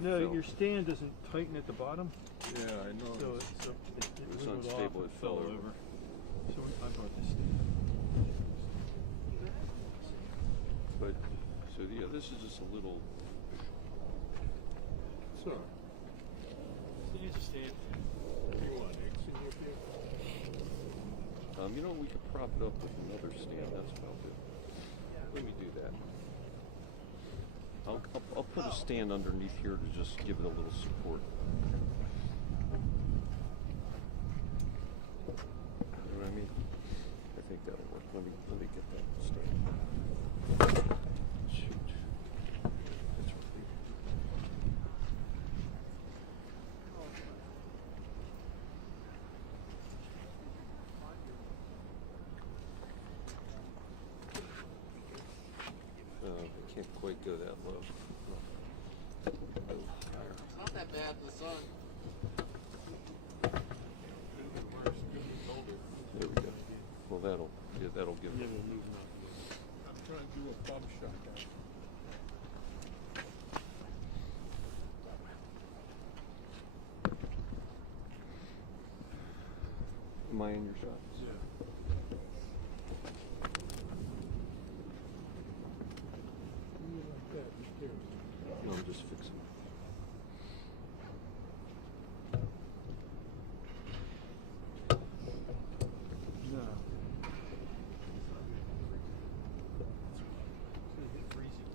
No, fell. your stand doesn't tighten at the bottom, Yeah, I know. so It it was wiggled unstable. off It and fell over. So I brought this stand. But so yeah, this is just a little. So here's a stand. You want X in your vehicle? You know, we could prop it up with another stand. That's about it. Let me do that. I'll put a stand underneath here to just give it a little support. You know what I mean? I think that'll work. Let me get that stand. Shoot. That's right. I can't quite go that low. It's not that bad in the sun. There we go. Well, that'll give it. I'm trying to do a bump shot. Am I in your shot? Yeah. Like that, just there. No, I'm just fixing it. No. It's gonna get freezing.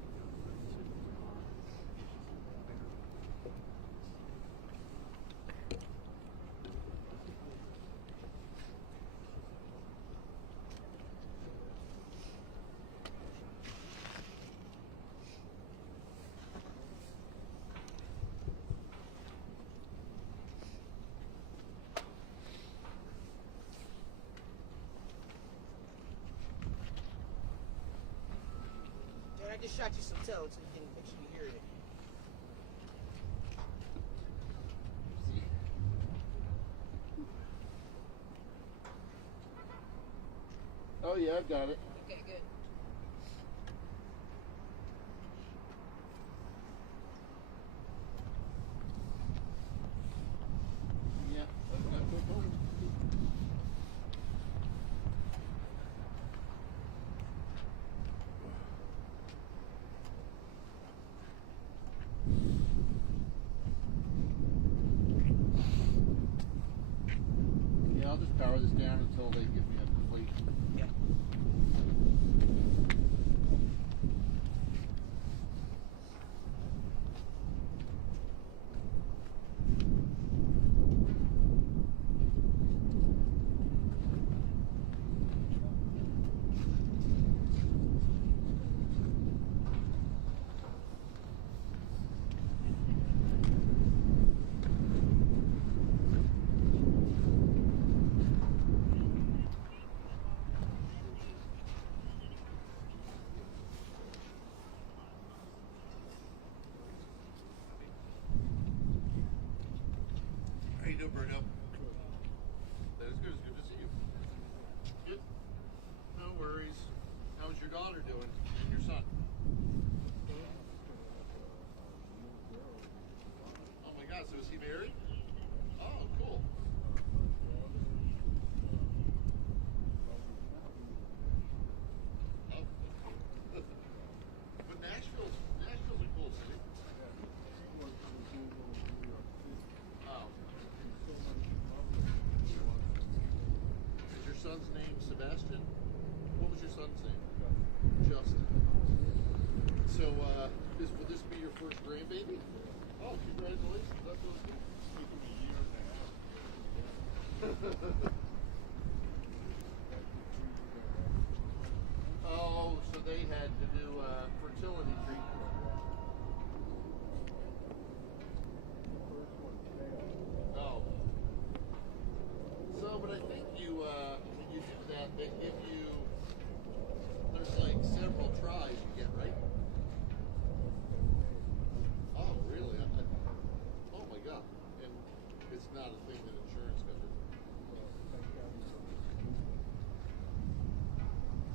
Dad, I just shot you some toad so you can make sure you hear it. Oh yeah, I've got it. Okay, good. Yeah, I've got it. Yeah, I'll just power this down until they give me a complete. Yeah. How you doing, Bruno? That is good. It's good to see you. Good. No worries. How's your daughter doing and your son? Oh my God! So is he married? Oh, cool. Oh. But Nashville's a cool city. Oh. Is your son's name Sebastian? What was your son's name? Justin. So, will this be your first grandbaby? Oh, congratulations. That's really cool. Oh, so they had to do fertility treatment. Oh. So, but I think when you do that, they give you, there's like several tries you get, right? Oh, really? Oh my God. And it's not a thing that insurance covers.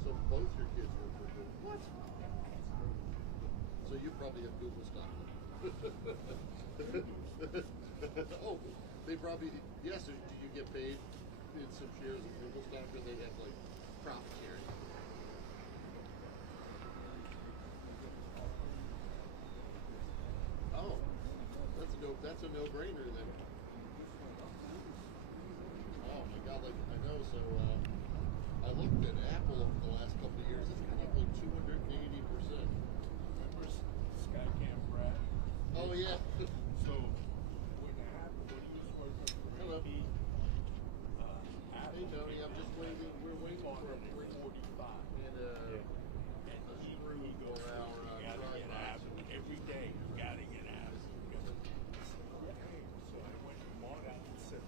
So both your kids were pretty good. What? So you probably have Google stock. They probably, yes, do you get paid in some shares of Google stock, or they'd have like profit sharing? Oh, that's a no-brainer then. Oh my God, like I know. So I looked at Apple over the last couple of years. It's gone up like 280%. Remember Skycam Brad? Oh yeah. So what happened when he was working for Hello. AP? Hey Tony, I'm just waiting. We're waiting for a 345. and And he goes, for our you gotta get drive-by. out every day. You gotta get out. So I went and bought out and said,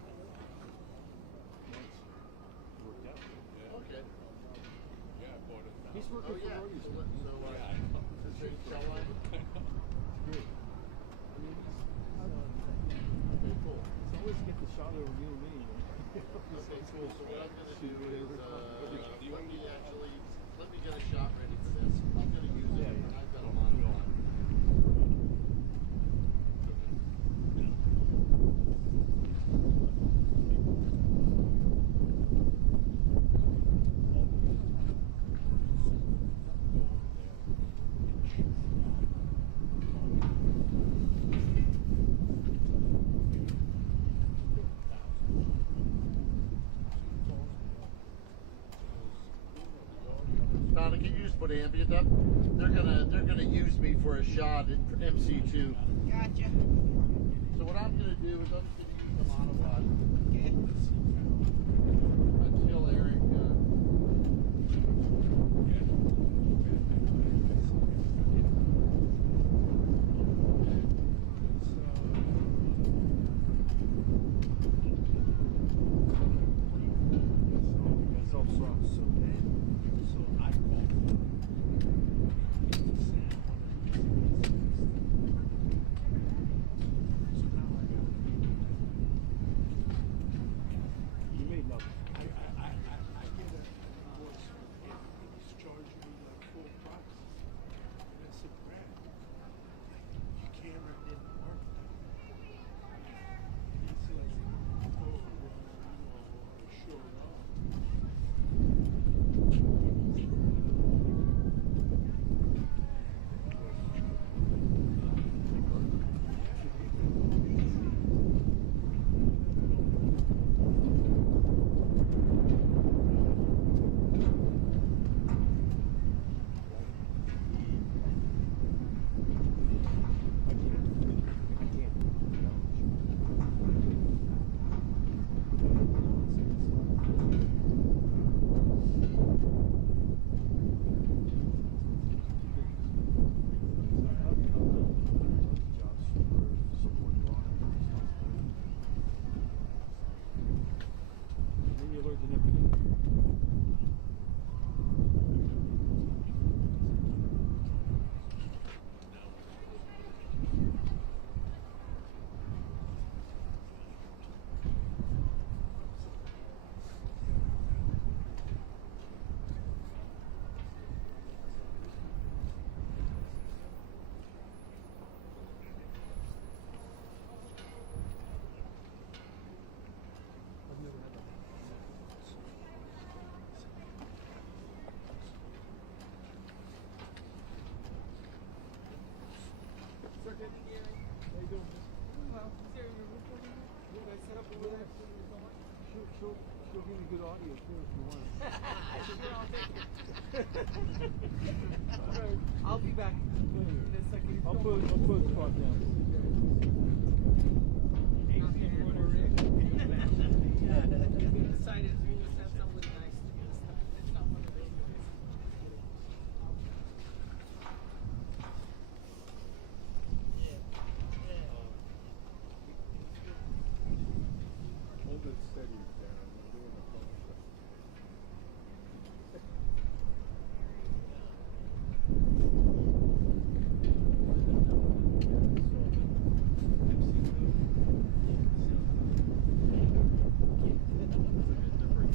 Worked out. Okay. yeah, I bought it now. He's working Oh for yeah. Reuters. So, Yeah, I know. does it sell line? Good. I mean, Okay, cool. it's always get the shot over you and me. You know? Okay, cool. So what I'm gonna do Shoot is whatever. let me get a shot ready for this. I'm gonna use it. Yeah, yeah. I've got a monitor on. Donna, can you just put ambient up? They're gonna use me for a shot at MC2. Gotcha. So what I'm gonna do is I'm just gonna use the monopod Okay. until Eric. That's all soft. So I called So now I got You made nothing. I get a invoice from him and he's charging me like full price. And I said, Brad, your camera didn't work. And he's like, oh, well, sure enough. I can't. Then you learn to never do it. I've never had that. Circuit. How you doing? Well, is there your roof over here? You guys set up over there? She'll give you good audio too if you want. Sure, I'll take it. All right. I'll be back in a second. I'll put a spot down. Yeah, we decided we just have something nice to get us stuff. It's not one of those. Hold it steady, Dan. I'm doing a phone shot. Different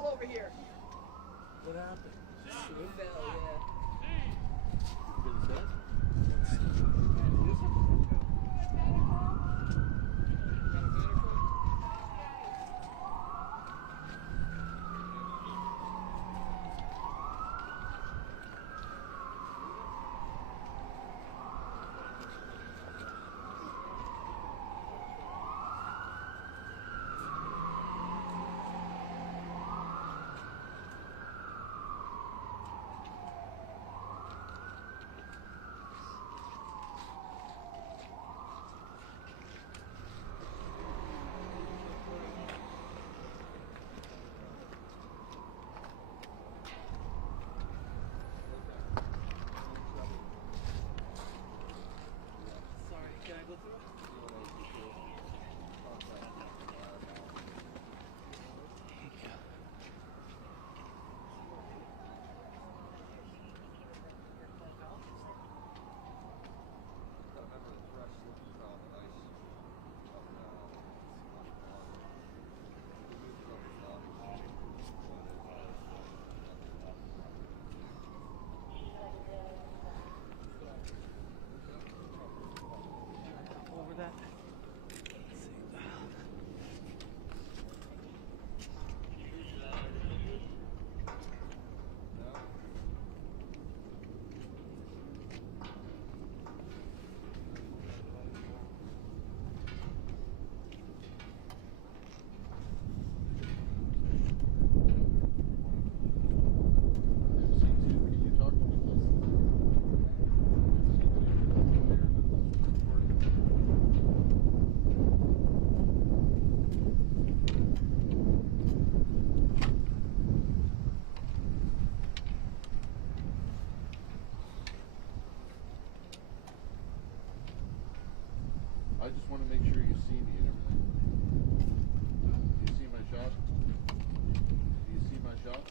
fell over here. What happened? He fell, yeah. Get his head? Sorry, can I go through? Over that. Can you talk to me, please? I just want to make sure you see me and everything. Do you see my shot? Do you see my shot?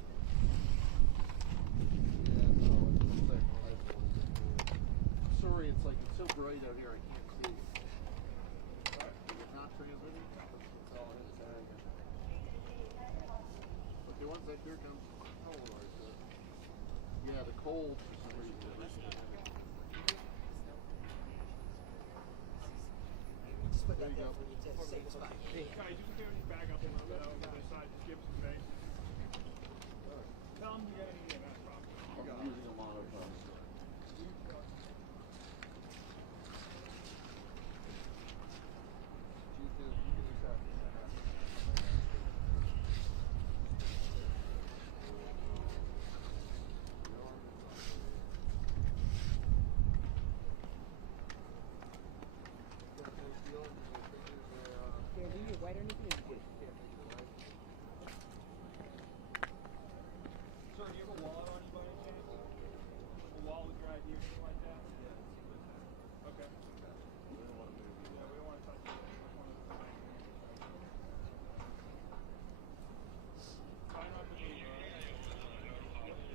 Sorry, it's like it's so bright out here I can't see. Is it not transmitting? It's all in his head. Okay, one sec, here it comes. How old are you? Yeah, the cold for some reason. Just put There that you there go. for me to save a spot. Guys, you can carry his bag up a little bit on the other side. Just give him some space. Tell him you got any EMS problem. I'm using a lot of Can't leave it white or anything? Sir, do you have a wallet on you by any chance? A wallet with your ID or something like that? Yeah. Okay. Yeah, we don't want to touch it. Try not to move, alright?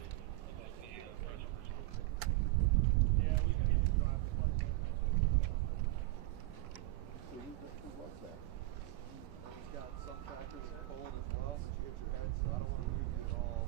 Yeah, we can get you driver's license. Who was that? He's got some factors of cold as well since you hit your head, so I don't want to move you at all.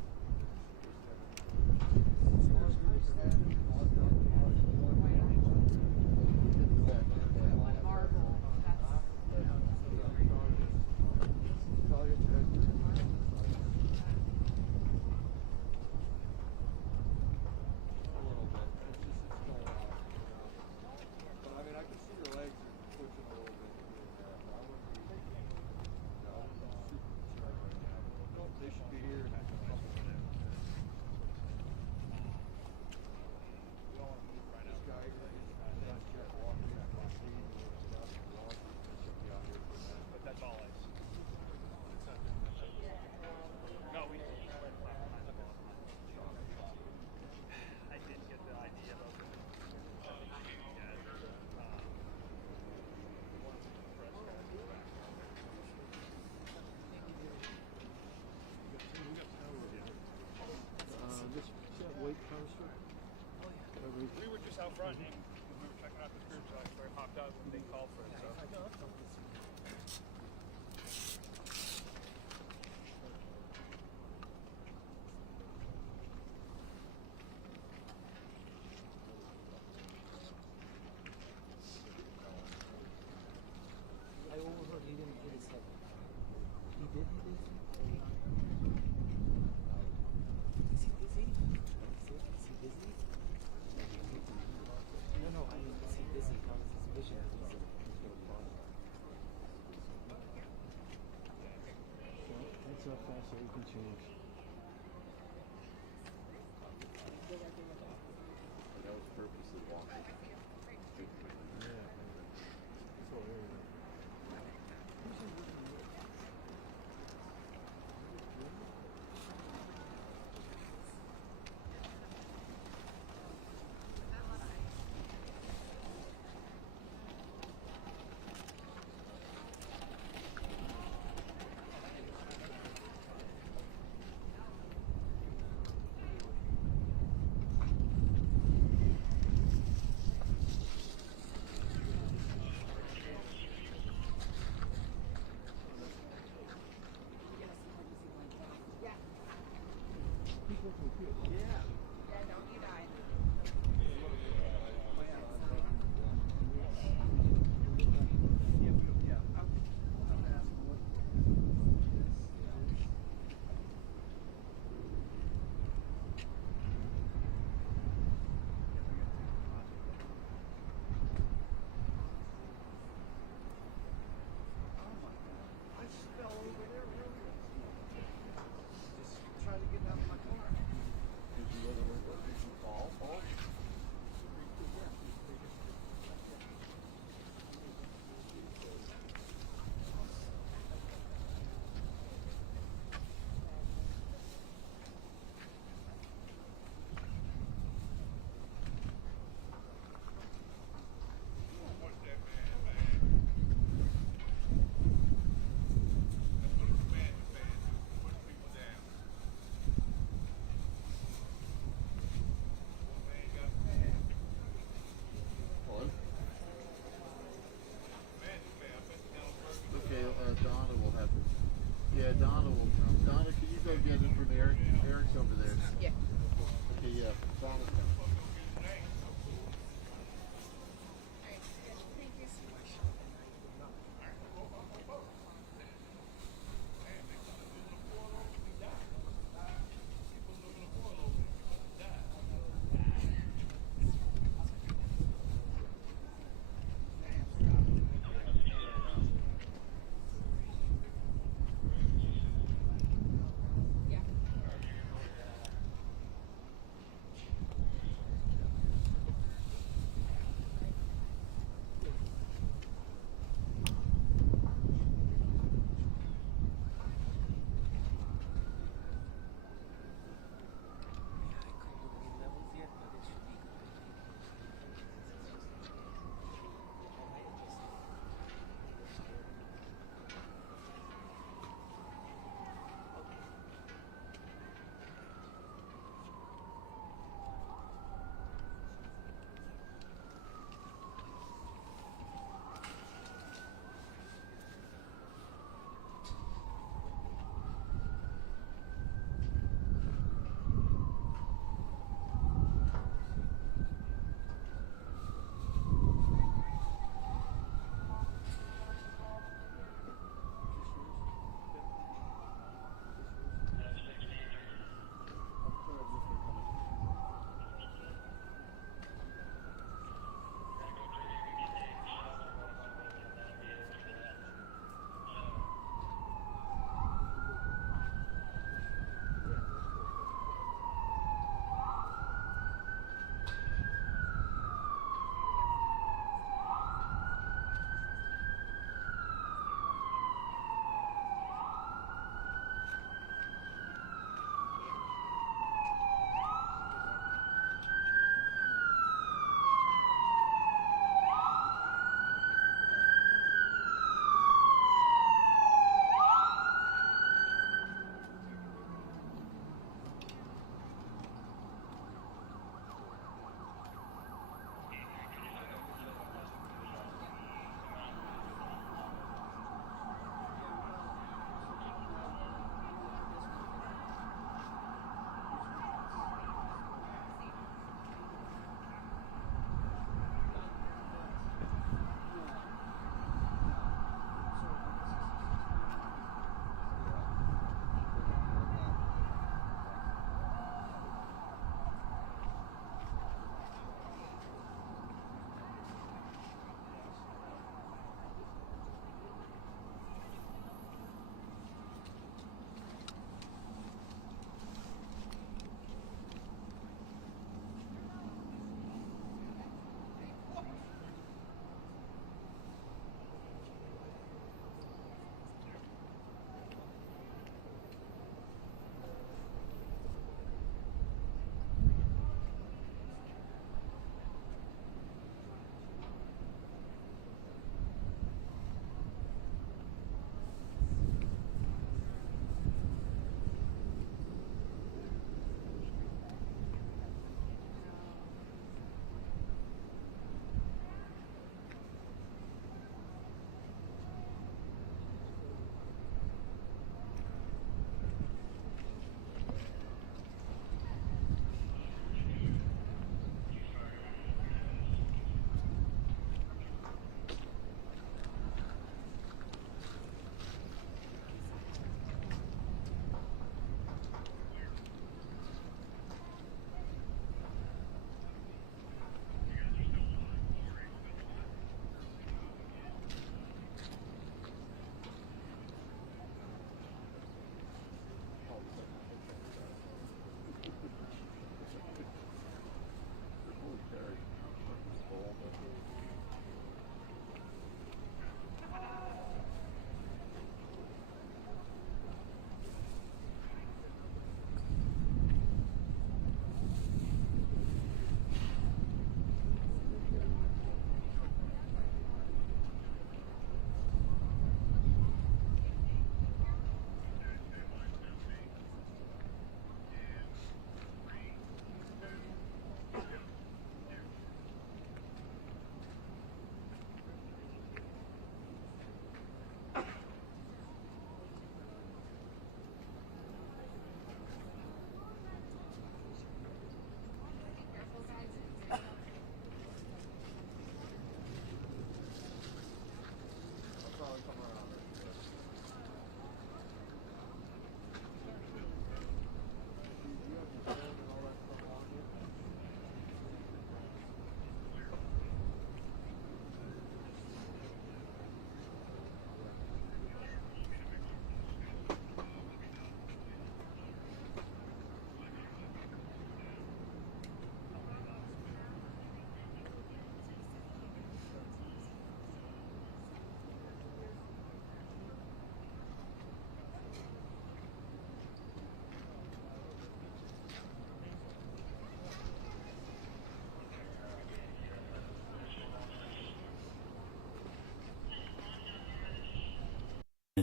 They should be here. But that's all ice. No, we didn't. I did get the idea about the This weight construct? we were just out front and we were checking out the crew, so I hopped out when they called for it. So. change. That was purposely walking. Yeah. That's all right. I just fell over there earlier. Just trying to get out of my car. Did you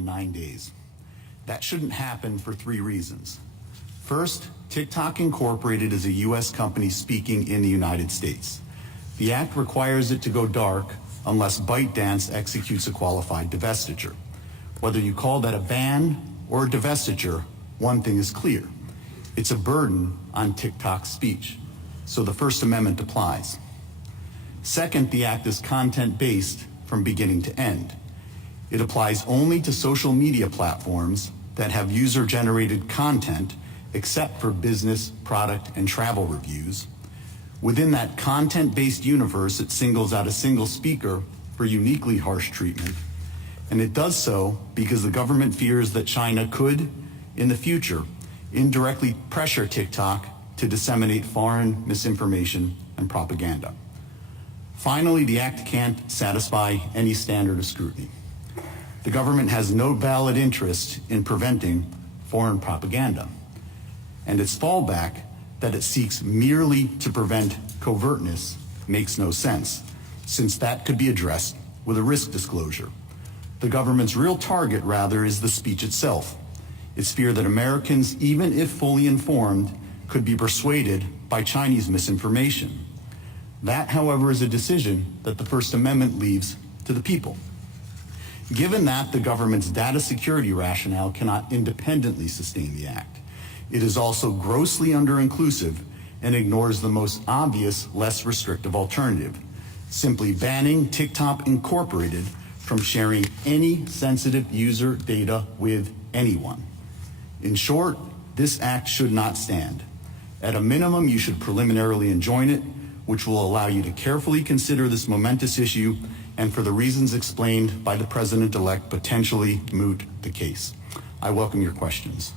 in 9 days. That shouldn't happen for 3 reasons. First, TikTok Incorporated is a U.S. company speaking in the United States. The act requires it to go dark unless ByteDance executes a qualified divestiture. Whether you call that a ban or a divestiture, one thing is clear. It's a burden on TikTok speech, so the First Amendment applies. Second, the act is content-based from beginning to end. It applies only to social media platforms that have user-generated content except for business, product, and travel reviews. Within that content-based universe, it singles out a single speaker for uniquely harsh treatment, and it does so because the government fears that China could, in the future, indirectly pressure TikTok to disseminate foreign misinformation and propaganda. Finally, the act can't satisfy any standard of scrutiny. The government has no valid interest in preventing foreign propaganda, and its fallback that it seeks merely to prevent covertness makes no sense, since that could be addressed with a risk disclosure. The government's real target, rather, is the speech itself. Its fear that Americans, even if fully informed, could be persuaded by Chinese misinformation. That, however, is a decision that the First Amendment leaves to the people. Given that the government's data security rationale cannot independently sustain the act, it is also grossly under-inclusive and ignores the most obvious, less restrictive alternative, simply banning TikTok Incorporated from sharing any sensitive user data with anyone. In short, this act should not stand. At a minimum, you should preliminarily enjoin it, which will allow you to carefully consider this momentous issue and, for the reasons explained by the President-elect, potentially moot the case. I welcome your questions.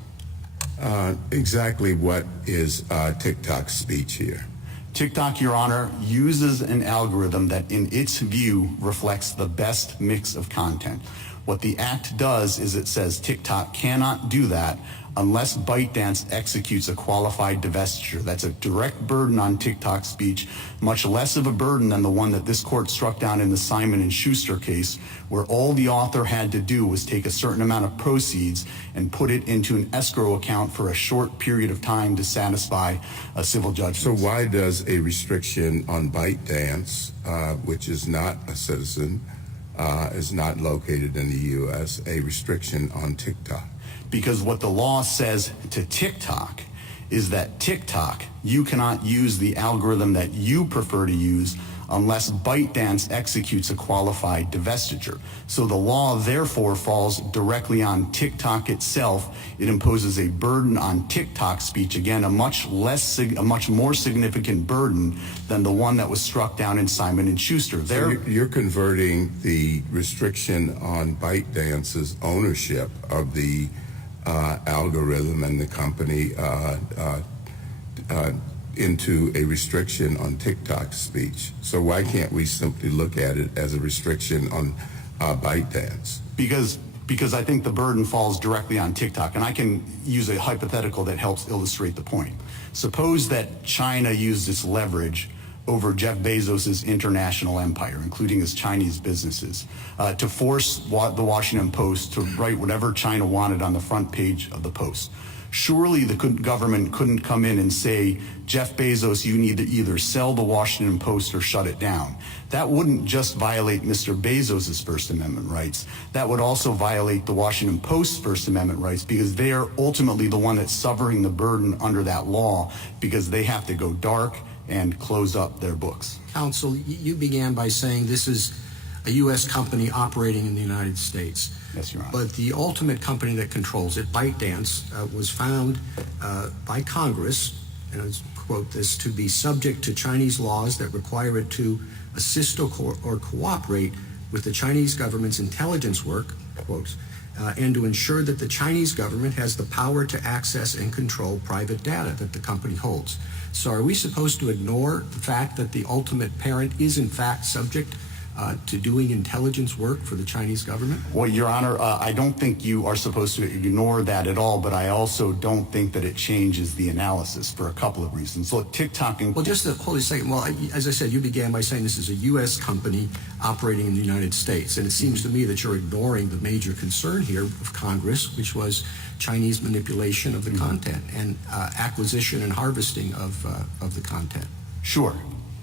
Exactly what is TikTok's speech here? TikTok, Your Honor, uses an algorithm that, in its view, reflects the best mix of content. What the act does is it says TikTok cannot do that unless ByteDance executes a qualified divestiture. That's a direct burden on TikTok speech, much less of a burden than the one that this court struck down in the Simon & Schuster case, where all the author had to do was take a certain amount of proceeds and put it into an escrow account for a short period of time to satisfy a civil judgment. So why does a restriction on ByteDance, which is not a citizen, is not located in the U.S., a restriction on TikTok? Because what the law says to TikTok is that TikTok, you cannot use the algorithm that you prefer to use unless ByteDance executes a qualified divestiture. So the law therefore falls directly on TikTok itself. It imposes a burden on TikTok speech, again, a much more significant burden than the one that was struck down in Simon & Schuster. So you're converting the restriction on ByteDance's ownership of the algorithm and the company into a restriction on TikTok speech. So why can't we simply look at it as a restriction on ByteDance? Because I think the burden falls directly on TikTok, and I can use a hypothetical that helps illustrate the point. Suppose that China used its leverage over Jeff Bezos' international empire, including his Chinese businesses, to force the Washington Post to write whatever China wanted on the front page of the Post. Surely the government couldn't come in and say, Jeff Bezos, you need to either sell the Washington Post or shut it down. That wouldn't just violate Mr. Bezos' First Amendment rights. That would also violate the Washington Post's First Amendment rights, because they are ultimately the one that's suffering the burden under that law, because they have to go dark and close up their books. Counsel, you began by saying this is a U.S. company operating in the United States. Yes, Your Honor. But the ultimate company that controls it, ByteDance, was found by Congress, and I quote this, to be subject to Chinese laws that require it to assist or cooperate with the Chinese government's intelligence work, quotes, and to ensure that the Chinese government has the power to access and control private data that the company holds. So are we supposed to ignore the fact that the ultimate parent is in fact subject to doing intelligence work for the Chinese government? Well, Your Honor, I don't think you are supposed to ignore that at all, but I also don't think that it changes the analysis for a couple of reasons. Look, TikTok and... Well, just hold a second. Well, as I said, you began by saying this is a U.S. company operating in the United States, and it seems to me that you're ignoring the major concern here of Congress, which was Chinese manipulation of the content and acquisition and harvesting of the content. Sure.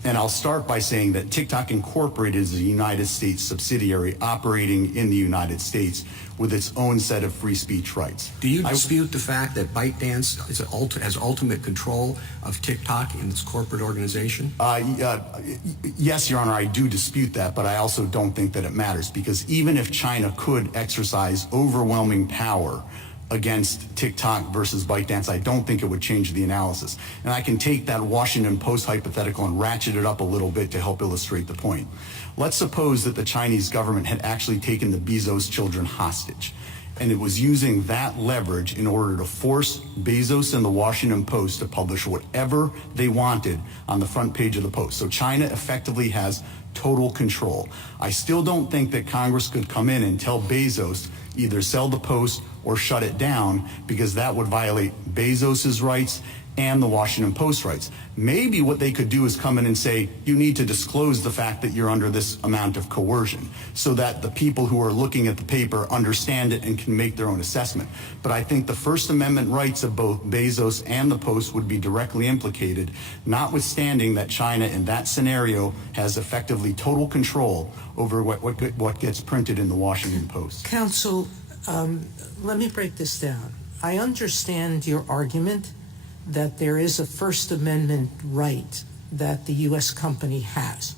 And I'll start by saying that TikTok Incorporated is a United States subsidiary operating in the United States with its own set of free speech rights. Do you dispute the fact that ByteDance has ultimate control of TikTok in its corporate organization? Yes, Your Honor, I do dispute that, but I also don't think that it matters, because even if China could exercise overwhelming power against TikTok versus ByteDance, I don't think it would change the analysis. And I can take that Washington Post hypothetical and ratchet it up a little bit to help illustrate the point. Let's suppose that the Chinese government had actually taken the Bezos children hostage, and it was using that leverage in order to force Bezos and the Washington Post to publish whatever they wanted on the front page of the Post. So China effectively has total control. I still don't think that Congress could come in and tell Bezos either sell the Post or shut it down, because that would violate Bezos's rights and the Washington Post rights. Maybe what they could do is come in and say, you need to disclose the fact that you're under this amount of coercion, so that the people who are looking at the paper understand it and can make their own assessment. But I think the First Amendment rights of both Bezos and the Post would be directly implicated, notwithstanding that China in that scenario has effectively total control over what gets printed in the Washington Post. Counsel, let me break this down. I understand your argument that there is a First Amendment right that the U.S. company has.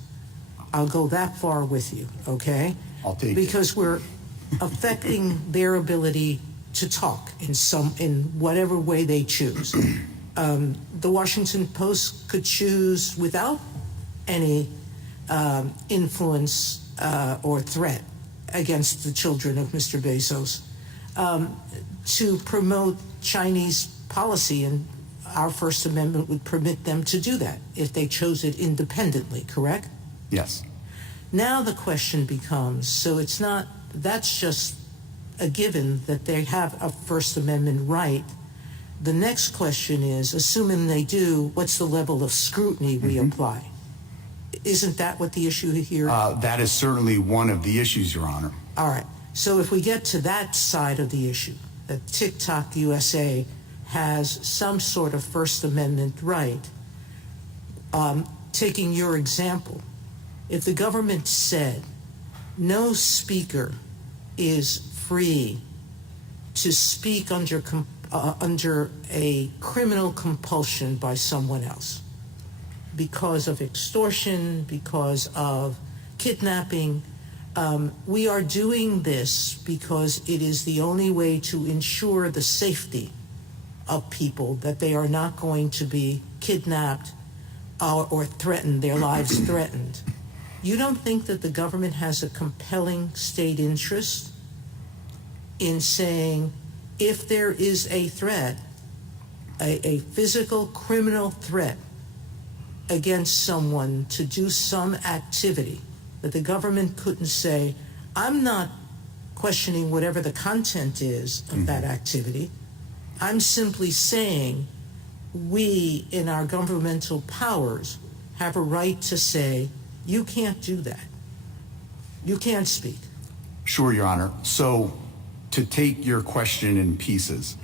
I'll go that far with you, okay? I'll take it. Because we're affecting their ability to talk in whatever way they choose. The Washington Post could choose without any influence or threat against the children of Mr. Bezos to promote Chinese policy, and our First Amendment would permit them to do that if they chose it independently, correct? Yes. Now the question becomes, so it's not, that's just a given that they have a First Amendment right. The next question is, assuming they do, what's the level of scrutiny we apply? Isn't that what the issue here? That is certainly one of the issues, Your Honor. All right. So if we get to that side of the issue, that TikTok USA has some sort of First Amendment right, taking your example, if the government said no speaker is free to speak under a criminal compulsion by someone else because of extortion, because of kidnapping, we are doing this because it is the only way to ensure the safety of people, that they are not going to be kidnapped or threatened, their lives threatened. You don't think that the government has a compelling state interest in saying, if there is a threat, a physical criminal threat against someone to do some activity, that the government couldn't say, I'm not questioning whatever the content is of that activity. I'm simply saying we, in our governmental powers, have a right to say, you can't do that. You can't speak. Sure, Your Honor. So, to take your question in pieces,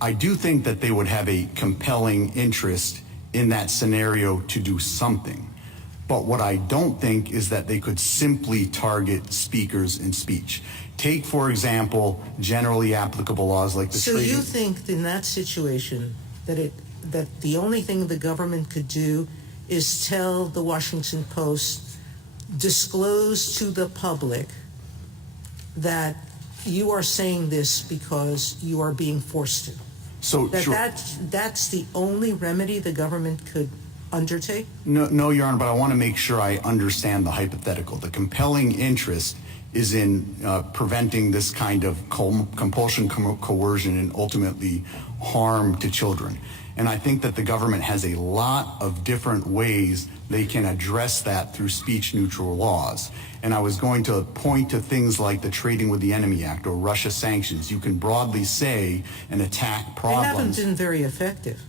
I do think that they would have a compelling interest in that scenario to do something. But what I don't think is that they could simply target speakers in speech. Take, for example, generally applicable laws like the So trade. you think in that situation that the only thing the government could do is tell the Washington Post, disclose to the public that you are saying this because you are being forced to? So, sure. That's the only remedy the government could undertake? No, Your Honor, but I want to make sure I understand the hypothetical. The compelling interest is in preventing this kind of compulsion, coercion, and ultimately harm to children. And I think that the government has a lot of different ways they can address that through speech-neutral laws. And I was going to point to things like the Trading with the Enemy Act or Russia sanctions. You can broadly say and attack problems. They haven't been very effective.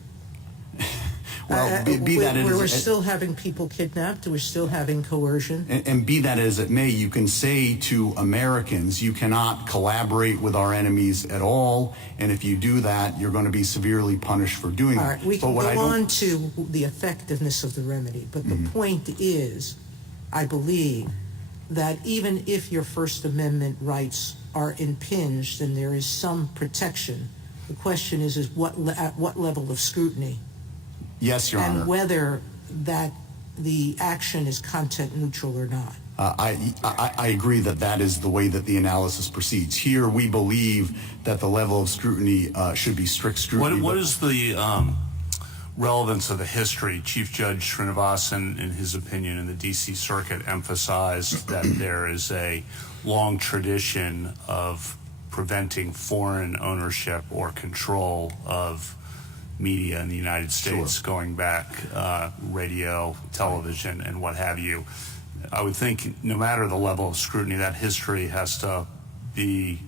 Well, be that as we're still having people kidnapped. We're still having coercion. And be that as it may, you can say to Americans, you cannot collaborate with our enemies at all, and if you do that, you're going to be severely punished for doing All that. right, we can But go on to the effectiveness of the remedy, but the point is, I believe, that even if your First Amendment rights are impinged and there is some protection, the question is at what level of scrutiny? Yes, Your Honor. And whether that the action is content neutral or not. I agree that that is the way that the analysis proceeds. Here, we believe that the level of scrutiny should be strict scrutiny. What is the relevance of the history? Chief Judge Srinivasan, in his opinion, in the D.C. Circuit, emphasized that there is a long tradition of preventing foreign ownership or control of media in the United States, going back radio, television, and what have you. I would think no matter the level of scrutiny, that history has to be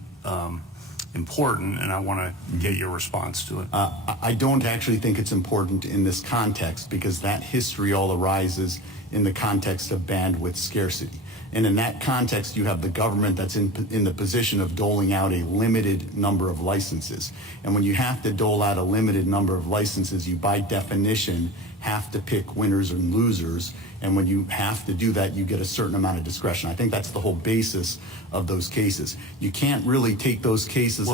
important, and I want to get your response to it. I don't actually think it's important in this context because that history all arises in the context of bandwidth scarcity. And in that context, you have the government that's in the position of doling out a limited number of licenses. And when you have to dole out a limited number of licenses, you by definition have to pick winners and losers. And when you have to do that, you get a certain amount of discretion. I think that's the whole basis of those cases. You can't really take those cases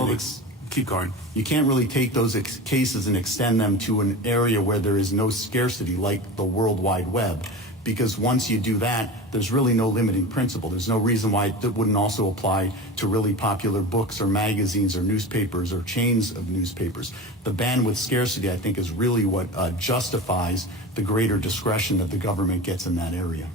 keep going. You can't really take those cases and extend them to an area where there is no scarcity like the World Wide Web. Because once you do that, there's really no limiting principle. There's no reason why it wouldn't also apply to really popular books or magazines or newspapers or chains of newspapers. The bandwidth scarcity, I think, is really what justifies the greater discretion that the government gets in that area.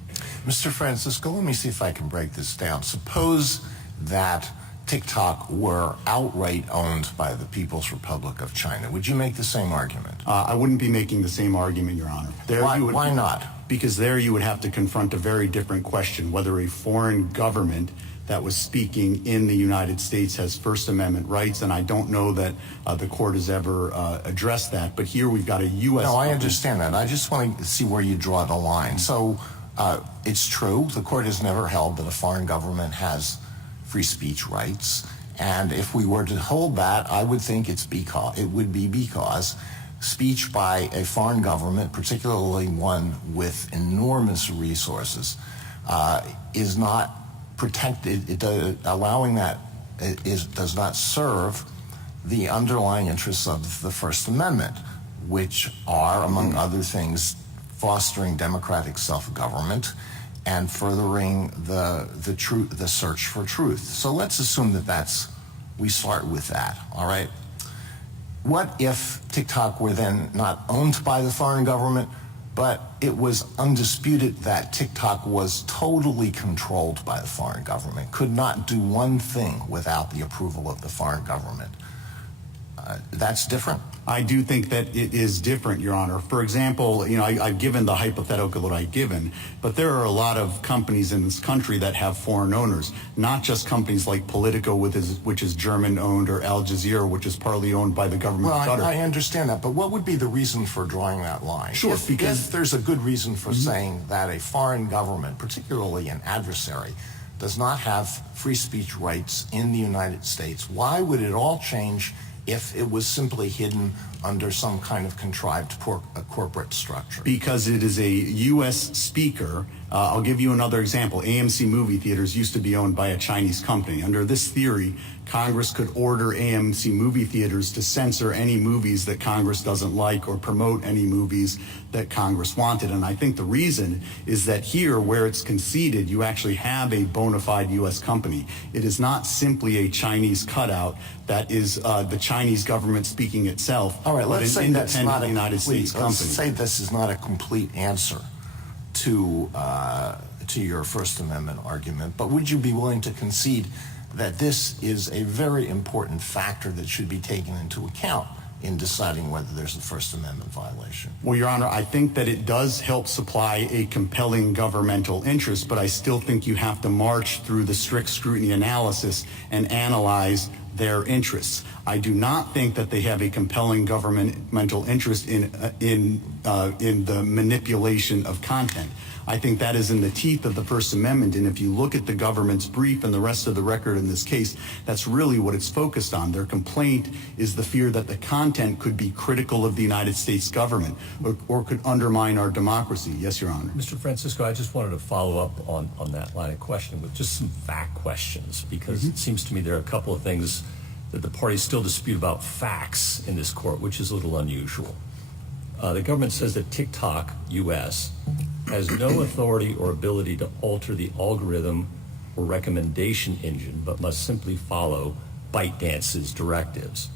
Mr. Francisco, let me see if I can break this down. Suppose that TikTok were outright owned by the People's Republic of China. Would you make the same argument? I wouldn't be making the same argument, Your Honor. Why not? Because there you would have to confront a very different question, whether a foreign government that was speaking in the United States has First Amendment rights, and I don't know that the court has ever addressed that. But here we've got a U.S. No, I understand that. I just want to see where you draw the line. So it's true, the court has never held that a foreign government has free speech rights. And if we were to hold that, I would think it would be because speech by a foreign government, particularly one with enormous resources, is not protected. Allowing that does not serve the underlying interests of the First Amendment, which are, among other things, fostering democratic self-government and furthering the search for truth. So let's assume that we start with that, all right? What if TikTok were then not owned by the foreign government, but it was undisputed that TikTok was totally controlled by the foreign government, could not do one thing without the approval of the foreign government? That's different? I do think that it is different, Your Honor. For example, I've given the hypothetical that I've given, but there are a lot of companies in this country that have foreign owners, not just companies like Politico, which is German-owned, or Al Jazeera, which is partly owned by the government of Qatar. Well, I understand that, but what would be the reason for drawing that line? Sure, if there's a good reason for saying that a foreign government, particularly an adversary, does not have free speech rights in the United States, why would it all change if it was simply hidden under some kind of contrived corporate structure? Because it is a U.S. speaker. I'll give you another example. AMC movie theaters used to be owned by a Chinese company. Under this theory, Congress could order AMC movie theaters to censor any movies that Congress doesn't like or promote any movies that Congress wanted. And I think the reason is that here, where it's conceded, you actually have a bona fide U.S. company. It is not simply a Chinese cutout that is the Chinese government speaking itself. All right, let's say that's not a United States company. Let's say this is not a complete answer to your First Amendment argument, but would you be willing to concede that this is a very important factor that should be taken into account in deciding whether there's a First Amendment violation? Well, Your Honor, I think that it does help supply a compelling governmental interest, but I still think you have to march through the strict scrutiny analysis and analyze their interests. I do not think that they have a compelling governmental interest in the manipulation of content. I think that is in the teeth of the First Amendment, and if you look at the government's brief and the rest of the record in this case, that's really what it's focused on. Their complaint is the fear that the content could be critical of the United States government or could undermine our democracy. Yes, Your Honor. Mr. Francisco, I just wanted to follow up on that line of questioning with just some fact questions, because it seems to me there are a couple of things that the parties still dispute about facts in this court, which is a little unusual. The government says that TikTok, U.S., has no authority or ability to alter the algorithm or recommendation engine, but must simply follow ByteDance's directives.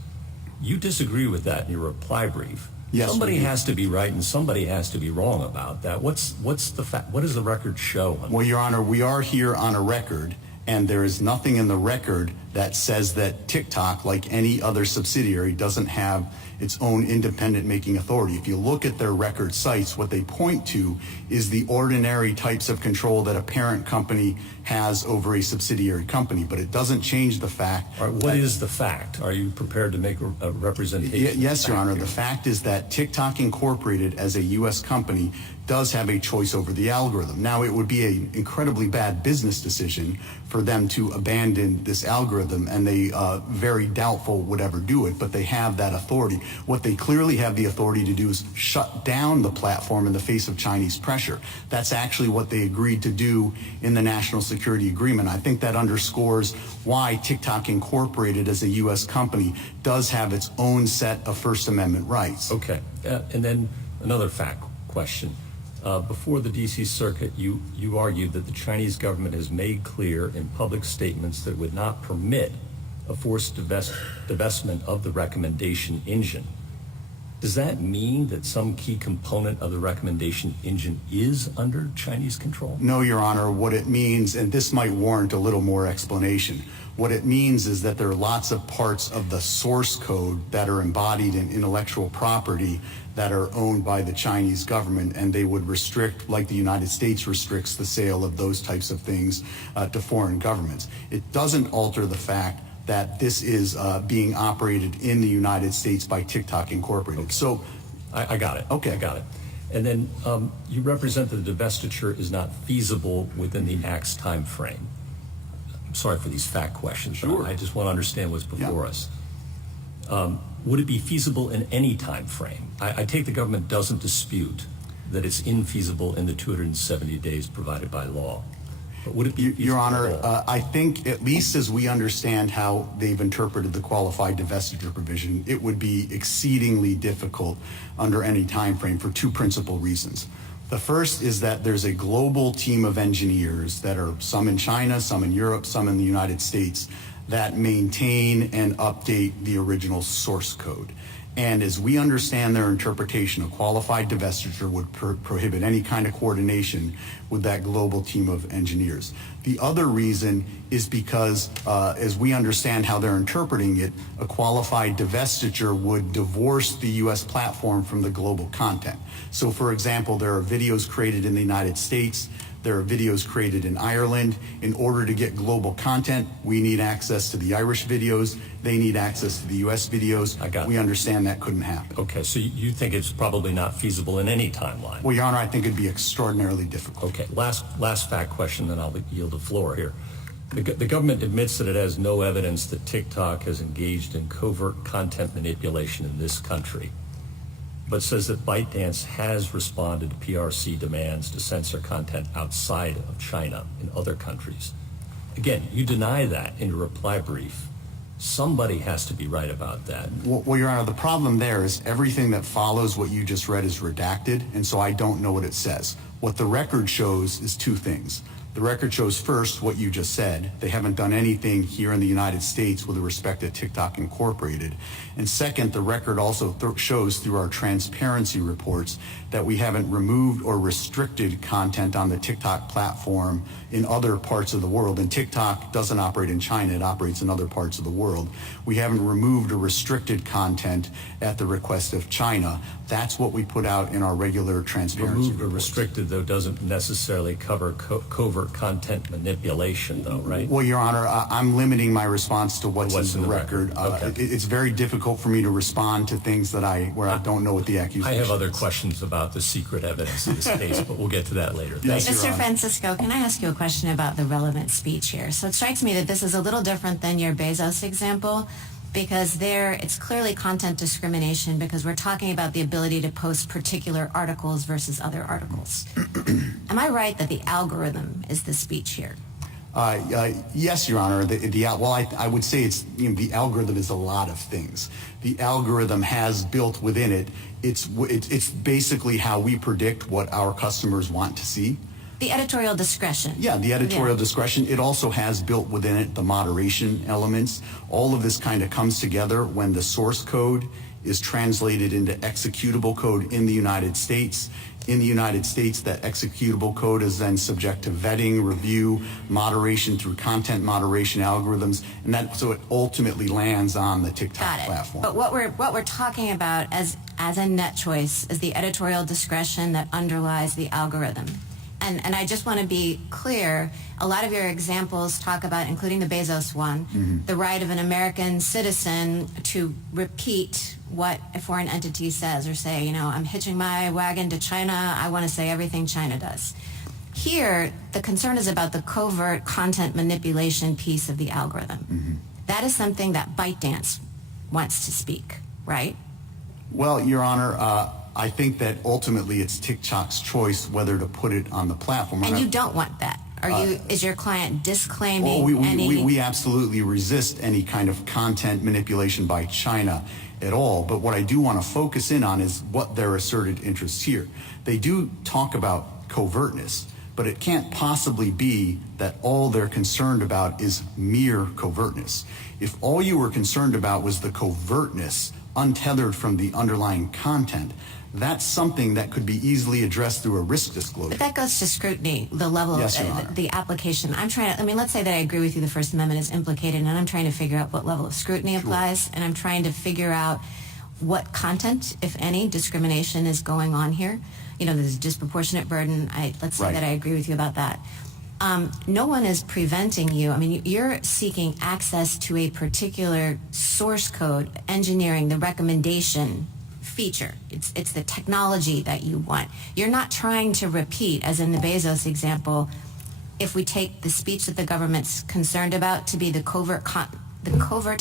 You disagree with that in your reply brief. Yes, somebody we do. has to be right and somebody has to be wrong about that. What's the fact? What does the record show? Well, Your Honor, we are here on a record, and there is nothing in the record that says that TikTok, like any other subsidiary, doesn't have its own independent making authority. If you look at their record sites, what they point to is the ordinary types of control that a parent company has over a subsidiary company, but it doesn't change the fact. All right, what is the fact? Are you prepared to make a representation? Yes, Your Honor. The fact is that TikTok Incorporated, as a U.S. company, does have a choice over the algorithm. Now, it would be an incredibly bad business decision for them to abandon this algorithm, and they very doubtful would ever do it, but they have that authority. What they clearly have the authority to do is shut down the platform in the face of Chinese pressure. That's actually what they agreed to do in the National Security Agreement. I think that underscores why TikTok Incorporated, as a U.S. company, does have its own set of First Amendment rights. Okay, and then another fact question. Before the D.C. Circuit, you argued that the Chinese government has made clear in public statements that it would not permit a forced divestment of the recommendation engine. Does that mean that some key component of the recommendation engine is under Chinese control? No, Your Honor. What it means, and this might warrant a little more explanation, what it means is that there are lots of parts of the source code that are embodied in intellectual property that are owned by the Chinese government, and they would restrict, like the United States restricts the sale of those types of things to foreign governments. It doesn't alter the fact that this is being operated in the United States by TikTok Incorporated. Okay. So, I got it. Okay. I got it. And then you represent that the divestiture is not feasible within the Act's time frame. I'm sorry for these fact questions. Sure. I just want to understand what's before us. Would it be feasible in any time frame? I take the government doesn't dispute that it's infeasible in the 270 days provided by law. But would it be feasible Your Honor, at all? I think, at least as we understand how they've interpreted the qualified divestiture provision, it would be exceedingly difficult under any time frame for two principal reasons. The first is that there's a global team of engineers that are some in China, some in Europe, some in the United States that maintain and update the original source code. And as we understand their interpretation, a qualified divestiture would prohibit any kind of coordination with that global team of engineers. The other reason is because, as we understand how they're interpreting it, a qualified divestiture would divorce the U.S. platform from the global content. So, for example, there are videos created in the United States. There are videos created in Ireland. In order to get global content, we need access to the Irish videos. They need access to the U.S. videos. I got We that. understand that couldn't happen. Okay, so you think it's probably not feasible in any timeline? Well, Your Honor, I think it'd be extraordinarily difficult. Okay, last fact question, then I'll yield the floor here. The government admits that it has no evidence that TikTok has engaged in covert content manipulation in this country, but says that ByteDance has responded to PRC demands to censor content outside of China in other countries. Again, you deny that in your reply brief. Somebody has to be right about that. Well, Your Honor, the problem there is everything that follows what you just read is redacted, and so I don't know what it says. What the record shows is two things. The record shows first what you just said. They haven't done anything here in the United States with respect to TikTok Incorporated. And second, the record also shows through our transparency reports that we haven't removed or restricted content on the TikTok platform in other parts of the world. And TikTok doesn't operate in China, it operates in other parts of the world. We haven't removed or restricted content at the request of China. That's what we put out in our regular transparency Removed or reports. restricted, though, doesn't necessarily cover covert content manipulation, though, right? Well, Your Honor, I'm limiting my response to what's in the record. Okay. It's very difficult for me to respond to things that where I don't know what the accusation I have other is. questions about the secret evidence in this case, but we'll get to that later. Yes, Thank you. Your Mr. Honor. Francisco, can I ask you a question about the relevant speech here? So it strikes me that this is a little different than your Bezos example, because there it's clearly content discrimination because we're talking about the ability to post particular articles versus other articles. Am I right that the algorithm is the speech here? Yes, Your Honor. I would say the algorithm is a lot of things. The algorithm has built within it. It's basically how we predict what our customers want to see. The editorial discretion. Yeah, the editorial discretion. It also has built within it the moderation elements. All of this kind of comes together when the source code is translated into executable code in the United States. In the United States, that executable code is then subject to vetting, review, moderation through content moderation algorithms, and so it ultimately lands on the TikTok platform. But what we're talking about as a net choice is the editorial discretion that underlies the algorithm. And I just want to be clear, a lot of your examples talk about, including the Bezos one, the right of an American citizen to repeat what a foreign entity says, or say, I'm hitching my wagon to China, I want to say everything China does. Here, the concern is about the covert content manipulation piece of the algorithm. That is something that ByteDance wants to speak, right? Well, Your Honor, I think that ultimately it's TikTok's choice whether to put it on the platform. And you don't want that. Is your client disclaiming we absolutely resist any kind of content manipulation by China at all. But what I do want to focus in on is what their asserted interests here. They do talk about covertness, but it can't possibly be that all they're concerned about is mere covertness. If all you were concerned about was the covertness untethered from the underlying content, that's something that could be easily addressed through a risk disclosure. But that goes to scrutiny, the level Yes, Your Honor. of the application. Let's say that I agree with you the First Amendment is implicated, and I'm trying to figure out what level of scrutiny applies, and I'm trying to figure out what content, if any, discrimination is going on here. There's a disproportionate burden. Let's say that I agree with you about that. No one is preventing you. You're seeking access to a particular source code, engineering, the recommendation feature. It's the technology that you want. You're not trying to repeat, as in the Bezos example, if we take the speech that the government's concerned about to be the covert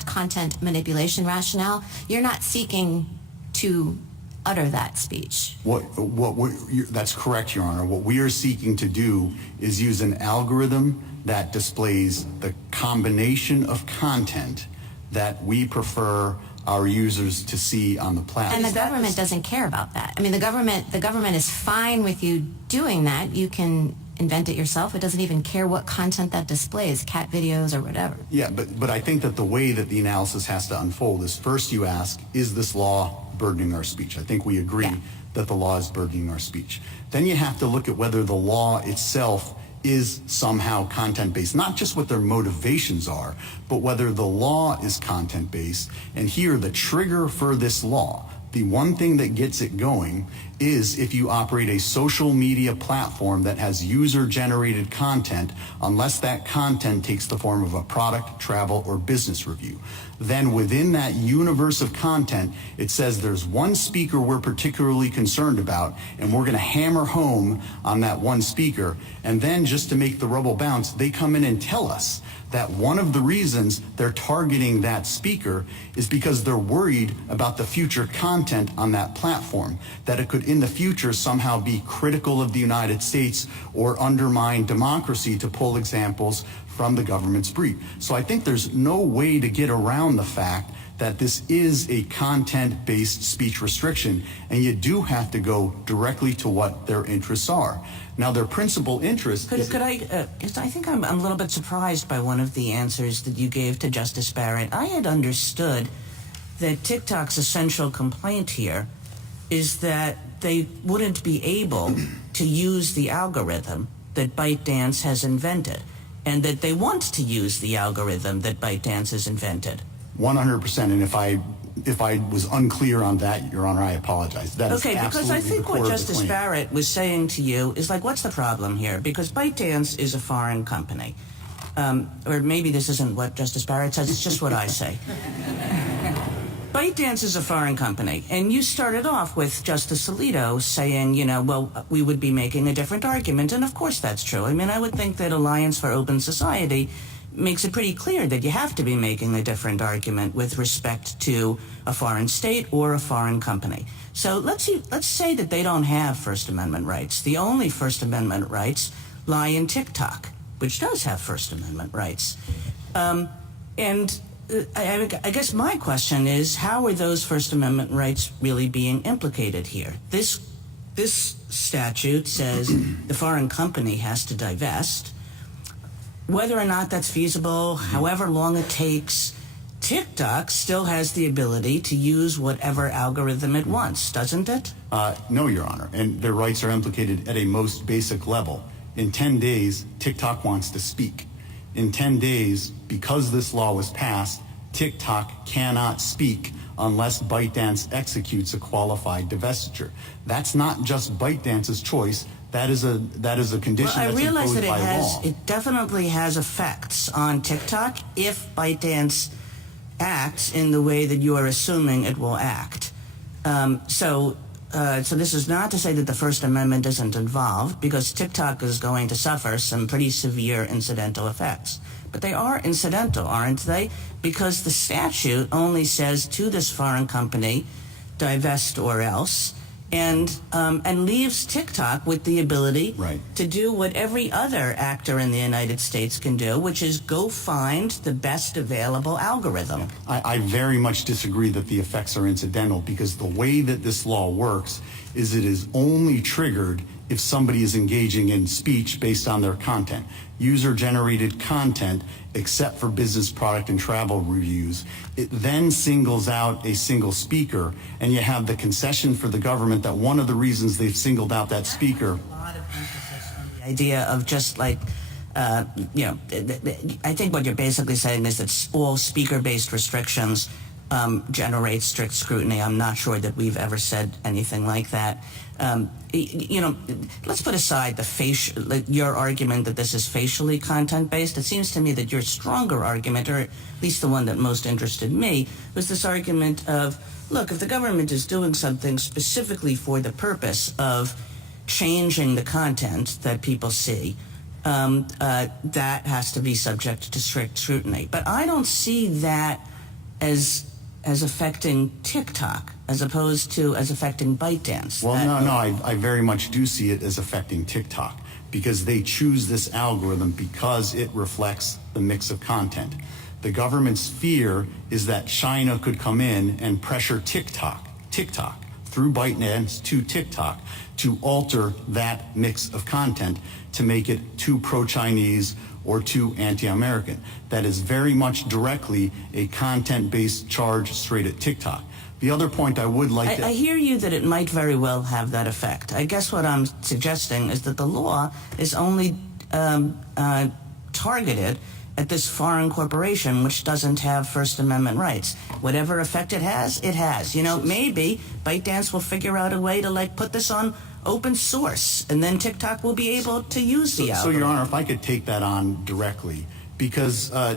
content manipulation rationale, you're not seeking to utter that speech. That's correct, Your Honor. What we are seeking to do is use an algorithm that displays the combination of content that we prefer our users to see on the platform. And the government doesn't care about that. The government is fine with you doing that. You can invent it yourself. It doesn't even care what content that displays, cat videos or whatever. Yeah, but I think that the way that the analysis has to unfold is first you ask, is this law burdening our speech? I think we agree that the law is burdening our speech. Then you have to look at whether the law itself is somehow content-based, not just what their motivations are, but whether the law is content-based. And here, the trigger for this law, the one thing that gets it going, is if you operate a social media platform that has user-generated content, unless that content takes the form of a product, travel, or business review. Then within that universe of content, it says there's one speaker we're particularly concerned about, and we're going to hammer home on that one speaker. And then just to make the rubble bounce, they come in and tell us that one of the reasons they're targeting that speaker is because they're worried about the future content on that platform, that it could in the future somehow be critical of the United States or undermine democracy, to pull examples from the government's brief. So I think there's no way to get around the fact that this is a content-based speech restriction, and you do have to go directly to what their interests are. Now, their principal interest is... I think I'm a little bit surprised by one of the answers that you gave to Justice Barrett. I had understood that TikTok's essential complaint here is that they wouldn't be able to use the algorithm that ByteDance has invented, and that they want to use the algorithm that ByteDance has invented. 100%, and if I was unclear on that, Your Honor, I apologize. That is okay, because I think what Justice Barrett was saying to you is like, what's the problem here? Because ByteDance is a foreign company. Or maybe this isn't what Justice Barrett says, it's just what I say. ByteDance is a foreign company, and you started off with Justice Alito saying, well, we would be making a different argument, and of course that's true. I mean, I would think that Alliance for Open Society makes it pretty clear that you have to be making a different argument with respect to a foreign state or a foreign company. So let's say that they don't have First Amendment rights. The only First Amendment rights lie in TikTok, which does have First Amendment rights. I guess my question is, how are those First Amendment rights really being implicated here? This statute says the foreign company has to divest. Whether or not that's feasible, however long it takes, TikTok still has the ability to use whatever algorithm it wants, doesn't it? No, Your Honor, and their rights are implicated at a most basic level. In 10 days, TikTok wants to speak. In 10 days, because this law was passed, TikTok cannot speak unless ByteDance executes a qualified divestiture. That's not just ByteDance's choice. That is a condition that's imposed by law. It definitely has effects on TikTok if ByteDance acts in the way that you are assuming it will act. So this is not to say that the First Amendment isn't involved, because TikTok is going to suffer some pretty severe incidental effects. But they are incidental, aren't they? Because the statute only says to this foreign company, divest or else, and leaves TikTok with the ability to do what every other actor in the United States can do, which is go find the best available algorithm. I very much disagree that the effects are incidental, because the way that this law works is it is only triggered if somebody is engaging in speech based on their content. User-generated content, except for business product and travel reviews. It then singles out a single speaker, and you have the concession for the government that one of the reasons they've singled out that speaker. A lot of emphasis on the idea of just like, I think what you're basically saying is that all speaker-based restrictions generate strict scrutiny. I'm not sure that we've ever said anything like that. Let's put aside your argument that this is facially content-based. It seems to me that your stronger argument, or at least the one that most interested me, was this argument of, look, if the government is doing something specifically for the purpose of changing the content that people see, that has to be subject to strict scrutiny. But I don't see that as affecting TikTok, as opposed to as affecting ByteDance. Well, I very much do see it as affecting TikTok, because they choose this algorithm because it reflects the mix of content. The government's fear is that China could come in and pressure TikTok, through ByteDance to TikTok, to alter that mix of content to make it too pro-Chinese or too anti-American. That is very much directly a content-based charge straight at TikTok. The other point I would like to... I hear you that it might very well have that effect. I guess what I'm suggesting is that the law is only targeted at this foreign corporation which doesn't have First Amendment rights. Whatever effect it has, it has. Maybe ByteDance will figure out a way to put this on open source, and then TikTok will be able to use the algorithm. So, Your Honor, if I could take that on directly, because I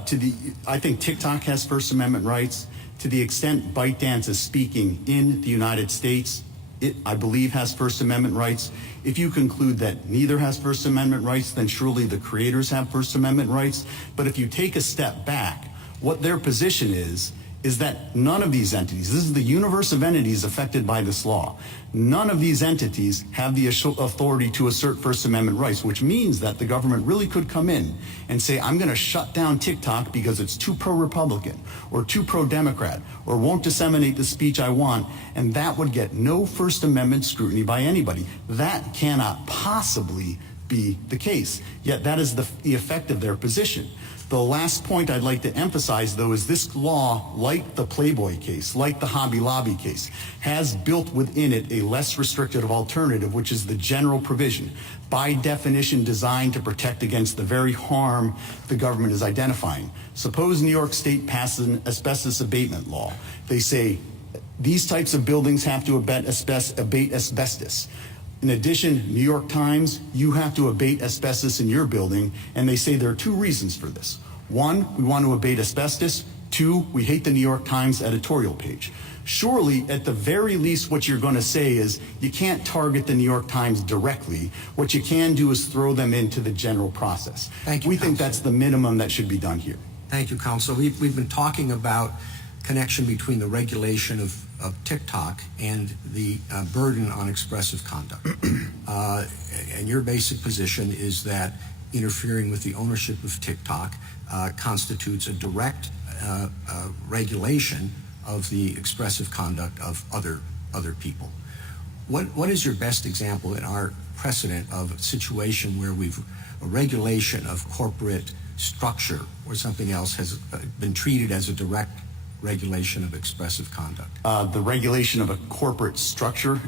think TikTok has First Amendment rights. To the extent ByteDance is speaking in the United States, it, I believe, has First Amendment rights. If you conclude that neither has First Amendment rights, then surely the creators have First Amendment rights. But if you take a step back, what their position is is that none of these entities, this is the universe of entities affected by this law, none of these entities have the authority to assert First Amendment rights, which means that the government really could come in and say, I'm going to shut down TikTok because it's too pro-Republican or too pro-Democrat or won't disseminate the speech I want, and that would get no First Amendment scrutiny by anybody. That cannot possibly be the case, yet that is the effect of their position. The last point I'd like to emphasize, though, is this law, like the Playboy case, like the Hobby Lobby case, has built within it a less restrictive alternative, which is the general provision, by definition designed to protect against the very harm the government is identifying. Suppose New York State passes an asbestos abatement law. They say these types of buildings have to abate asbestos. In addition, New York Times, you have to abate asbestos in your building, and they say there are two reasons for this. One, we want to abate asbestos. Two, we hate the New York Times editorial page. Surely, at the very least, what you're going to say is you can't target the New York Times directly. What you can do is throw them into the general process. Thank you, we think that's the minimum that should be done here. Thank you, Counsel. We've been talking about connection between the regulation of TikTok and the burden on expressive conduct. And your basic position is that interfering with the ownership of TikTok constitutes a direct regulation of the expressive conduct of other people. What is your best example in our precedent of a situation where a regulation of corporate structure or something else has been treated as a direct regulation of expressive conduct? The regulation of a corporate structure,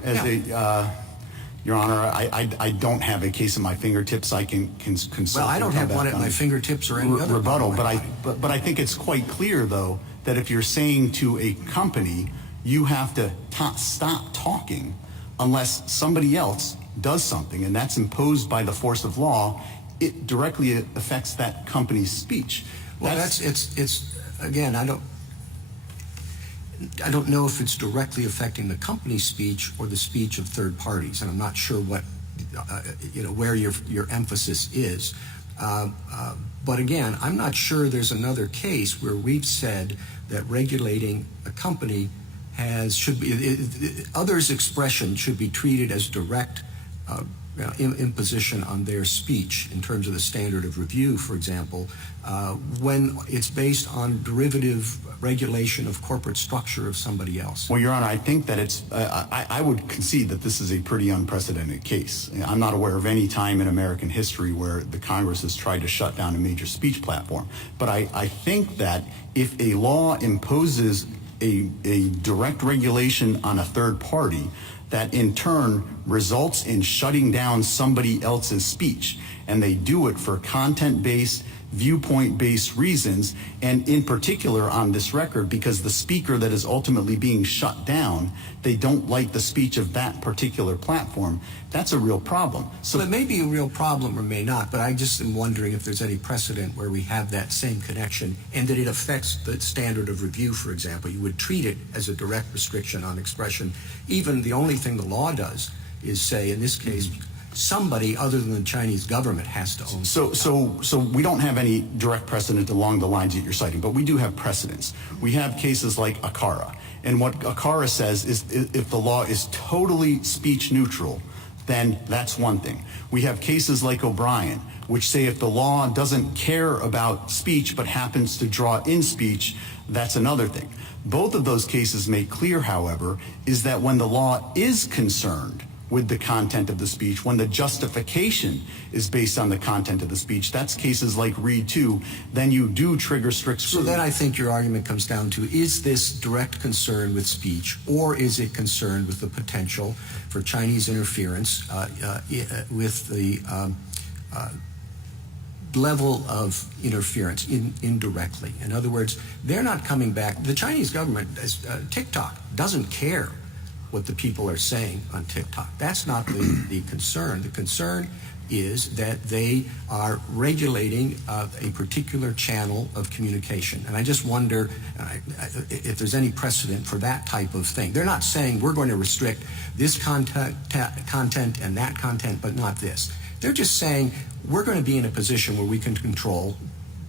Your Honor, I don't have a case at my fingertips. I can consult. Well, I don't have one at my fingertips or any other rebuttal, but I think it's quite clear, though, that if you're saying to a company, you have to stop talking unless somebody else does something, and that's imposed by the force of law, it directly affects that company's speech. Well, it's again, I don't know if it's directly affecting the company's speech or the speech of third parties, and I'm not sure what where your emphasis is. But again, I'm not sure there's another case where we've said that regulating a company others' expression should be treated as direct imposition on their speech in terms of the standard of review, for example, when it's based on derivative regulation of corporate structure of somebody else. Well, Your Honor, I think that I would concede that this is a pretty unprecedented case. I'm not aware of any time in American history where the Congress has tried to shut down a major speech platform. But I think that if a law imposes a direct regulation on a third party, that in turn results in shutting down somebody else's speech, and they do it for content-based, viewpoint-based reasons, and in particular on this record, because the speaker that is ultimately being shut down, they don't like the speech of that particular platform, that's a real problem. So it may be a real problem or may not, but I just am wondering if there's any precedent where we have that same connection and that it affects the standard of review, for example. You would treat it as a direct restriction on expression. Even the only thing the law does is say, in this case, somebody other than the Chinese government has to own. So we don't have any direct precedent along the lines that you're citing, but we do have precedents. We have cases like ACARA, and what ACARA says is if the law is totally speech neutral, then that's one thing. We have cases like O'Brien, which say if the law doesn't care about speech but happens to draw in speech, that's another thing. Both of those cases make clear, however, is that when the law is concerned with the content of the speech, when the justification is based on the content of the speech, that's cases like Reed 2, then you do trigger strict scrutiny. So then I think your argument comes down to, is this direct concern with speech, or is it concerned with the potential for Chinese interference with the level of interference indirectly? In other words, they're not coming back. The Chinese government, TikTok, doesn't care what the people are saying on TikTok. That's not the concern. The concern is that they are regulating a particular channel of communication. And I just wonder if there's any precedent for that type of thing. They're not saying we're going to restrict this content and that content, but not this. They're just saying we're going to be in a position where we can control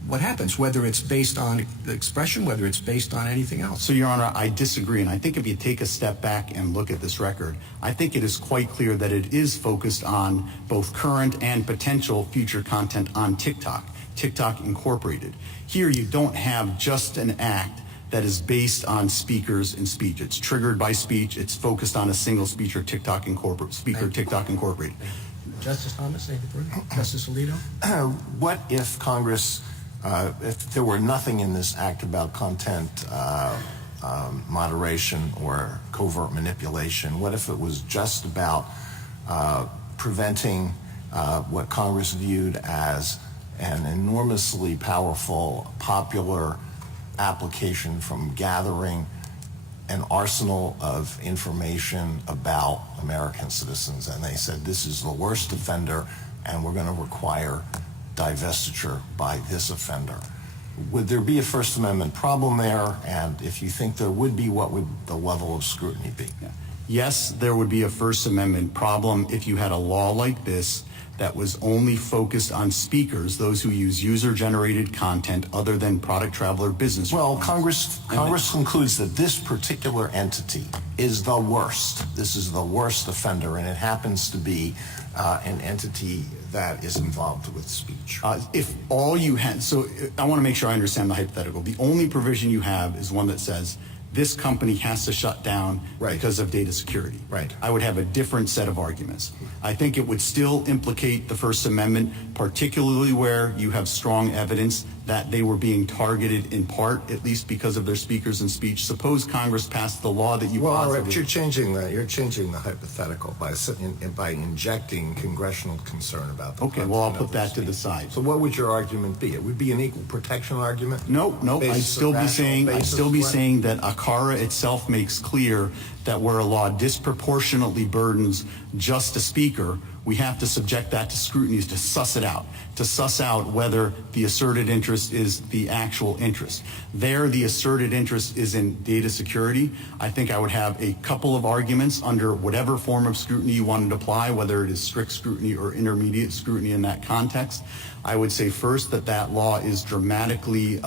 what happens, whether it's based on the expression, whether it's based on anything else. So, Your Honor, I disagree, and I think if you take a step back and look at this record, I think it is quite clear that it is focused on both current and potential future content on TikTok, TikTok Incorporated. Here you don't have just an act that is based on speakers and speech. It's triggered by speech. It's focused on a single speaker, TikTok Incorporated. Justice Thomas, anything further? Justice Alito? What if Congress, if there were nothing in this act about content moderation or covert manipulation, what if it was just about preventing what Congress viewed as an enormously powerful, popular application from gathering an arsenal of information about American citizens, and they said this is the worst offender and we're going to require divestiture by this offender? Would there be a First Amendment problem there? And if you think there would be, what would the level of scrutiny be? Yes, there would be a First Amendment problem if you had a law like this that was only focused on speakers, those who use user-generated content other than product, travel, or business. Well, Congress concludes that this particular entity is the worst. This is the worst offender, and it happens to be an entity that is involved with speech. If all you had, so I want to make sure I understand the hypothetical. The only provision you have is one that says this company has to shut down because of data security. Right. I would have a different set of arguments. I think it would still implicate the First Amendment, particularly where you have strong evidence that they were being targeted in part, at least because of their speakers and speech. Suppose Congress passed the law that you positively... Well, you're changing the hypothetical by injecting congressional concern about the Okay, well, I'll put that to the side. So what would your argument be? It would be an equal protection argument? No, I'd still be saying that ACARA itself makes clear that where a law disproportionately burdens just a speaker, we have to subject that to scrutiny to suss it out, to suss out whether the asserted interest is the actual interest. There, the asserted interest is in data security. I think I would have a couple of arguments under whatever form of scrutiny you wanted to apply, whether it is strict scrutiny or intermediate scrutiny in that context. I would say first that law is dramatically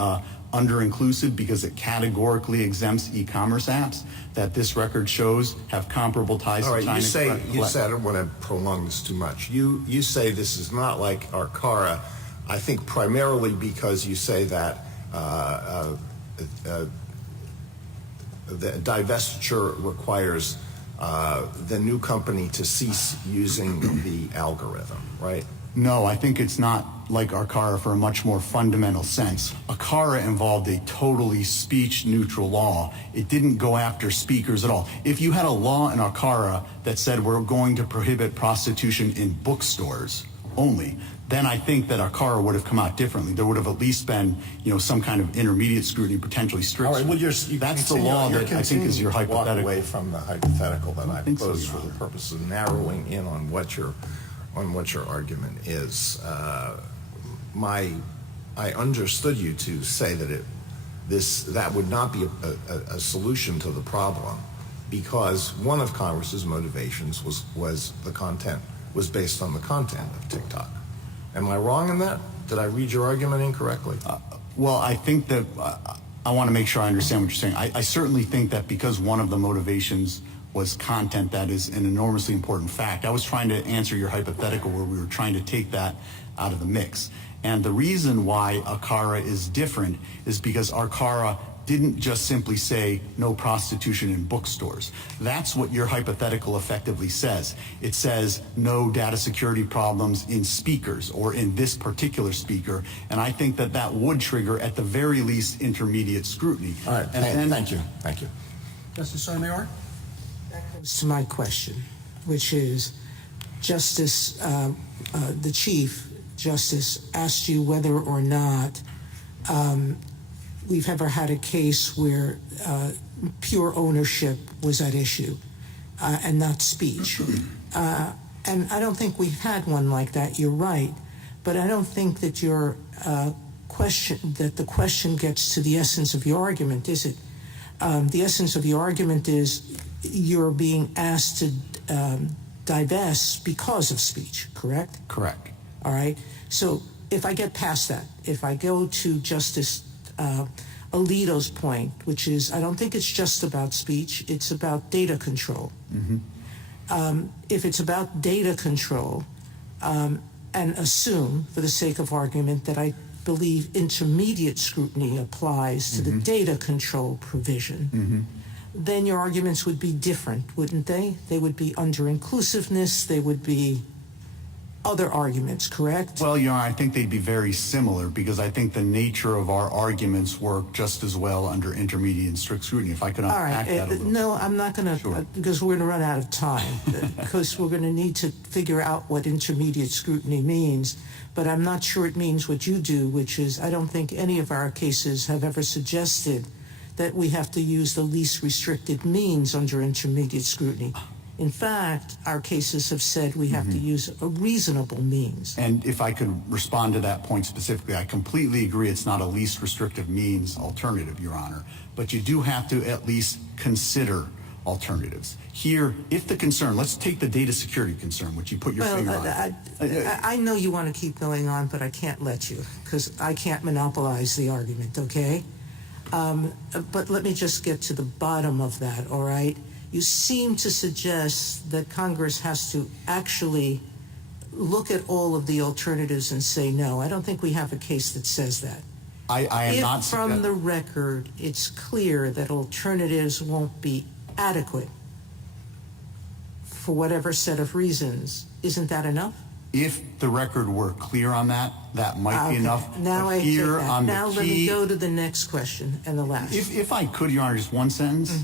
under-inclusive because it categorically exempts e-commerce apps that this record shows have comparable ties to China. You say, I don't want to prolong this too much. You say this is not like ACARA, I think primarily because you say that the divestiture requires the new company to cease using the algorithm, right? No, I think it's not like ACARA for a much more fundamental sense. ACARA involved a totally speech-neutral law. It didn't go after speakers at all. If you had a law in ACARA that said we're going to prohibit prostitution in bookstores only, then I think that ACARA would have come out differently. There would have at least been, some kind of intermediate scrutiny, potentially strict. All right, well, that's the law that I think is your hypothetical. Walk away from the hypothetical that I posed for the purpose of narrowing in on what your argument is. I understood you to say that that would not be a solution to the problem because one of Congress's motivations was based on the content of TikTok. Am I wrong in that? Did I read your argument incorrectly? Well, I think that I want to make sure I understand what you're saying. I certainly think that because one of the motivations was content, that is an enormously important fact. I was trying to answer your hypothetical where we were trying to take that out of the mix. And the reason why ACARA is different is because ACARA didn't just simply say no prostitution in bookstores. That's what your hypothetical effectively says. It says no data security problems in speakers or in this particular speaker. And I think that would trigger, at the very least, intermediate scrutiny. All right, thank you. Justice Sotomayor? That comes to my question, which is the Chief Justice asked you whether or not we've ever had a case where pure ownership was at issue and not speech. And I don't think we've had one like that. You're right. But I don't think that the question gets to the essence of your argument, is it? The essence of your argument is you're being asked to divest because of speech, correct? Correct. All right. So if I get past that, if I go to Justice Alito's point, which is I don't think it's just about speech, it's about data control. If it's about data control, and assume, for the sake of argument, that I believe intermediate scrutiny applies to the data control provision, then your arguments would be different, wouldn't they? They would be under inclusiveness, they would be other arguments, correct? Well, Your Honor, I think they'd be very similar because I think the nature of our arguments work just as well under intermediate and strict scrutiny. If I could All unpack right, that a little. no, I'm not going to, Sure. because we're going to run out of time, because we're going to need to figure out what intermediate scrutiny means, but I'm not sure it means what you do, which is I don't think any of our cases have ever suggested that we have to use the least restricted means under intermediate scrutiny. In fact, our cases have said we have to use a reasonable means. And if I could respond to that point specifically, I completely agree it's not a least restrictive means alternative, Your Honor, but you do have to at least consider alternatives. Here, if the concern, let's take the data security concern, which you put your finger on. I know you want to keep going on, but I can't let you, because I can't monopolize the argument, okay? But let me just get to the bottom of that, all right? You seem to suggest that Congress has to actually look at all of the alternatives and say no. I don't think we have a case that says that. I am not If from the record it's clear that alternatives won't be adequate for whatever set of reasons, isn't that enough? If the record were clear on that, that might be enough. Now But I take here that. on the Now let me key- go to the next question and the last. If I could, Your Honor, just one sentence.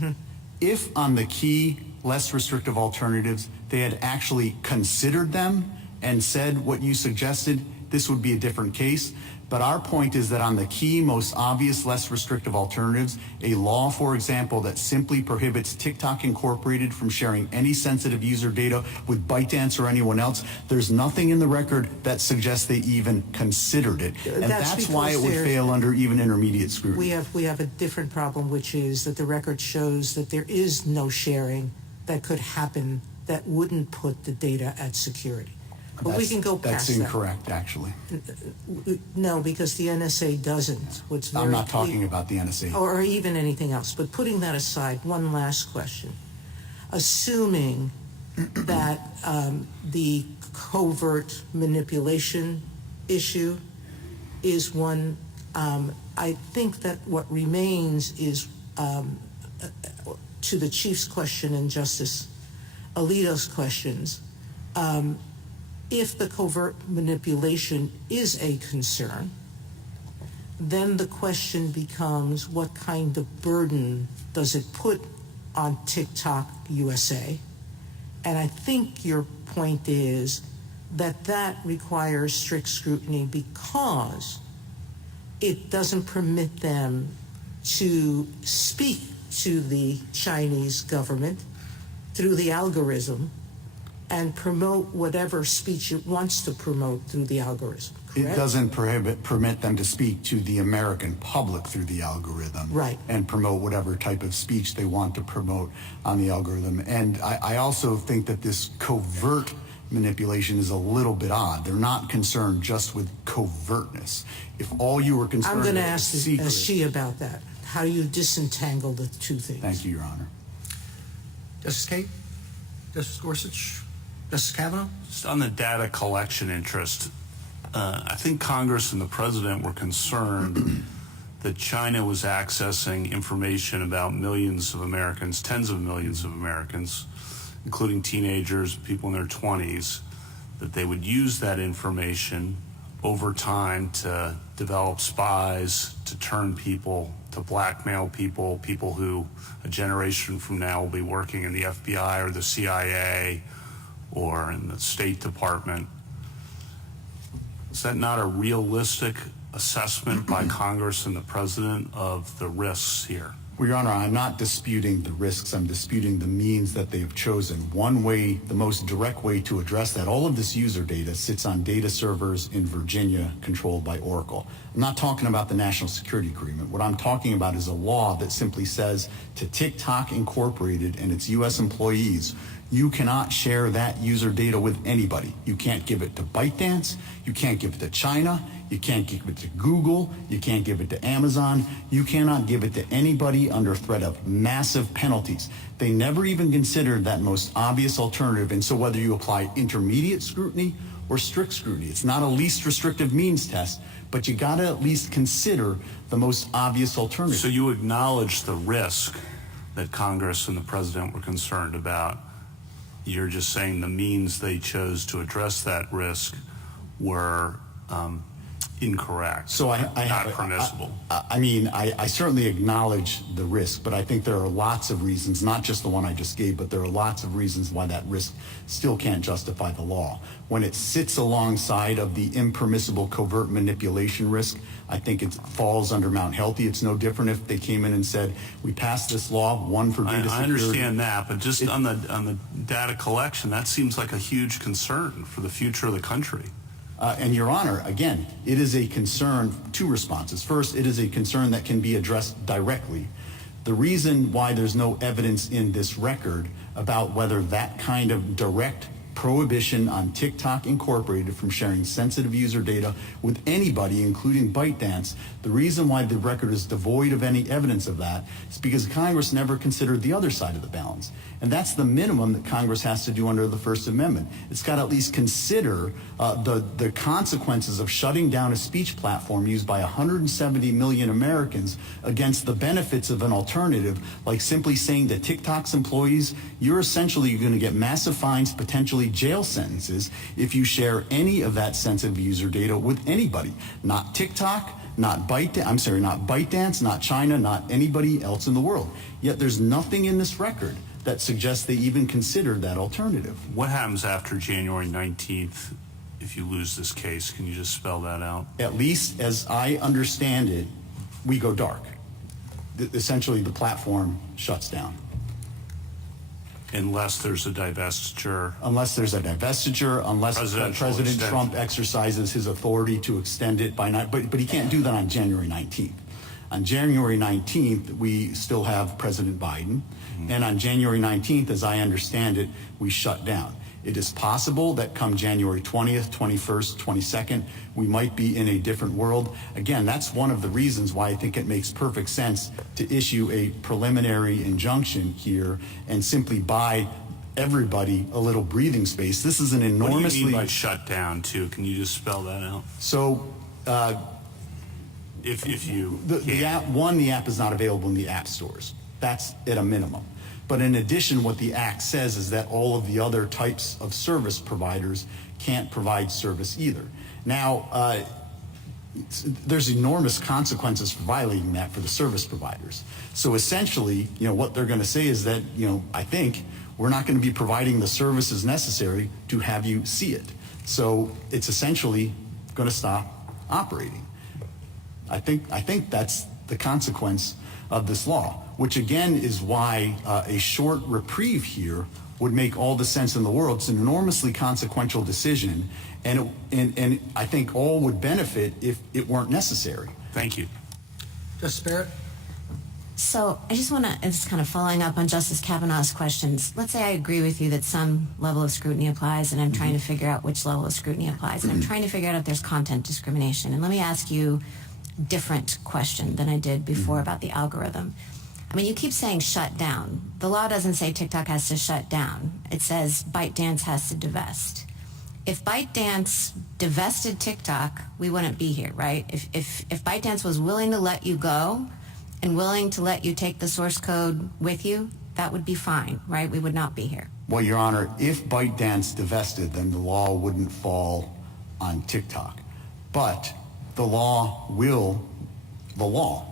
If on the key less restrictive alternatives, they had actually considered them and said what you suggested, this would be a different case. But our point is that on the key, most obvious, less restrictive alternatives, a law, for example, that simply prohibits TikTok Incorporated from sharing any sensitive user data with ByteDance or anyone else, there's nothing in the record that suggests they even considered it. And that's why it would fail under even intermediate scrutiny. We have a different problem, which is that the record shows that there is no sharing that could happen that wouldn't put the data at security. But we can go past That's incorrect, actually. No, because the NSA doesn't. I'm not talking about the NSA. Or even anything else. But putting that aside, one last question. Assuming that the covert manipulation issue is one, I think that what remains is, to the Chief's question and Justice Alito's questions, if the covert manipulation is a concern, then the question becomes what kind of burden does it put on TikTok USA? And I think your point is that that requires strict scrutiny because it doesn't permit them to speak to the Chinese government through the algorithm and promote whatever speech it wants to promote through the algorithm, correct? It doesn't permit them to speak to the American public through the algorithm. Right. And promote whatever type of speech they want to promote on the algorithm. And I also think that this covert manipulation is a little bit odd. They're not concerned just with covertness. If all you were concerned I'm going to with ask is secret. Xi about that. How do you disentangle the two things? Thank you, Your Honor. Justice Kate? Justice Gorsuch? Justice Kavanaugh? Just on the data collection interest, I think Congress and the President were concerned that China was accessing information about millions of Americans, tens of millions of Americans, including teenagers, people in their 20s, that they would use that information over time to develop spies, to turn people, to blackmail people, people who a generation from now will be working in the FBI or the CIA or in the State Department. Is that not a realistic assessment by Congress and the President of the risks here? Well, Your Honor, I'm not disputing the risks. I'm disputing the means that they've chosen. One way, the most direct way to address that, all of this user data sits on data servers in Virginia controlled by Oracle. I'm not talking about the National Security Agreement. What I'm talking about is a law that simply says to TikTok Incorporated and its U.S. employees, you cannot share that user data with anybody. You can't give it to ByteDance, you can't give it to China, you can't give it to Google, you can't give it to Amazon, you cannot give it to anybody under threat of massive penalties. They never even considered that most obvious alternative, and so whether you apply intermediate scrutiny or strict scrutiny, it's not a least restrictive means test, but you gotta at least consider the most obvious alternative. So you acknowledge the risk that Congress and the President were concerned about. You're just saying the means they chose to address that risk were incorrect, so not permissible. I certainly acknowledge the risk, but I think there are lots of reasons, not just the one I just gave, but there are lots of reasons why that risk still can't justify the law. When it sits alongside of the impermissible covert manipulation risk, I think it falls under Mount Healthy. It's no different if they came in and said, we passed this law, one for data security. I understand that, but just on the data collection, that seems like a huge concern for the future of the country. And Your Honor, again, it is a concern, two responses. First, it is a concern that can be addressed directly. The reason why there's no evidence in this record about whether that kind of direct prohibition on TikTok Incorporated from sharing sensitive user data with anybody, including ByteDance, the reason why the record is devoid of any evidence of that is because Congress never considered the other side of the balance. And that's the minimum that Congress has to do under the First Amendment. It's got to at least consider the consequences of shutting down a speech platform used by 170 million Americans against the benefits of an alternative, like simply saying to TikTok's employees, you're essentially going to get massive fines, potentially jail sentences, if you share any of that sensitive user data with anybody. Not TikTok, not ByteDance, not China, not anybody else in the world. Yet there's nothing in this record that suggests they even considered that alternative. What happens after January 19th if you lose this case? Can you just spell that out? At least as I understand it, we go dark. Essentially, the platform shuts down. Unless there's a divestiture. Unless there's a divestiture, unless President Trump exercises his authority to extend it by night. But he can't do that on January 19th. On January 19th, we still have President Biden. And on January 19th, as I understand it, we shut down. It is possible that come January 20th, 21st, 22nd, we might be in a different world. Again, that's one of the reasons why I think it makes perfect sense to issue a preliminary injunction here and simply buy everybody a little breathing space. This is an enormously... What do you mean by shut down, too? Can you just spell that out? So... if you... The app is not available in the app stores. That's at a minimum. But in addition, what the Act says is that all of the other types of service providers can't provide service either. Now, there's enormous consequences for violating that for the service providers. So essentially, what they're going to say is that, I think we're not going to be providing the services necessary to have you see it. So it's essentially going to stop operating. I think that's the consequence of this law, which again is why a short reprieve here would make all the sense in the world. It's an enormously consequential decision, and I think all would benefit if it weren't necessary. Thank you. Justice Barrett? So I just want to, it's kind of following up on Justice Kavanaugh's questions. Let's say I agree with you that some level of scrutiny applies, and I'm trying to figure out which level of scrutiny applies, and I'm trying to figure out if there's content discrimination. And let me ask you a different question than I did before about the algorithm. I mean, you keep saying shut down. The law doesn't say TikTok has to shut down. It says ByteDance has to divest. If ByteDance divested TikTok, we wouldn't be here, right? If ByteDance was willing to let you go and willing to let you take the source code with you, that would be fine, right? We would not be here. Well, Your Honor, if ByteDance divested, then the law wouldn't fall on TikTok. But the law,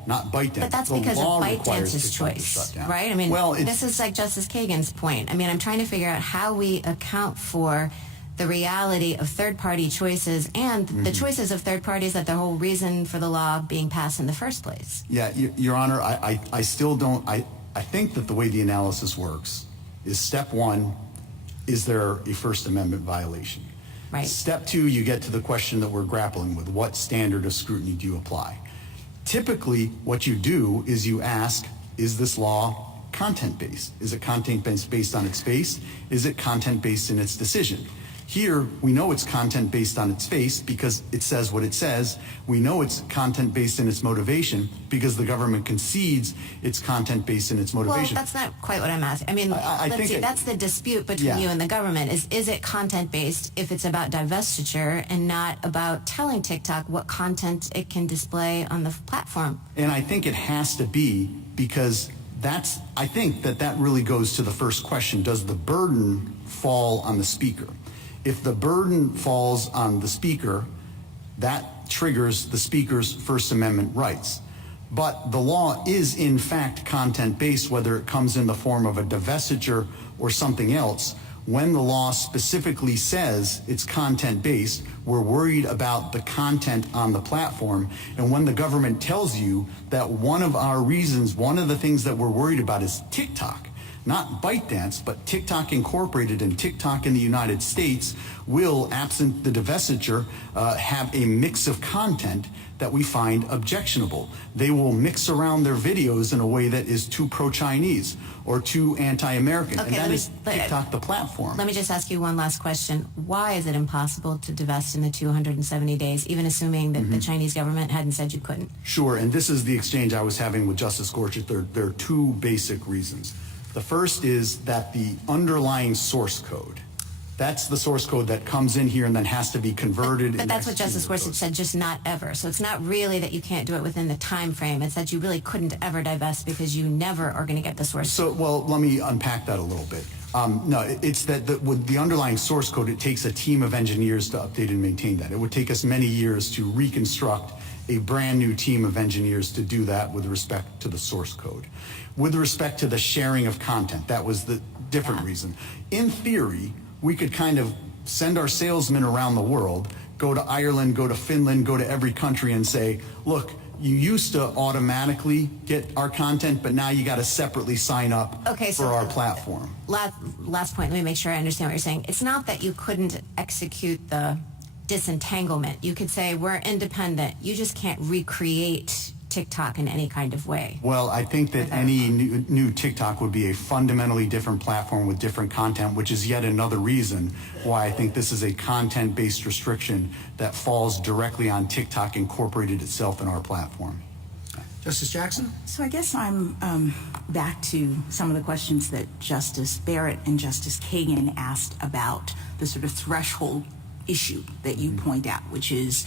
not ByteDance. But that's because of ByteDance's choice, right? I mean, this is like Justice Kagan's point. I mean, I'm trying to figure out how we account for the reality of third-party choices and the choices of third parties that the whole reason for the law being passed in the first place. Yeah, Your Honor, I still don't, I think that the way the analysis works is step one, is there a First Amendment violation? Right. Step two, you get to the question that we're grappling with. What standard of scrutiny do you apply? Typically, what you do is you ask, is this law content-based? Is it content-based based on its face? Is it content-based in its decision? Here, we know it's content-based on its face because it says what it says. We know it's content-based in its motivation because the government concedes it's content-based in its motivation. Well, that's not quite what I'm asking. I mean, let's see, that's the dispute between you and the government. Is it content-based if it's about divestiture and not about telling TikTok what content it can display on the platform? And I think it has to be because I think that really goes to the first question. Does the burden fall on the speaker? If the burden falls on the speaker, that triggers the speaker's First Amendment rights. But the law is in fact content-based, whether it comes in the form of a divestiture or something else. When the law specifically says it's content-based, we're worried about the content on the platform. And when the government tells you that one of our reasons, one of the things that we're worried about is TikTok, not ByteDance, but TikTok Incorporated and TikTok in the United States will, absent the divestiture, have a mix of content that we find objectionable. They will mix around their videos in a way that is too pro-Chinese or too anti-American. Okay, and that is TikTok, the platform. Let me just ask you one last question. Why is it impossible to divest in the 270 days, even assuming that the Chinese government hadn't said you couldn't? Sure, and this is the exchange I was having with Justice Gorsuch. There are two basic reasons. The first is that the underlying source code, that's the source code that comes in here and then has to be converted. But that's what Justice Gorsuch said, just not ever. So it's not really that you can't do it within the time frame. It's that you really couldn't ever divest because you never are going to get the source code. So, well, let me unpack that a little bit. No, it's that with the underlying source code, it takes a team of engineers to update and maintain that. It would take us many years to reconstruct a brand new team of engineers to do that with respect to the source code. With respect to the sharing of content, that was the different reason. In theory, we could kind of send our salesmen around the world, go to Ireland, go to Finland, go to every country and say, look, you used to automatically get our content, but now you got to separately sign up for our platform. Last point, let me make sure I understand what you're saying. It's not that you couldn't execute the disentanglement. You could say, we're independent. You just can't recreate TikTok in any kind of way. Well, I think that any new TikTok would be a fundamentally different platform with different content, which is yet another reason why I think this is a content-based restriction that falls directly on TikTok Incorporated itself in our platform. Justice Jackson? So I guess I'm back to some of the questions that Justice Barrett and Justice Kagan asked about the sort of threshold issue that you point out, which is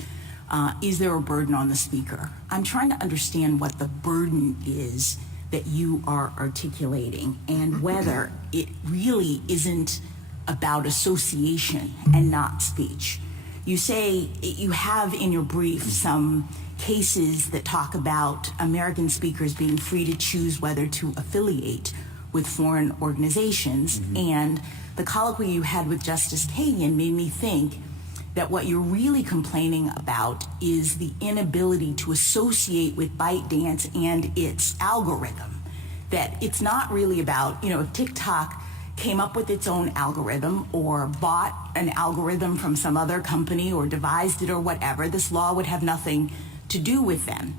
there a burden on the speaker? I'm trying to understand what the burden is that you are articulating and whether it really isn't about association and not speech. You say you have in your brief some cases that talk about American speakers being free to choose whether to affiliate with foreign organizations, and the colloquy you had with Justice Kagan made me think that what you're really complaining about is the inability to associate with ByteDance and its algorithm. That it's not really about, if TikTok came up with its own algorithm or bought an algorithm from some other company or devised it or whatever, this law would have nothing to do with them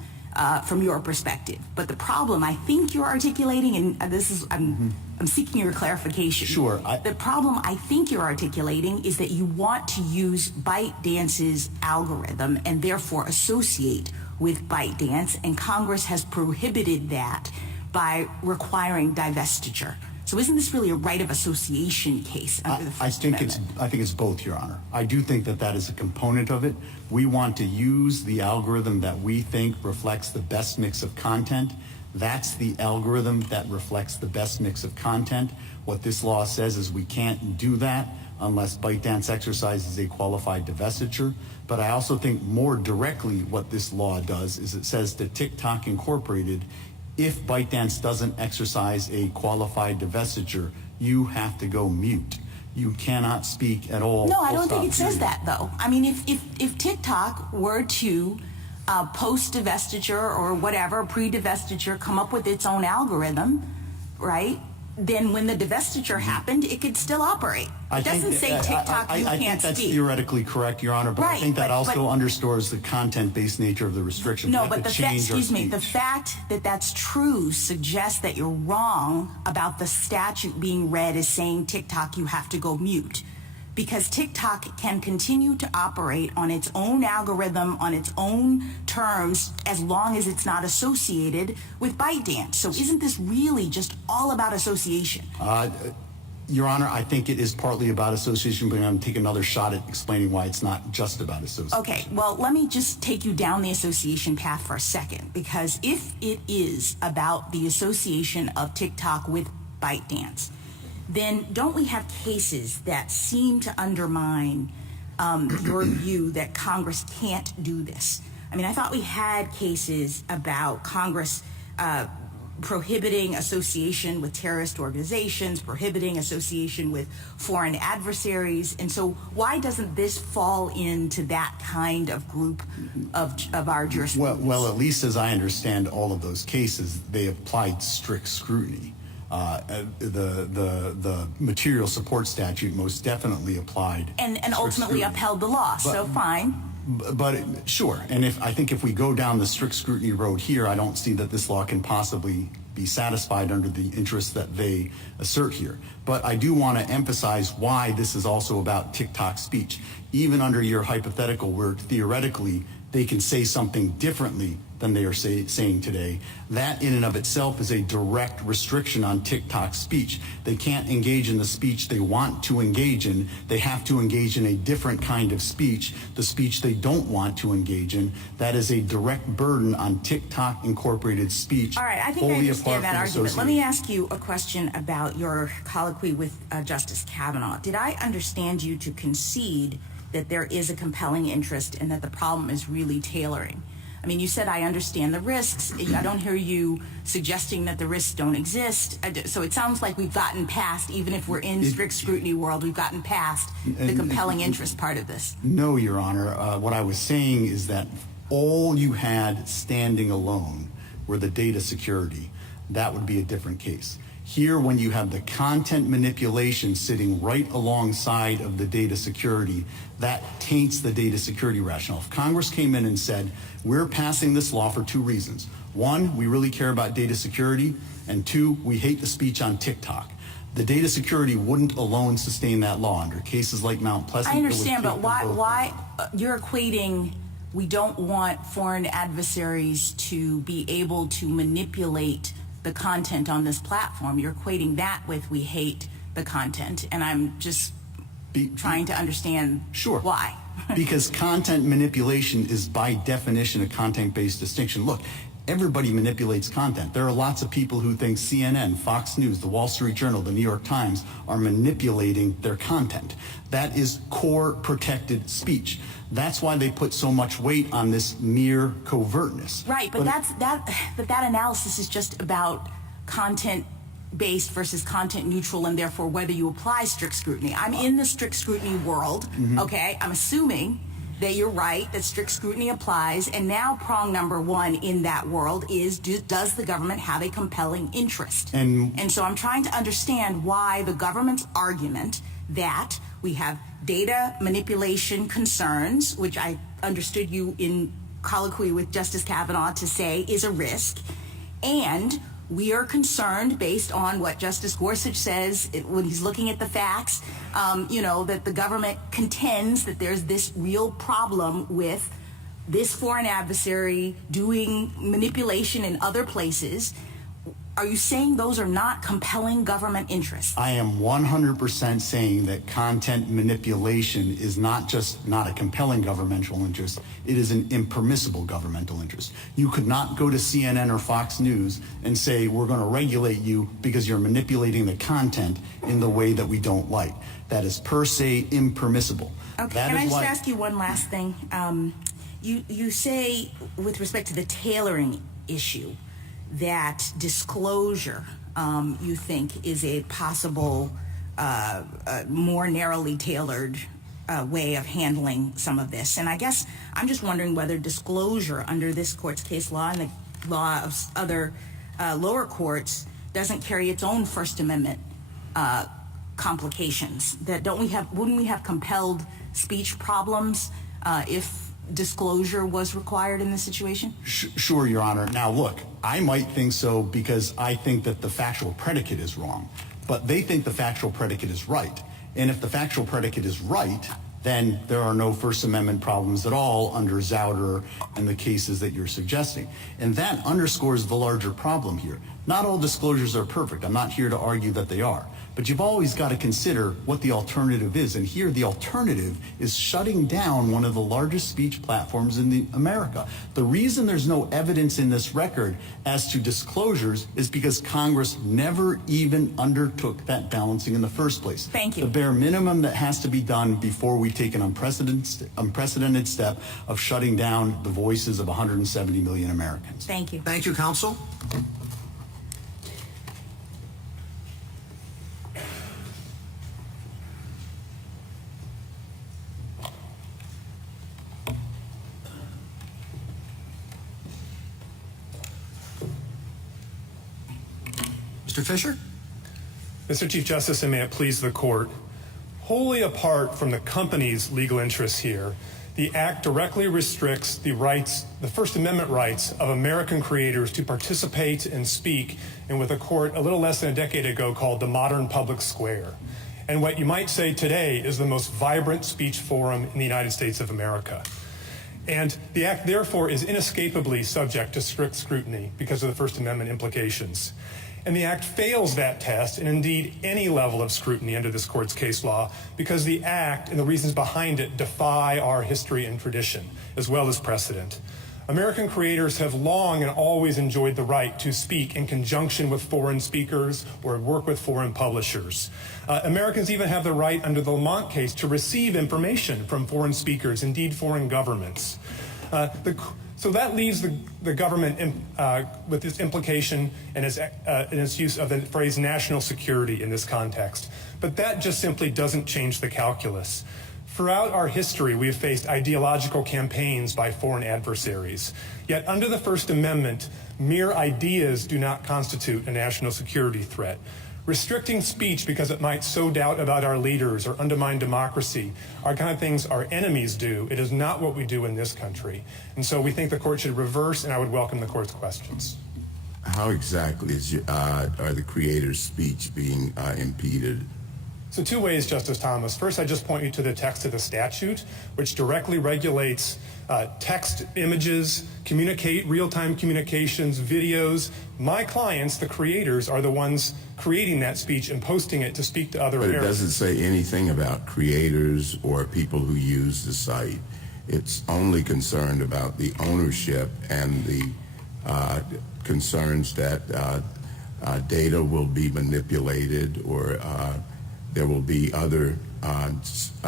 from your perspective. But the problem I think you're articulating, and this is, I'm seeking your clarification. Sure. The problem I think you're articulating is that you want to use ByteDance's algorithm and therefore associate with ByteDance, and Congress has prohibited that by requiring divestiture. So isn't this really a right of association case under the First Amendment? I think it's both, Your Honor. I do think that is a component of it. We want to use the algorithm that we think reflects the best mix of content. That's the algorithm that reflects the best mix of content. What this law says is we can't do that unless ByteDance exercises a qualified divestiture. But I also think more directly what this law does is it says to TikTok Incorporated, if ByteDance doesn't exercise a qualified divestiture, you have to go mute. You cannot speak at all. No, I don't think it says that, though. I mean, if TikTok were to post-divestiture or whatever, pre-divestiture, come up with its own algorithm, right, then when the divestiture happened, it could still operate. It doesn't say TikTok you I can't think that's speak. theoretically correct, Your Honor, but I Right, think that but also underscores the content-based nature of the restriction. No, We have but to the fact, change our excuse me, the speech. fact that that's true suggests that you're wrong about the statute being read as saying TikTok you have to go mute. Because TikTok can continue to operate on its own algorithm, on its own terms, as long as it's not associated with ByteDance. So isn't this really just all about association? Your Honor, I think it is partly about association, but I'm going to take another shot at explaining why it's not just about association. Okay, well, let me just take you down the association path for a second, because if it is about the association of TikTok with ByteDance, then don't we have cases that seem to undermine your view that Congress can't do this? I mean, I thought we had cases about Congress prohibiting association with terrorist organizations, prohibiting association with foreign adversaries, and so why doesn't this fall into that kind of group of our jurisprudence? Well, at least as I understand all of those cases, they applied strict scrutiny. The material support statute most definitely applied and strict ultimately scrutiny. upheld the law, so fine. But sure, and I think if we go down the strict scrutiny road here, I don't see that this law can possibly be satisfied under the interests that they assert here. But I do want to emphasize why this is also about TikTok speech. Even under your hypothetical, where theoretically they can say something differently than they are saying today, that in and of itself is a direct restriction on TikTok speech. They can't engage in the speech they want to engage in. They have to engage in a different kind of speech, the speech they don't want to engage in. That is a direct burden on TikTok incorporated speech. All right, I think I understand that argument. Let me ask you a question about your colloquy with Justice Kavanaugh. Did I understand you to concede that there is a compelling interest and that the problem is really tailoring? I mean, you said, I understand the risks. I don't hear you suggesting that the risks don't exist. So it sounds like we've gotten past, even if we're in strict scrutiny world, we've gotten past the compelling interest part of this. No, Your Honor. What I was saying is that all you had standing alone were the data security. That would be a different case. Here, when you have the content manipulation sitting right alongside of the data security, that taints the data security rationale. If Congress came in and said, we're passing this law for two reasons. One, we really care about data security, and two, we hate the speech on TikTok. The data security wouldn't alone sustain that law under cases like Mount Pleasant. I understand, but why you're equating we don't want foreign adversaries to be able to manipulate the content on this platform. You're equating that with we hate the content, and I'm just trying to understand why. Because content manipulation is by definition a content-based distinction. Look, everybody manipulates content. There are lots of people who think CNN, Fox News, the Wall Street Journal, the New York Times are manipulating their content. That is core protected speech. That's why they put so much weight on this mere covertness. Right, but that analysis is just about content-based versus content-neutral, and therefore whether you apply strict scrutiny. I'm in the strict scrutiny world, okay? I'm assuming that you're right, that strict scrutiny applies, and now prong number one in that world is, does the government have a compelling interest? And so I'm trying to understand why the government's argument that we have data manipulation concerns, which I understood you in colloquy with Justice Kavanaugh to say is a risk, and we are concerned based on what Justice Gorsuch says when he's looking at the facts, that the government contends that there's this real problem with this foreign adversary doing manipulation in other places. Are you saying those are not compelling government interests? I am 100% saying that content manipulation is not just not a compelling governmental interest, it is an impermissible governmental interest. You could not go to CNN or Fox News and say, we're going to regulate you because you're manipulating the content in the way that we don't like. That is per se impermissible. Okay, can I just ask you one last thing? You say, with respect to the tailoring issue, that disclosure, you think, is a possible, more narrowly tailored way of handling some of this. And I guess I'm just wondering whether disclosure under this court's case law and the law of other lower courts doesn't carry its own First Amendment complications? That wouldn't we have compelled speech problems if disclosure was required in this situation? Sure, Your Honor. Now, look, I might think so because I think that the factual predicate is wrong, but they think the factual predicate is right. And if the factual predicate is right, then there are no First Amendment problems at all under Zauder and the cases that you're suggesting. And that underscores the larger problem here. Not all disclosures are perfect. I'm not here to argue that they are. But you've always got to consider what the alternative is. And here the alternative is shutting down one of the largest speech platforms in America. The reason there's no evidence in this record as to disclosures is because Congress never even undertook that balancing in the first place. Thank you. The bare minimum that has to be done before we take an unprecedented step of shutting down the voices of 170 million Americans. Thank you. Thank you, counsel. Mr. Fisher? Mr. Chief Justice, and may it please the court, wholly apart from the company's legal interests here, the Act directly restricts the First Amendment rights of American creators to participate and speak in what the court a little less than a decade ago called the modern public square, and what you might say today is the most vibrant speech forum in the United States of America. And the Act, therefore, is inescapably subject to strict scrutiny because of the First Amendment implications. And the Act fails that test, and indeed any level of scrutiny under this court's case law, because the Act and the reasons behind it defy our history and tradition, as well as precedent. American creators have long and always enjoyed the right to speak in conjunction with foreign speakers or work with foreign publishers. Americans even have the right under the Lamont case to receive information from foreign speakers, indeed foreign governments. So that leaves the government with this implication and its use of the phrase national security in this context. But that just simply doesn't change the calculus. Throughout our history, we have faced ideological campaigns by foreign adversaries. Yet under the First Amendment, mere ideas do not constitute a national security threat. Restricting speech because it might sow doubt about our leaders or undermine democracy are kind of things our enemies do. It is not what we do in this country. And so we think the court should reverse, and I would welcome the court's questions. How exactly are the creators' speech being impeded? So two ways, Justice Thomas. First, I just point you to the text of the statute, which directly regulates text, images, real-time communications, videos. My clients, the creators, are the ones creating that speech and posting it to speak to other Americans. But it doesn't say anything about creators or people who use the site. It's only concerned about the ownership and the concerns that data will be manipulated or there will be other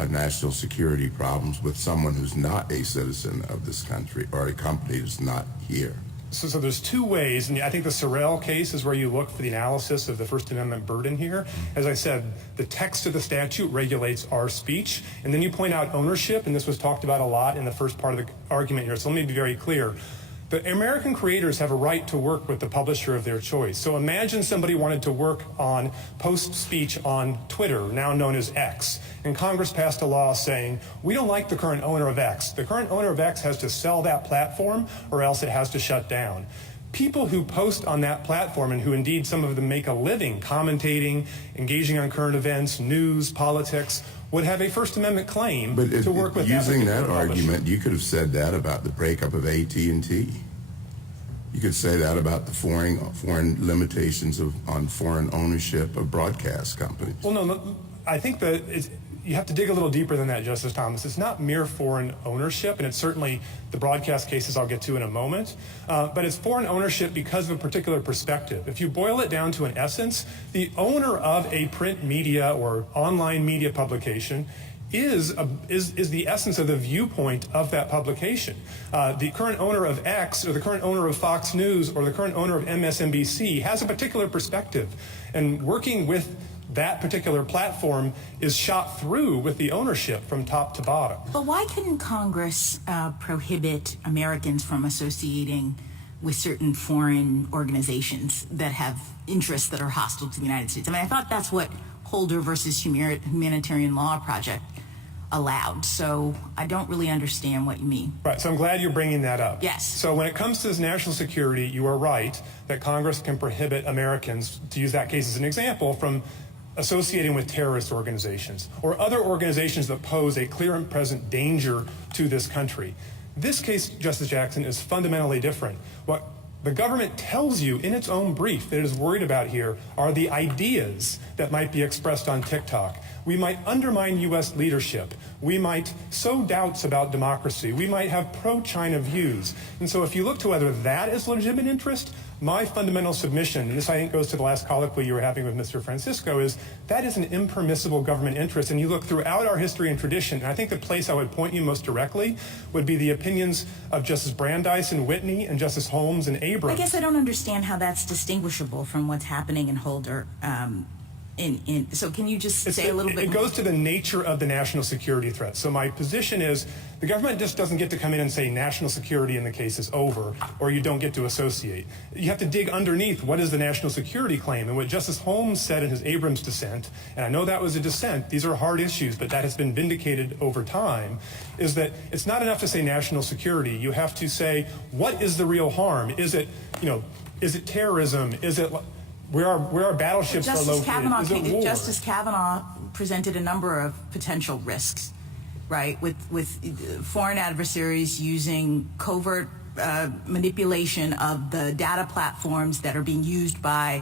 national security problems with someone who's not a citizen of this country or a company that's not here. So there's two ways, and I think the Sorrell case is where you look for the analysis of the First Amendment burden here. As I said, the text of the statute regulates our speech, and then you point out ownership, and this was talked about a lot in the first part of the argument here, so let me be very clear. The American creators have a right to work with the publisher of their choice. So imagine somebody wanted to work on post speech on Twitter, now known as X, and Congress passed a law saying, we don't like the current owner of X. The current owner of X has to sell that platform or else it has to shut down. People who post on that platform, and who indeed some of them make a living commentating, engaging on current events, news, politics, would have a First Amendment claim to work with using that publisher. argument, you could have said that about the breakup of AT&T. You could say that about the foreign limitations on foreign ownership of broadcast companies. Well, no, I think that you have to dig a little deeper than that, Justice Thomas. It's not mere foreign ownership, and it's certainly the broadcast cases I'll get to in a moment, but it's foreign ownership because of a particular perspective. If you boil it down to an essence, the owner of a print media or online media publication is the essence of the viewpoint of that publication. The current owner of X or the current owner of Fox News or the current owner of MSNBC has a particular perspective, and working with that particular platform is shot through with the ownership from top to bottom. But why couldn't Congress prohibit Americans from associating with certain foreign organizations that have interests that are hostile to the United States. I mean, I thought that's what Holder versus Humanitarian Law Project allowed. So I don't really understand what you mean. Right. So I'm glad you're bringing that up. Yes. So when it comes to national security, you are right that Congress can prohibit Americans, to use that case as an example, from associating with terrorist organizations or other organizations that pose a clear and present danger to this country. This case, Justice Jackson, is fundamentally different. What the government tells you in its own brief that it is worried about here are the ideas that might be expressed on TikTok. We might undermine U.S. leadership. We might sow doubts about democracy. We might have pro-China views. And so if you look to whether that is legitimate interest, my fundamental submission, and this I think goes to the last colloquy you were having with Mr. Francisco, is that is an impermissible government interest. And you look throughout our history and tradition, and I think the place I would point you most directly would be the opinions of Justice Brandeis and Whitney and Justice Holmes and Abrams. I guess I don't understand how that's distinguishable from what's happening in Holder. So can you just say a little bit more? It goes to the nature of the national security threat. So my position is the government just doesn't get to come in and say national security in the case is over, or you don't get to associate. You have to dig underneath what is the national security claim. And what Justice Holmes said in his Abrams dissent, and I know that was a dissent, these are hard issues, but that has been vindicated over time, is that it's not enough to say national security. You have to say, what is the real harm? Is it terrorism? Is it where our battleships are located? Is it war? Justice Kavanaugh presented a number of potential risks, right, with foreign adversaries using covert manipulation of the data platforms that are being used by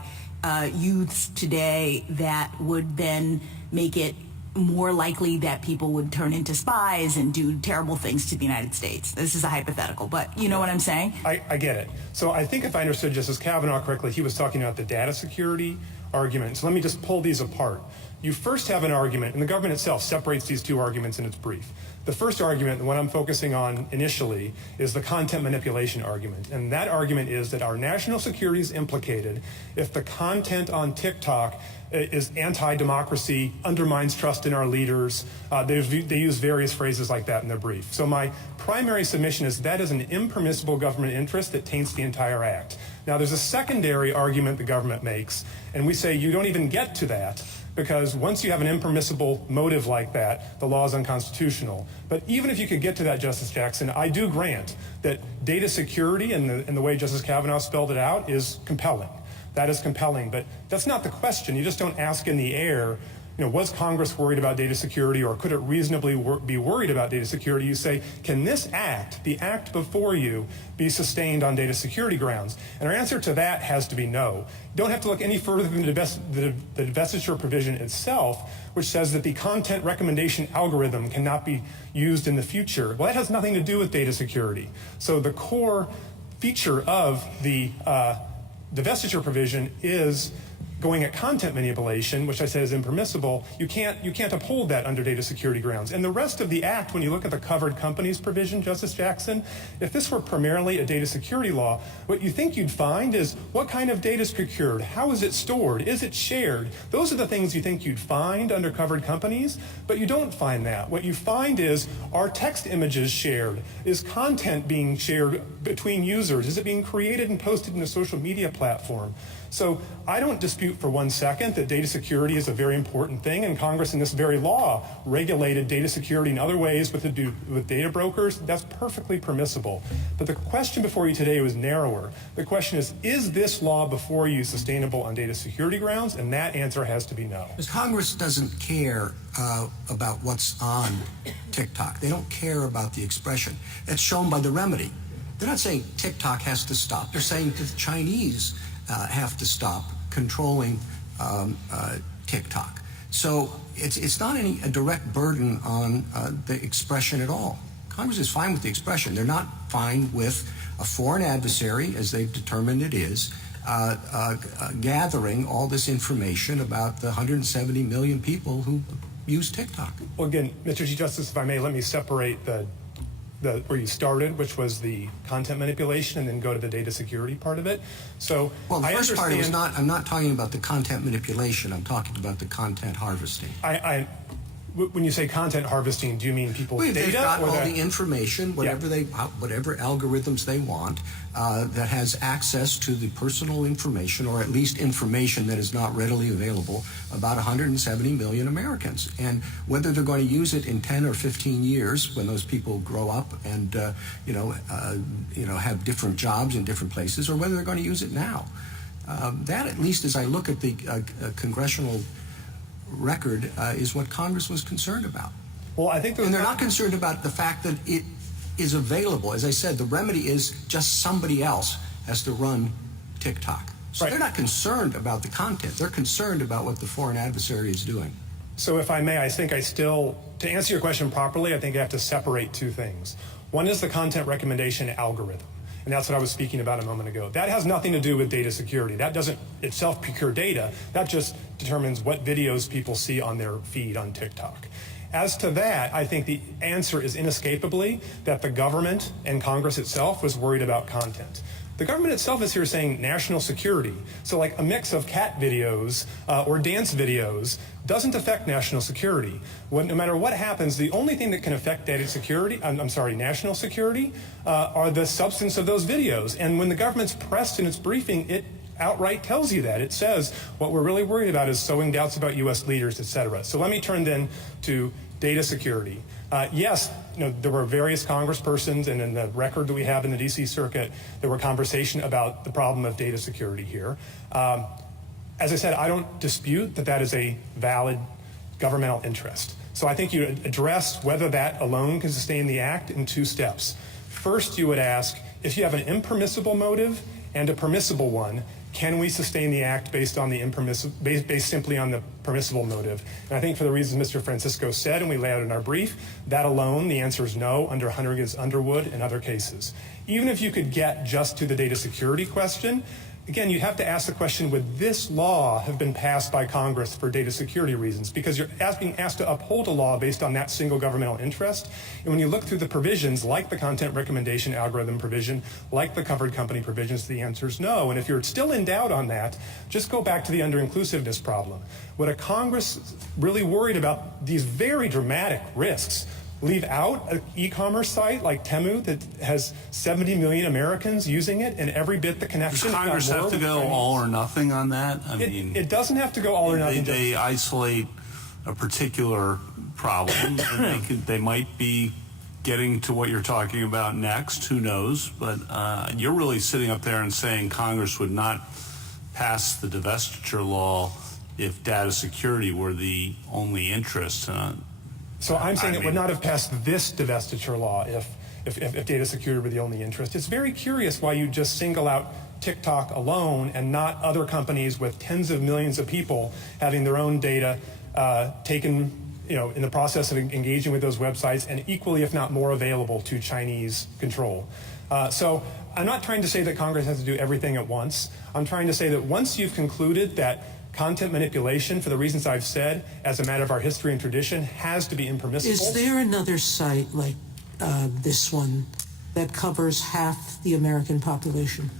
youths today that would then make it more likely that people would turn into spies and do terrible things to the United States. This is a hypothetical, but you know what I'm saying? I get it. So I think if I understood Justice Kavanaugh correctly, he was talking about the data security argument. So let me just pull these apart. You first have an argument, and the government itself separates these two arguments in its brief. The first argument, the one I'm focusing on initially, is the content manipulation argument. And that argument is that our national security is implicated if the content on TikTok is anti-democracy, undermines trust in our leaders. They use various phrases like that in their brief. So my primary submission is that is an impermissible government interest that taints the entire act. Now there's a secondary argument the government makes, and we say you don't even get to that because once you have an impermissible motive like that, the law is unconstitutional. But even if you could get to that, Justice Jackson, I do grant that data security and the way Justice Kavanaugh spelled it out is compelling. That is compelling, but that's not the question. You just don't ask in the air, was Congress worried about data security or could it reasonably be worried about data security? You say, can this act, the act before you, be sustained on data security grounds? And our answer to that has to be no. You don't have to look any further than the divestiture provision itself, which says that the content recommendation algorithm cannot be used in the future. Well, that has nothing to do with data security. So the core feature of the divestiture provision is going at content manipulation, which I said is impermissible. You can't uphold that under data security grounds. And the rest of the act, when you look at the covered companies provision, Justice Jackson, if this were primarily a data security law, what you think you'd find is what kind of data is procured? How is it stored? Is it shared? Those are the things you think you'd find under covered companies, but you don't find that. What you find is, are text images shared? Is content being shared between users? Is it being created and posted in a social media platform? So I don't dispute for 1 second that data security is a very important thing, and Congress in this very law regulated data security in other ways with data brokers. That's perfectly permissible. But the question before you today was narrower. The question is this law before you sustainable on data security grounds? And that answer has to be no. Congress doesn't care about what's on TikTok. They don't care about the expression. That's shown by the remedy. They're not saying TikTok has to stop. They're saying that the Chinese have to stop controlling TikTok. So it's not a direct burden on the expression at all. Congress is fine with the expression. They're not fine with a foreign adversary, as they've determined it is, gathering all this information about the 170 million people who use TikTok. Well, again, Mr. Chief Justice, if I may, let me separate where you started, which was the content manipulation, and then go to the data security part of it. So, well, the first part is I'm not talking about the content manipulation. I'm talking about the content harvesting. when you say content harvesting, do you mean people's Well, data? they've got or all that? the information, whatever whatever algorithms they want, that has access to the personal information, or at least information that is not readily available, about 170 million Americans. And whether they're going to use it in 10 or 15 years, when those people grow up and have different jobs in different places, or whether they're going to use it now. That, at least as I look at the congressional record, is what Congress was concerned about. Well, I think and they're not concerned about the fact that it is available. As I said, the remedy is just somebody else has to run TikTok. So they're not concerned about the content. They're concerned about what the foreign adversary is doing. So if I may, I think to answer your question properly, I think I have to separate two things. One is the content recommendation algorithm. And that's what I was speaking about a moment ago. That has nothing to do with data security. That doesn't itself procure data. That just determines what videos people see on their feed on TikTok. As to that, I think the answer is inescapably that the government and Congress itself was worried about content. The government itself is here saying national security. So like a mix of cat videos or dance videos doesn't affect national security. No matter what happens, the only thing that can affect national security are the substance of those videos. And when the government's pressed in its briefing, it outright tells you that. It says what we're really worried about is sowing doubts about U.S. leaders, et cetera. So let me turn then to data security. Yes, there were various congresspersons, and in the record that we have in the D.C. Circuit, there were conversation about the problem of data security here. As I said, I don't dispute that that is a valid governmental interest. So I think you address whether that alone can sustain the act in two steps. First, you would ask, if you have an impermissible motive and a permissible one, can we sustain the act based on the based simply on the permissible motive? And I think for the reasons Mr. Francisco said, and we lay out in our brief, that alone, the answer is no under Hunter against Underwood and other cases. Even if you could get just to the data security question, again, you'd have to ask the question, would this law have been passed by Congress for data security reasons? Because you're being asked to uphold a law based on that single governmental interest. And when you look through the provisions, like the content recommendation algorithm provision, like the covered company provisions, the answer is no. And if you're still in doubt on that, just go back to the under-inclusiveness problem. Would a Congress really worried about these very dramatic risks leave out an e-commerce site like Temu that has 70 million Americans using it, and every bit the connection? Does Congress have to go all or nothing on that? I mean, it doesn't have to go all or nothing. They isolate a particular problem, and they might be getting to what you're talking about next. Who knows? But you're really sitting up there and saying Congress would not pass the divestiture law if data security were the only interest. So I'm saying it would not have passed this divestiture law if data security were the only interest. It's very curious why you just single out TikTok alone and not other companies with tens of millions of people having their own data taken, in the process of engaging with those websites, and equally, if not more, available to Chinese control. So I'm not trying to say that Congress has to do everything at once. I'm trying to say that once you've concluded that content manipulation, for the reasons I've said, as a matter of our history and tradition, has to be impermissible. Is there another site like this one that covers half the American population?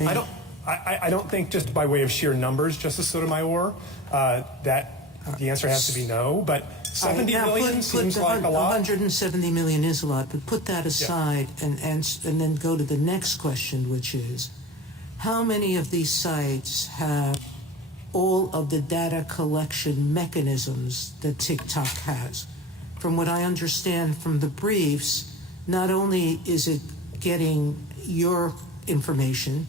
Okay. I don't think, just by way of sheer numbers, Justice Sotomayor, that the answer has to be no. But 70 million seems like a lot. 170 million is a lot, but put that aside and then go to the next question, which is, how many of these sites have all of the data collection mechanisms that TikTok has? From what I understand from the briefs, not only is it getting your information,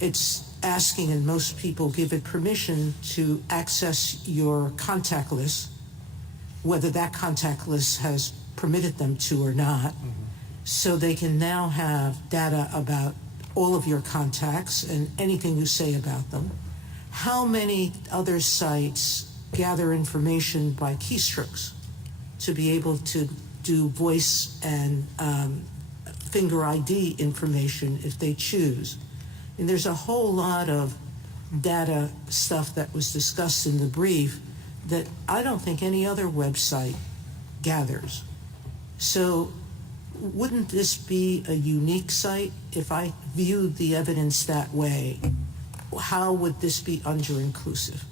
it's asking, and most people give it permission to access your contact list, whether that contact list has permitted them to or not. Mm-hmm. So they can now have data about all of your contacts and anything you say about them. How many other sites gather information by keystrokes to be able to do voice and finger ID information if they choose? And there's a whole lot of data stuff that was discussed in the brief that I don't think any other website gathers. So wouldn't this be a unique site? If I viewed the evidence that way, how would this be under-inclusive?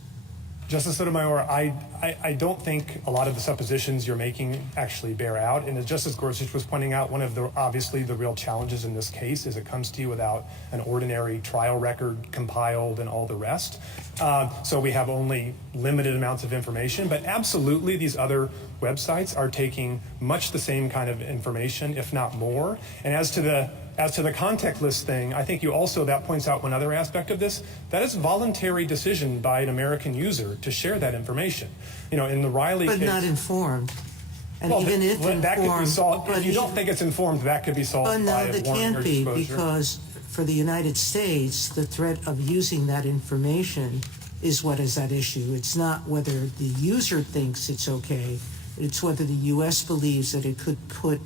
Justice Sotomayor, I don't think a lot of the suppositions you're making actually bear out. And as Justice Gorsuch was pointing out, one of the obviously the real challenges in this case is it comes to you without an ordinary trial record compiled and all the rest. So we have only limited amounts of information. But absolutely, these other websites are taking much the same kind of information, if not more. And as to the contact list thing, I think that points out one other aspect of this. That is voluntary decision by an American user to share that information. In the Riley case. But not informed. And well, even if informed. That could be solved. If you don't think it's informed, that could be solved by a warrant or exposure. No, that can't be, because for the United States, the threat of using that information is what is at issue. It's not whether the user thinks it's okay. It's whether the U.S. believes that it could put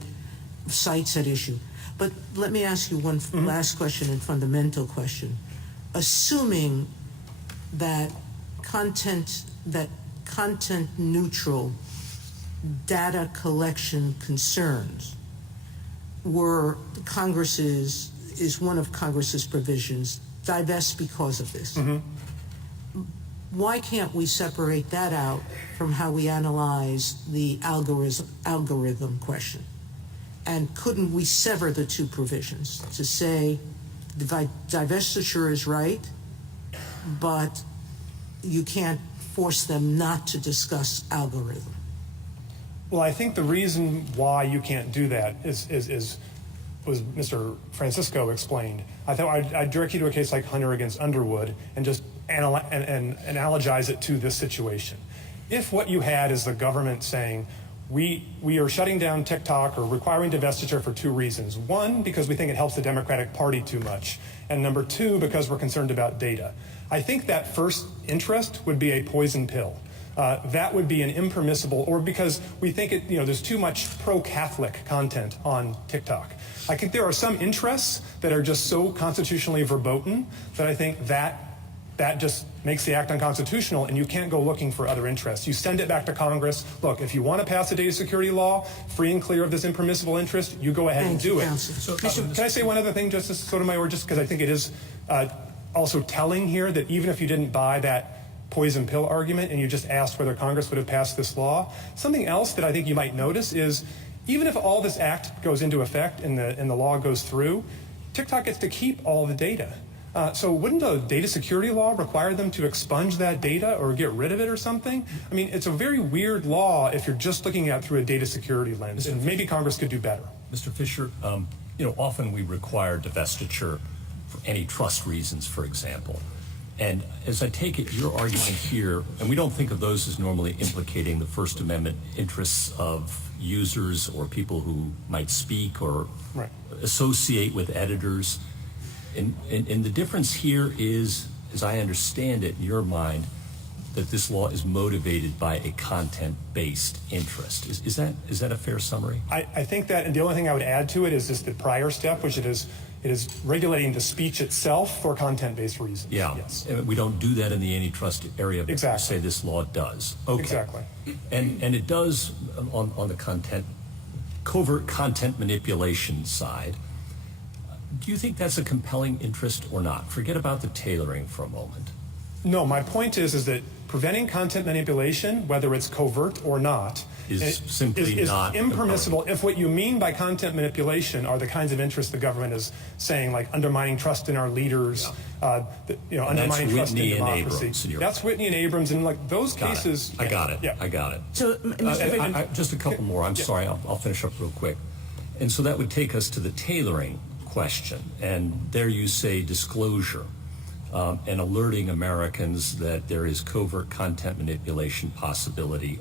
sites at issue. But let me ask you one last question and fundamental question. Assuming that content neutral data collection concerns were is one of Congress's provisions, divest because of this. Why can't we separate that out from how we analyze the algorithm question? And couldn't we sever the two provisions to say divestiture is right, but you can't force them not to discuss algorithm? Well, I think the reason why you can't do that was Mr. Francisco explained. I thought I'd direct you to a case like Hunter against Underwood and just analogize it to this situation. If what you had is the government saying, we are shutting down TikTok or requiring divestiture for two reasons. One, because we think it helps the Democratic Party too much. And number two, because we're concerned about data. I think that first interest would be a poison pill. That would be an impermissible, or because we think there's too much pro-Catholic content on TikTok. I think there are some interests that are just so constitutionally verboten that I think that just makes the act unconstitutional, and you can't go looking for other interests. You send it back to Congress. Look, if you want to pass a data security law free and clear of this impermissible interest, you go ahead and do it. So, can I say one other thing, Justice Sotomayor, just because I think it is also telling here that even if you didn't buy that poison pill argument and you just asked whether Congress would have passed this law, something else that I think you might notice is even if all this act goes into effect and the law goes through, TikTok gets to keep all the data. So wouldn't a data security law require them to expunge that data or get rid of it or something? I mean, it's a very weird law if you're just looking at it through a data security lens, and maybe Congress could do better. Mr. Fisher, often we require divestiture for antitrust reasons, for example. And as I take it, your argument here, and we don't think of those as normally implicating the First Amendment interests of users or people who might speak or associate with editors. And the difference here is, as I understand it in your mind, that this law is motivated by a content-based interest. Is that a fair summary? I think that, and the only thing I would add to it is just the prior step, which it is regulating the speech itself for content-based reasons. Yeah, yes. And we don't do that in the antitrust area, but you say this law does. Okay. Exactly. And it does on the covert content manipulation side. Do you think that's a compelling interest or not? Forget about the tailoring for a moment. No, my point is that preventing content manipulation, whether it's covert or not, is simply not impermissible if what you mean by content manipulation are the kinds of interests the government is saying, like undermining trust in our leaders, undermining trust in democracy. That's Whitney and Abrams, and like those cases. I got it. Yeah. I got it. So, just a couple more. I'm sorry. I'll finish up real quick. And so that would take us to the tailoring question. And there you say disclosure and alerting Americans that there is covert content manipulation possibility,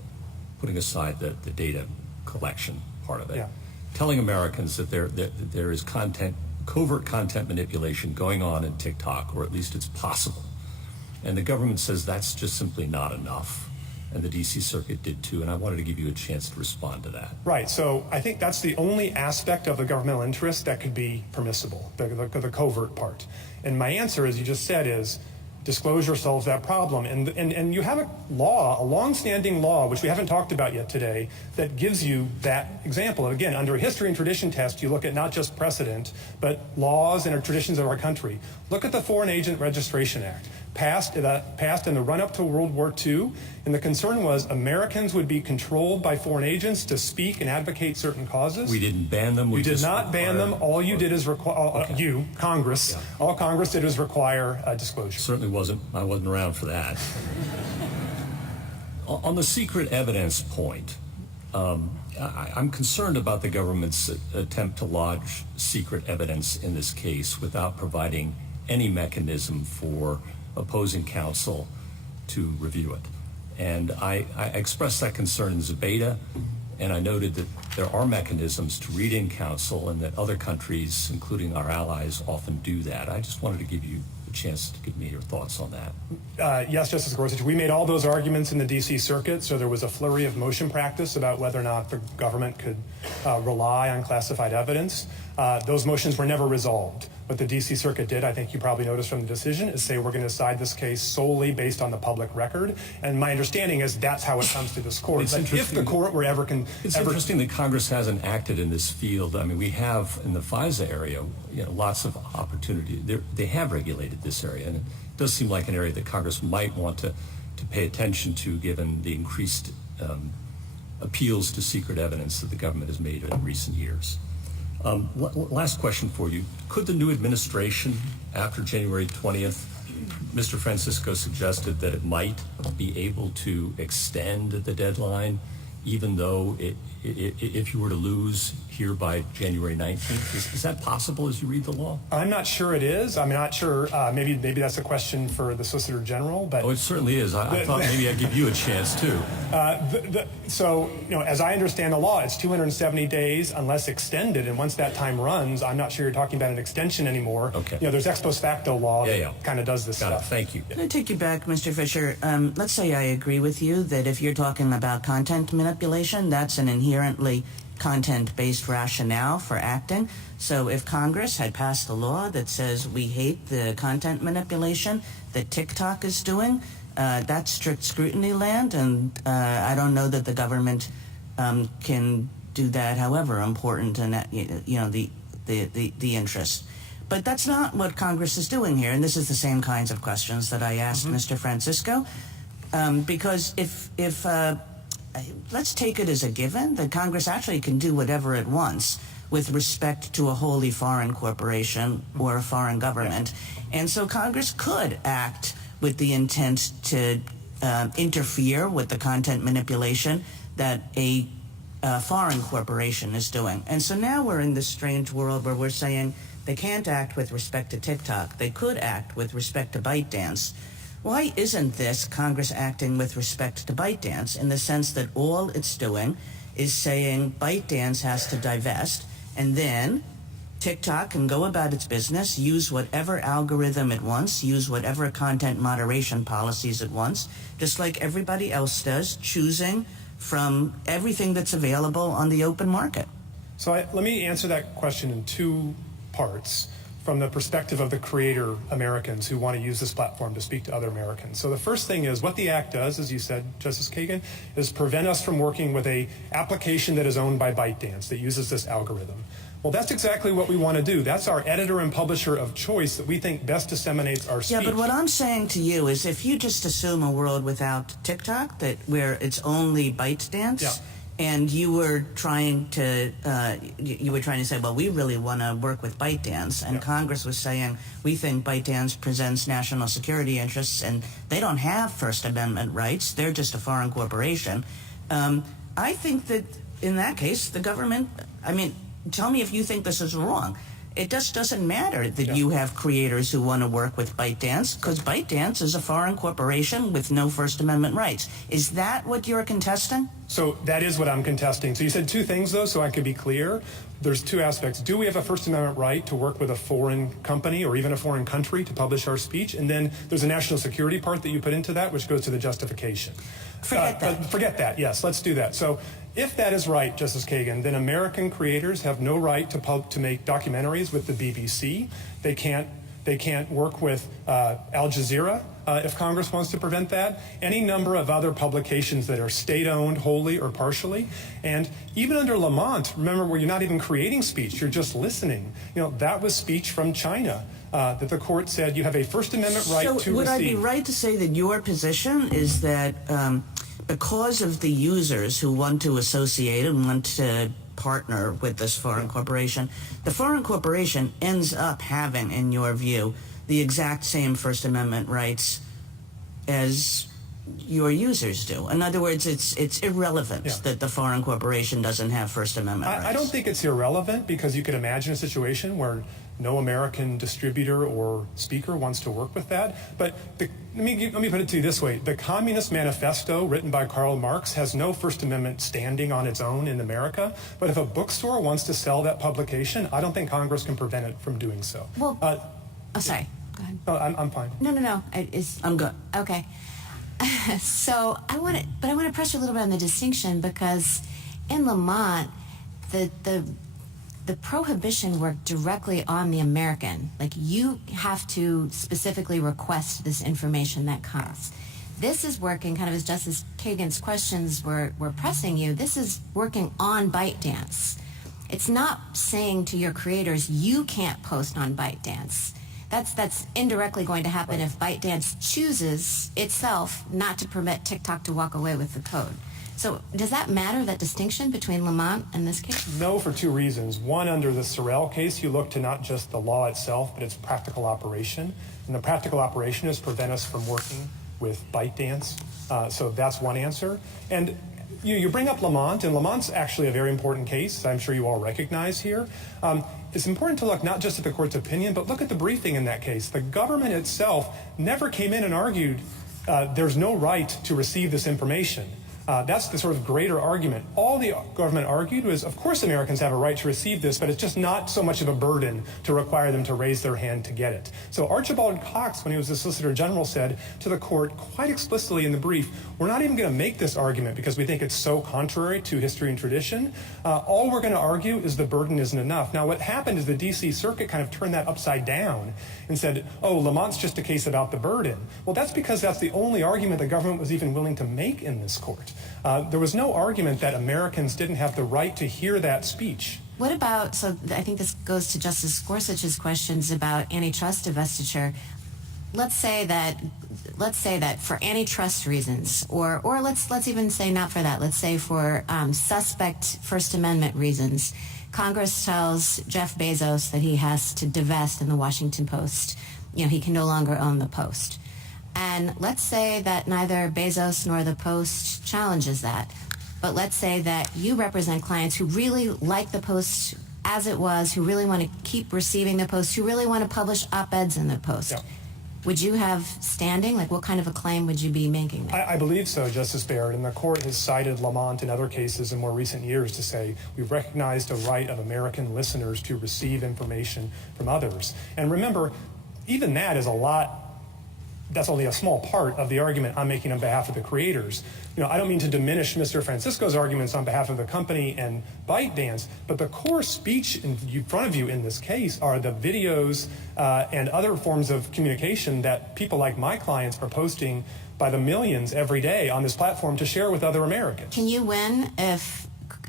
putting aside the data collection part of it. Yeah. Telling Americans that there is covert content manipulation going on in TikTok, or at least it's possible. And the government says that's just simply not enough. And the D.C. Circuit did too, and I wanted to give you a chance to respond to that. Right, so I think that's the only aspect of the governmental interest that could be permissible, the covert part. And my answer, as you just said, is disclosure solves that problem. And you have a long-standing law, which we haven't talked about yet today, that gives you that example. And again, under a history and tradition test, you look at not just precedent, but laws and traditions of our country. Look at the Foreign Agent Registration Act. passed in the run-up to World War II, and the concern was Americans would be controlled by foreign agents to speak and advocate certain causes. We didn't ban them. You did not ban them. All you did is require, Congress, all Congress did was require disclosure. Certainly wasn't. I wasn't around for that. On the secret evidence point, I'm concerned about the government's attempt to lodge secret evidence in this case without providing any mechanism for opposing counsel to review it. And I expressed that concern in Zebeda, and I noted that there are mechanisms to read in counsel and that other countries, including our allies, often do that. I just wanted to give you a chance to give me your thoughts on that. Yes, Justice Gorsuch, we made all those arguments in the D.C. Circuit, so there was a flurry of motion practice about whether or not the government could rely on classified evidence. Those motions were never resolved. What the D.C. Circuit did, I think you probably noticed from the decision, is say we're going to decide this case solely based on the public record. And my understanding is that's how it comes to this court. But if the court were ever... It's interesting that Congress hasn't acted in this field. I mean, we have in the FISA area, lots of opportunity. They have regulated this area, and it does seem like an area that Congress might want to pay attention to, given the increased appeals to secret evidence that the government has made in recent years. Last question for you. Could the new administration, after January 20th, Mr. Francisco suggested that it might be able to extend the deadline, even though if you were to lose here by January 19th? Is that possible as you read the law? I'm not sure it is. I'm not sure. Maybe that's a question for the Solicitor General. But it certainly is. I thought maybe I'd give you a chance, too. So, as I understand the law, it's 270 days unless extended. And once that time runs, I'm not sure you're talking about an extension anymore. Okay. There's ex post facto law that kind of does this Got stuff. it. Thank you. Can I take you back, Mr. Fisher? Let's say I agree with you that if you're talking about content manipulation, that's an inherently content-based rationale for acting. So if Congress had passed a law that says we hate the content manipulation that TikTok is doing, that's strict scrutiny land, and I don't know that the government can do that, however important and the interest. But that's not what Congress is doing here, and this is the same kinds of questions that I asked Mr. Francisco, because if let's take it as a given that Congress actually can do whatever it wants with respect to a wholly foreign corporation or a foreign government. And so Congress could act with the intent to interfere with the content manipulation that a foreign corporation is doing. And so now we're in this strange world where we're saying they can't act with respect to TikTok. They could act with respect to ByteDance. Why isn't this Congress acting with respect to ByteDance in the sense that all it's doing is saying ByteDance has to divest, and then TikTok can go about its business, use whatever algorithm it wants, use whatever content moderation policies it wants, just like everybody else does, choosing from everything that's available on the open market? So let me answer that question in two parts, from the perspective of the creator Americans who want to use this platform to speak to other Americans. So the first thing is what the act does, as you said, Justice Kagan, is prevent us from working with a application that is owned by ByteDance that uses this algorithm. Well, that's exactly what we want to do. That's our editor and publisher of choice that we think best disseminates our speech. Yeah, but what I'm saying to you is if you just assume a world without TikTok, where it's only ByteDance, and you were trying to say, well, we really want to work with ByteDance, and Congress was saying, we think ByteDance presents national security interests, and they don't have First Amendment rights. They're just a foreign corporation. I think that in that case, the government, tell me if you think this is wrong. It just doesn't matter that you have creators who want to work with ByteDance, because ByteDance is a foreign corporation with no First Amendment rights. Is that what you're contesting? So that is what I'm contesting. So you said two things, though, so I could be clear. There's two aspects. Do we have a First Amendment right to work with a foreign company or even a foreign country to publish our speech? And then there's a national security part that you put into that, which goes to the justification. Forget that. Forget that, yes. Let's do that. So if that is right, Justice Kagan, then American creators have no right to make documentaries with the BBC. They can't work with Al Jazeera if Congress wants to prevent that. Any number of other publications that are state-owned wholly or partially. And even under Lamont, remember, where you're not even creating speech, you're just listening. That was speech from China that the court said you have a First Amendment right to receive. So would I be right to say that your position is that because of the users who want to associate and want to partner with this foreign corporation, the foreign corporation ends up having, in your view, the exact same First Amendment rights as your users do? In other words, it's irrelevant that the foreign corporation doesn't have First Amendment rights. I don't think it's irrelevant, because you could imagine a situation where no American distributor or speaker wants to work with that. But let me put it to you this way. The Communist Manifesto, written by Karl Marx, has no First Amendment standing on its own in America. But if a bookstore wants to sell that publication, I don't think Congress can prevent it from doing so. Well, sorry. Go ahead. No, I'm fine. No. I'm good. Okay. So I want to press you a little bit on the distinction, because in Lamont, the prohibition worked directly on the American. Like, you have to specifically request this information that comes. This is working, kind of as Justice Kagan's questions were pressing you, this is working on ByteDance. It's not saying to your creators, you can't post on ByteDance. That's indirectly going to happen if ByteDance chooses itself not to permit TikTok to walk away with the code. So does that matter, that distinction between Lamont and this case? No, for two reasons. One, under the Sorrell case, you look to not just the law itself, but its practical operation. And the practical operation is prevent us from working with ByteDance. So that's one answer. And you bring up Lamont, and Lamont's actually a very important case, I'm sure you all recognize here. It's important to look not just at the court's opinion, but look at the briefing in that case. The government itself never came in and argued there's no right to receive this information. That's the sort of greater argument. All the government argued was, of course Americans have a right to receive this, but it's just not so much of a burden to require them to raise their hand to get it. So Archibald Cox, when he was the Solicitor General, said to the court quite explicitly in the brief, we're not even going to make this argument because we think it's so contrary to history and tradition. All we're going to argue is the burden isn't enough. Now, what happened is the D.C. Circuit kind of turned that upside down and said, oh, Lamont's just a case about the burden. Well, that's because that's the only argument the government was even willing to make in this court. There was no argument that Americans didn't have the right to hear that speech. What about, so I think this goes to Justice Gorsuch's questions about antitrust divestiture. Let's say that for antitrust reasons, or let's even say not for that. Let's say for suspect First Amendment reasons, Congress tells Jeff Bezos that he has to divest in the Washington Post. He can no longer own the Post. And let's say that neither Bezos nor the Post challenges that. But let's say that you represent clients who really like the Post as it was, who really want to keep receiving the Post, who really want to publish op-eds in the Post. Yeah. Would you have standing? Like, what kind of a claim would you be making there? I believe so, Justice Barrett, and the court has cited Lamont in other cases in more recent years to say we've recognized a right of American listeners to receive information from others. And remember, even that is that's only a small part of the argument I'm making on behalf of the creators. I don't mean to diminish Mr. Francisco's arguments on behalf of the company and ByteDance, but the core speech in front of you in this case are the videos and other forms of communication that people like my clients are posting by the millions every day on this platform to share with other Americans. Can you win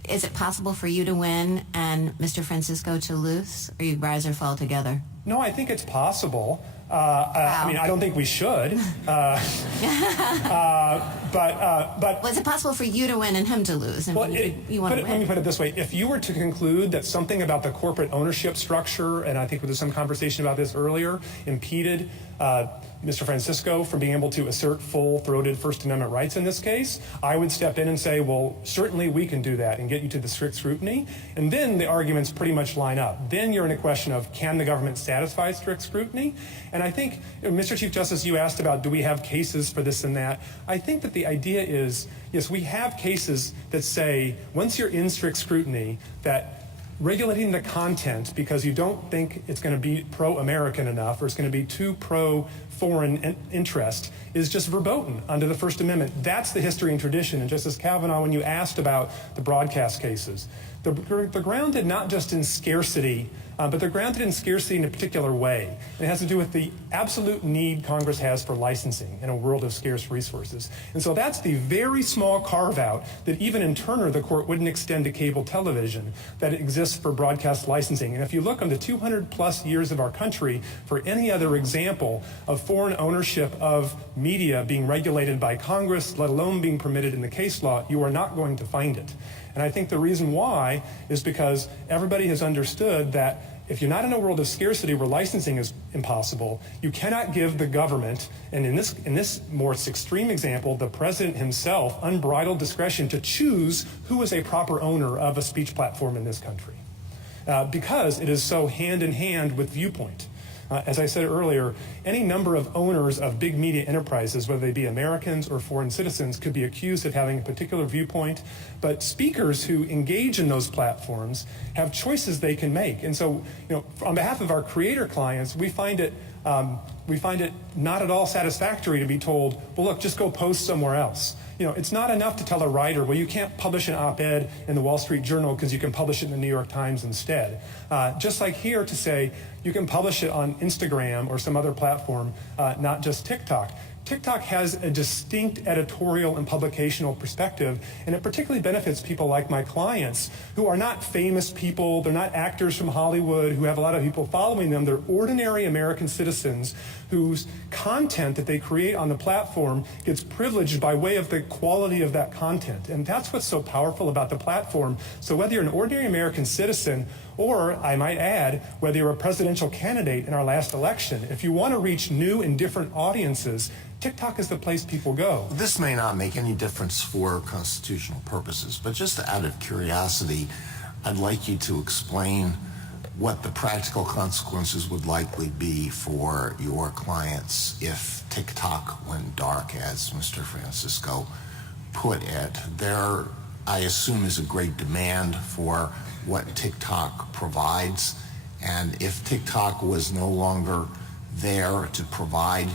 is it possible for you to win and Mr. Francisco to lose, or you rise or fall together? No, I think it's possible. I mean, I don't think we should. But was it possible for you to win and him to lose? Well, let me put it this way. If you were to conclude that something about the corporate ownership structure, and I think there was some conversation about this earlier, impeded Mr. Francisco from being able to assert full-throated First Amendment rights in this case, I would step in and say, well, certainly we can do that and get you to the strict scrutiny. And then the arguments pretty much line up. Then you're in a question of, can the government satisfy strict scrutiny? And I think, Mr. Chief Justice, you asked about, do we have cases for this and that? I think that the idea is, yes, we have cases that say, once you're in strict scrutiny, that regulating the content because you don't think it's going to be pro-American enough or it's going to be too pro-foreign interest is just verboten under the First Amendment. That's the history and tradition. And Justice Kavanaugh, when you asked about the broadcast cases, the grounded not just in scarcity but they're grounded in scarcity in a particular way. And it has to do with the absolute need Congress has for licensing in a world of scarce resources. And so that's the very small carve-out that even in Turner the court wouldn't extend to cable television that exists for broadcast licensing. And if you look on the 200 plus years of our country for any other example of foreign ownership of media being regulated by Congress, let alone being permitted in the case law, you are not going to find it. And I think the reason why is because everybody has understood that if you're not in a world of scarcity where licensing is impossible, you cannot give the government, and in this more extreme example, the president himself, unbridled discretion to choose who is a proper owner of a speech platform in this country. Because it is so hand in hand with viewpoint. As I said earlier, any number of owners of big media enterprises, whether they be Americans or foreign citizens, could be accused of having a particular viewpoint, but speakers who engage in those platforms have choices they can make. And so, on behalf of our creator clients, we find it not at all satisfactory to be told, well, look, just go post somewhere else. It's not enough to tell a writer, well, you can't publish an op-ed in the Wall Street Journal because you can publish it in the New York Times instead. Just like here to say you can publish it on Instagram or some other platform, not just TikTok. TikTok has a distinct editorial and publicational perspective, and it particularly benefits people like my clients who are not famous people, they're not actors from Hollywood who have a lot of people following them, they're ordinary American citizens whose content that they create on the platform gets privileged by way of the quality of that content. And that's what's so powerful about the platform. So whether you're an ordinary American citizen or, I might add, whether you're a presidential candidate in our last election, if you want to reach new and different audiences, TikTok is the place people go. This may not make any difference for constitutional purposes, but just out of curiosity, I'd like you to explain what the practical consequences would likely be for your clients if TikTok went dark, as Mr. Francisco put it. There, I assume, is a great demand for what TikTok provides, and if TikTok was no longer there to provide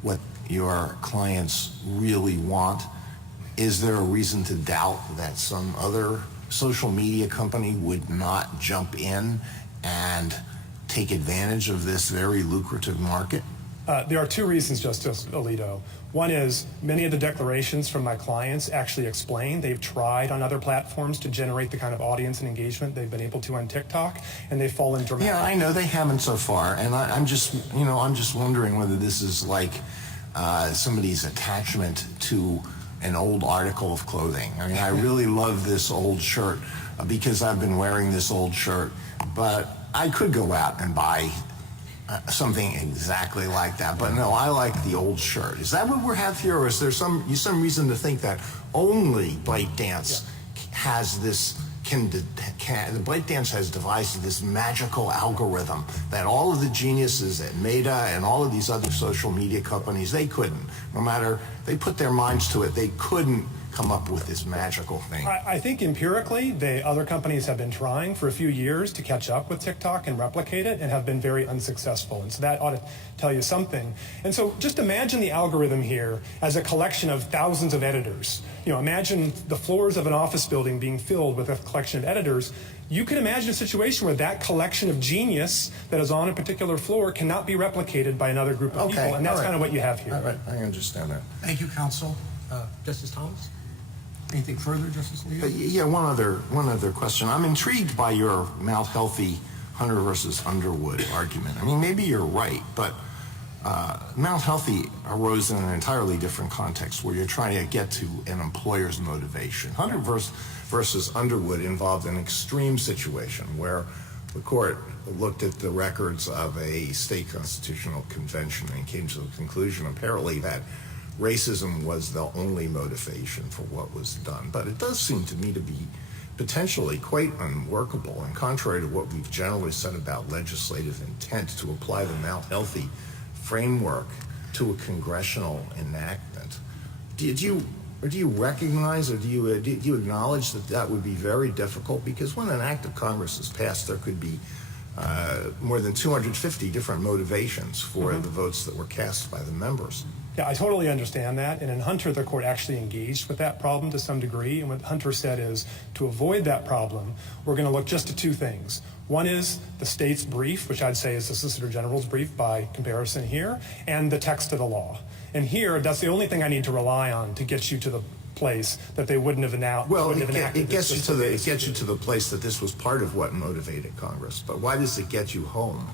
what your clients really want, is there a reason to doubt that some other social media company would not jump in and take advantage of this very lucrative market? There are two reasons, Justice Alito. One is many of the declarations from my clients actually explain they've tried on other platforms to generate the kind of audience and engagement they've been able to on TikTok, and they've fallen dramatically. Yeah, I know they haven't so far, and I'm just wondering whether this is like somebody's attachment to an old article of clothing. I mean, I really love this old shirt because I've been wearing this old shirt, but I could go out and buy something exactly like that. But no, I like the old shirt. Is that what we have here, or is there some reason to think that only ByteDance has this? ByteDance has devised this magical algorithm that all of the geniuses at Meta and all of these other social media companies, they couldn't. No matter, they put their minds to it, they couldn't come up with this magical thing. I think empirically, the other companies have been trying for a few years to catch up with TikTok and replicate it and have been very unsuccessful. And so that ought to tell you something. And so just imagine the algorithm here as a collection of thousands of editors. Imagine the floors of an office building being filled with a collection of editors. You can imagine a situation where that collection of genius that is on a particular floor cannot be replicated by another group of people. And that's kind of what you have here. All right, I understand that. Thank you, counsel. Justice Thomas? Anything further, Justice Alito? Yeah, one other question. I'm intrigued by your Mount Healthy Hunter versus Underwood argument. I mean, maybe you're right, but Mount Healthy arose in an entirely different context where you're trying to get to an employer's motivation. Hunter versus Underwood involved an extreme situation where the court looked at the records of a state constitutional convention and came to the conclusion, apparently, that racism was the only motivation for what was done. But it does seem to me to be potentially quite unworkable and contrary to what we've generally said about legislative intent to apply the Mount Healthy framework to a congressional enactment. Do you recognize or do you acknowledge that that would be very difficult? Because when an act of Congress is passed, there could be more than 250 different motivations for the votes that were cast by the members. Yeah, I totally understand that. And in Hunter, the court actually engaged with that problem to some degree. And what Hunter said is, to avoid that problem, we're going to look just to two things. One is the state's brief, which I'd say is the Solicitor General's brief by comparison here, and the text of the law. And here, that's the only thing I need to rely on to get you to the place that they wouldn't have enacted. Well, it gets you to the place that this was part of what motivated Congress. But why does it get you home?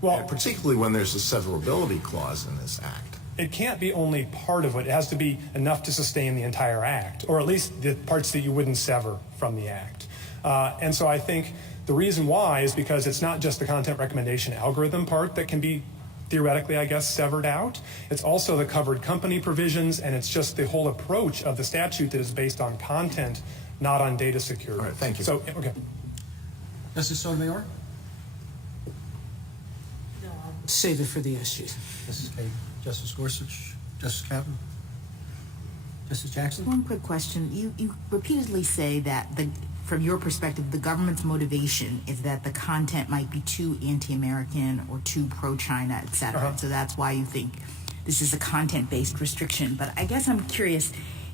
Well, and particularly when there's a severability clause in this act. It can't be only part of it. It has to be enough to sustain the entire act, or at least the parts that you wouldn't sever from the act. And so I think the reason why is because it's not just the content recommendation algorithm part that can be theoretically, I guess, severed out. It's also the covered company provisions, and it's just the whole approach of the statute that is based on content, not on data security. All right, thank you. So, okay. Justice Sotomayor? Save it for the SG. Justice Kagan? Justice Gorsuch? Justice Kaplan? Justice Jackson? One quick question. You repeatedly say that from your perspective, the government's motivation is that the content might be too anti-American or too pro-China, et cetera. So that's why you think this is a content-based restriction. But I guess I'm curious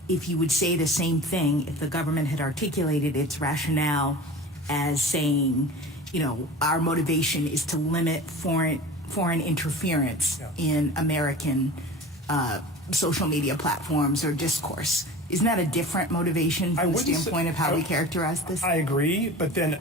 if you would say the same thing if the government had articulated its rationale as saying, you know, our motivation is to limit foreign interference in American social media platforms or discourse. Isn't that a different motivation from the standpoint of how we characterize this? I agree, but then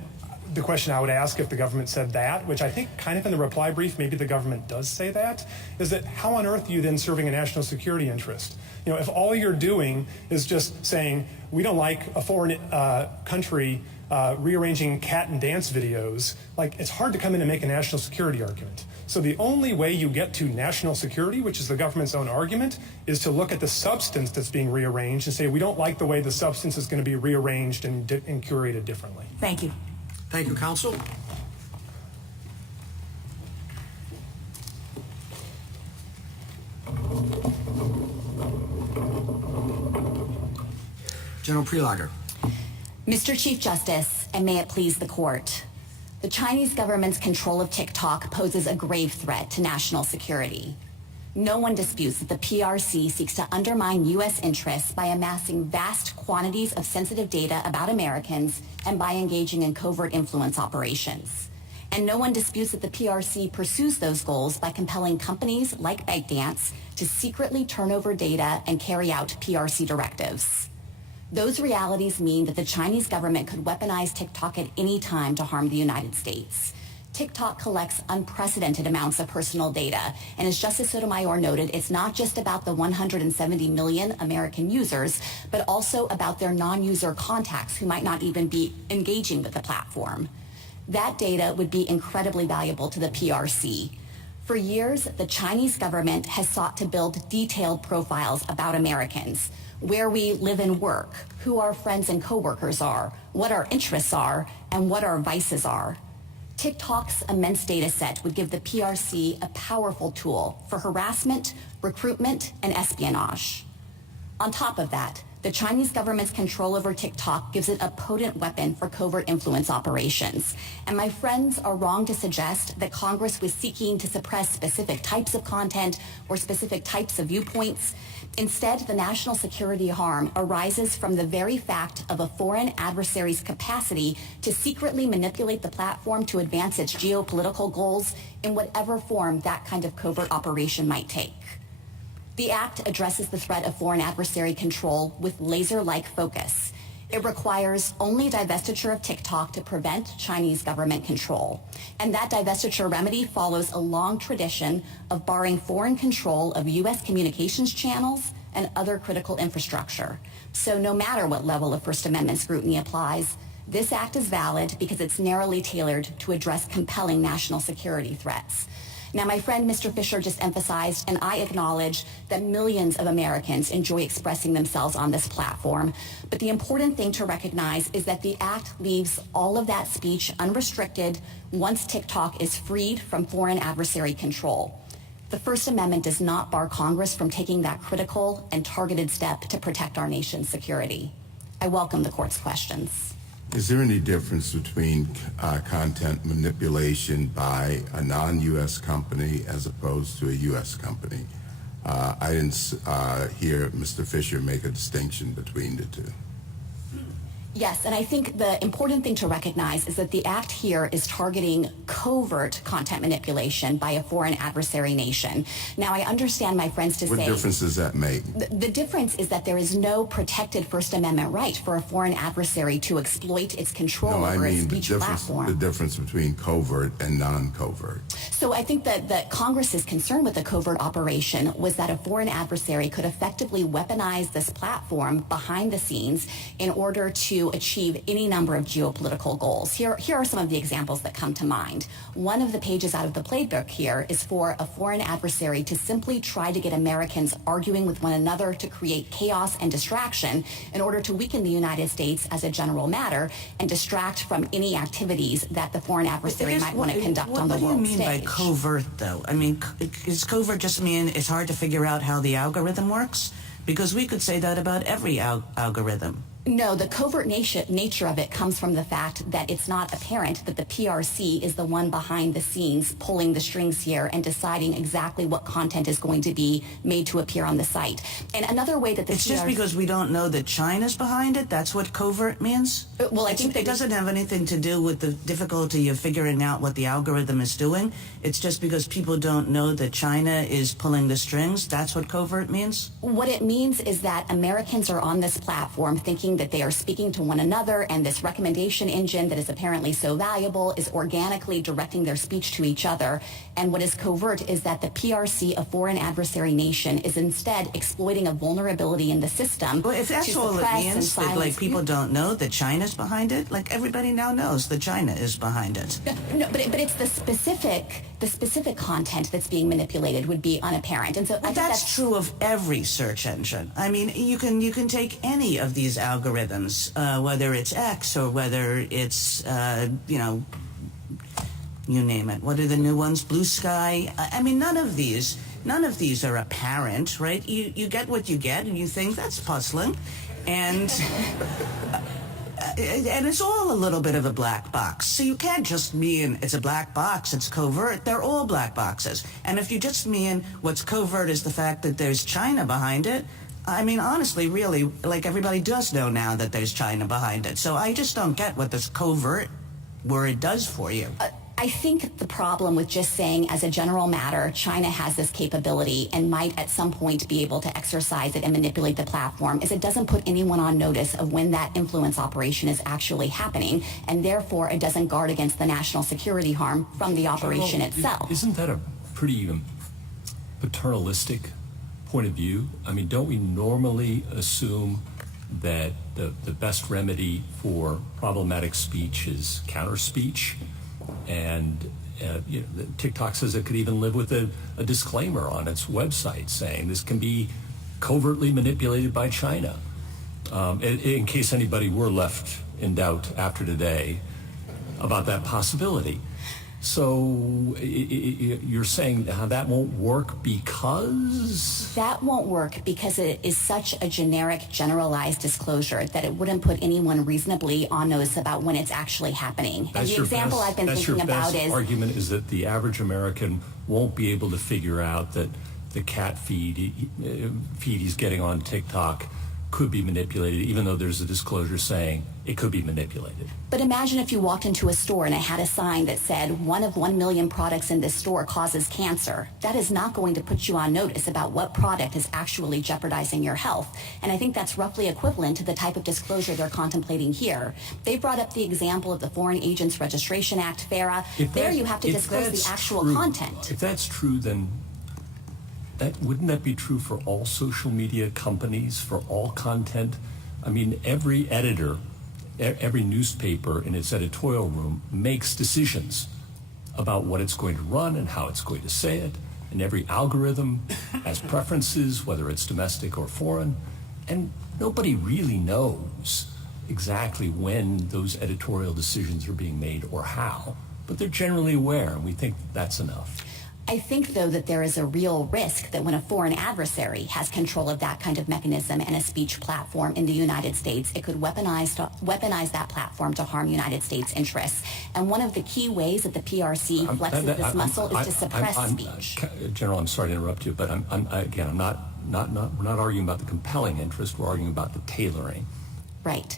the question I would ask if the government said that, which I think kind of in the reply brief, maybe the government does say that, is that how on earth are you then serving a national security interest? You know, if all you're doing is just saying, we don't like a foreign country rearranging cat and dance videos, like it's hard to come in and make a national security argument. So the only way you get to national security, which is the government's own argument, is to look at the substance that's being rearranged and say, we don't like the way the substance is going to be rearranged and curated differently. Thank you. Thank you, counsel. General Prelager. Mr. Chief Justice, and may it please the court, the Chinese government's control of TikTok poses a grave threat to national security. No one disputes that the PRC seeks to undermine U.S. interests by amassing vast quantities of sensitive data about Americans and by engaging in covert influence operations. And no one disputes that the PRC pursues those goals by compelling companies like ByteDance to secretly turn over data and carry out PRC directives. Those realities mean that the Chinese government could weaponize TikTok at any time to harm the United States. TikTok collects unprecedented amounts of personal data, and as Justice Sotomayor noted, it's not just about the 170 million American users, but also about their non-user contacts who might not even be engaging with the platform. That data would be incredibly valuable to the PRC. For years, the Chinese government has sought to build detailed profiles about Americans, where we live and work, who our friends and coworkers are, what our interests are, and what our vices are. TikTok's immense data set would give the PRC a powerful tool for harassment, recruitment, and espionage. On top of that, the Chinese government's control over TikTok gives it a potent weapon for covert influence operations. And my friends are wrong to suggest that Congress was seeking to suppress specific types of content or specific types of viewpoints. Instead, the national security harm arises from the very fact of a foreign adversary's capacity to secretly manipulate the platform to advance its geopolitical goals in whatever form that kind of covert operation might take. The Act addresses the threat of foreign adversary control with laser-like focus. It requires only divestiture of TikTok to prevent Chinese government control. And that divestiture remedy follows a long tradition of barring foreign control of U.S. communications channels and other critical infrastructure. So no matter what level of First Amendment scrutiny applies, this act is valid because it's narrowly tailored to address compelling national security threats. Now, my friend Mr. Fisher just emphasized, and I acknowledge, that millions of Americans enjoy expressing themselves on this platform. But the important thing to recognize is that the Act leaves all of that speech unrestricted once TikTok is freed from foreign adversary control. The First Amendment does not bar Congress from taking that critical and targeted step to protect our nation's security. I welcome the court's questions. Is there any difference between content manipulation by a non-U.S. company as opposed to a U.S. company? I didn't hear Mr. Fisher make a distinction between the two. Yes, and I think the important thing to recognize is that the act here is targeting covert content manipulation by a foreign adversary nation. Now, I understand my friends to What say... difference does that make? The difference is that there is no protected First Amendment right for a foreign adversary to exploit its control over its speech platform. The difference between covert and non-covert. So I think that Congress's concern with the covert operation was that a foreign adversary could effectively weaponize this platform behind the scenes in order to achieve any number of geopolitical goals. Here are some of the examples that come to mind. One of the pages out of the playbook here is for a foreign adversary to simply try to get Americans arguing with one another to create chaos and distraction in order to weaken the United States as a general matter and distract from any activities that the foreign adversary might want to conduct on the world stage. What do you mean by covert, though? I mean, does covert just mean it's hard to figure out how the algorithm works? Because we could say that about every algorithm. No, the covert nature of it comes from the fact that it's not apparent that the PRC is the one behind the scenes pulling the strings here and deciding exactly what content is going to be made to appear on the site. And another way that the It's just because we don't know that China's behind it? That's what covert means? Well, I think it doesn't have anything to do with the difficulty of figuring out what the algorithm is doing. It's just because people don't know that China is pulling the strings. That's what covert means? What it means is that Americans are on this platform thinking that they are speaking to one another, and this recommendation engine that is apparently so valuable is organically directing their speech to each other. And what is covert is that the PRC, a foreign adversary nation, is instead exploiting a vulnerability in the system. Well, if that's all it means, that like people don't know that China's behind it, like everybody now knows that China is behind it. No, but it's the specific content that's being manipulated would be unapparent, and so I think that's true of every search engine. I mean, you can take any of these algorithms, whether it's X or whether it's you name it. What are the new ones? Blue Sky. I mean, none of these are apparent, right? You get what you get, and you think that's puzzling, and it's all a little bit of a black box. So you can't just mean it's a black box, it's covert. They're all black boxes. And if you just mean what's covert is the fact that there's China behind it, I mean, honestly, really, like everybody does know now that there's China behind it. So I just don't get what this covert word does for you. I think the problem with just saying as a general matter, China has this capability and might at some point be able to exercise it and manipulate the platform is it doesn't put anyone on notice of when that influence operation is actually happening, and therefore it doesn't guard against the national security harm from the operation itself. Isn't that a pretty paternalistic point of view? I mean, don't we normally assume that the best remedy for problematic speech is counter speech? And TikTok says it could even live with a disclaimer on its website saying this can be covertly manipulated by China. In case anybody were left in doubt after today about that possibility. So you're saying how that won't work because? That won't work because it is such a generic, generalized disclosure that it wouldn't put anyone reasonably on notice about when it's actually happening. And the example I've been thinking about is... argument is that the average American won't be able to figure out that the cat feed he's getting on TikTok could be manipulated, even though there's a disclosure saying it could be manipulated. But imagine if you walked into a store and it had a sign that said 1 of 1 million products in this store causes cancer. That is not going to put you on notice about what product is actually jeopardizing your health. And I think that's roughly equivalent to the type of disclosure they're contemplating here. They brought up the example of the Foreign Agents Registration Act, FARA. There you have to disclose the actual content. If that's true, then wouldn't that be true for all social media companies, for all content? I mean, every editor, every newspaper in its editorial room makes decisions about what it's going to run and how it's going to say it. And every algorithm has preferences, whether it's domestic or foreign. And nobody really knows exactly when those editorial decisions are being made or how. But they're generally aware, and we think that's enough. I think, though, that there is a real risk that when a foreign adversary has control of that kind of mechanism and a speech platform in the United States, it could weaponize that platform to harm United States interests. And one of the key ways that the PRC flexes this muscle is to suppress speech. General, I'm sorry to interrupt you, but we're not arguing about the compelling interest. We're arguing about the tailoring. Right.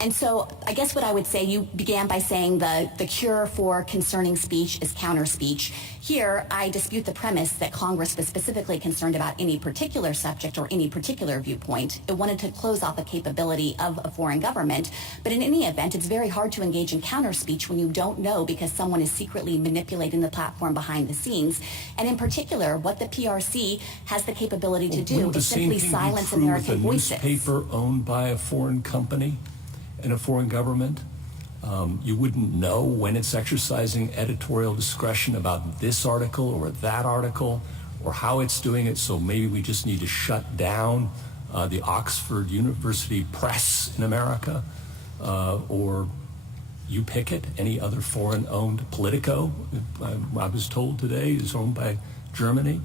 And so I guess what I would say, you began by saying the cure for concerning speech is counter speech. Here, I dispute the premise that Congress was specifically concerned about any particular subject or any particular viewpoint. It wanted to close off the capability of a foreign government. But in any event, it's very hard to engage in counter speech when you don't know because someone is secretly manipulating the platform behind the scenes. And in particular, what the PRC has the capability to do is simply silence American voices. With a newspaper owned by a foreign company and a foreign government, you wouldn't know when it's exercising editorial discretion about this article or that article or how it's doing it, so maybe we just need to shut down the Oxford University Press in America, or you pick it, any other foreign-owned Politico, I was told today, is owned by Germany.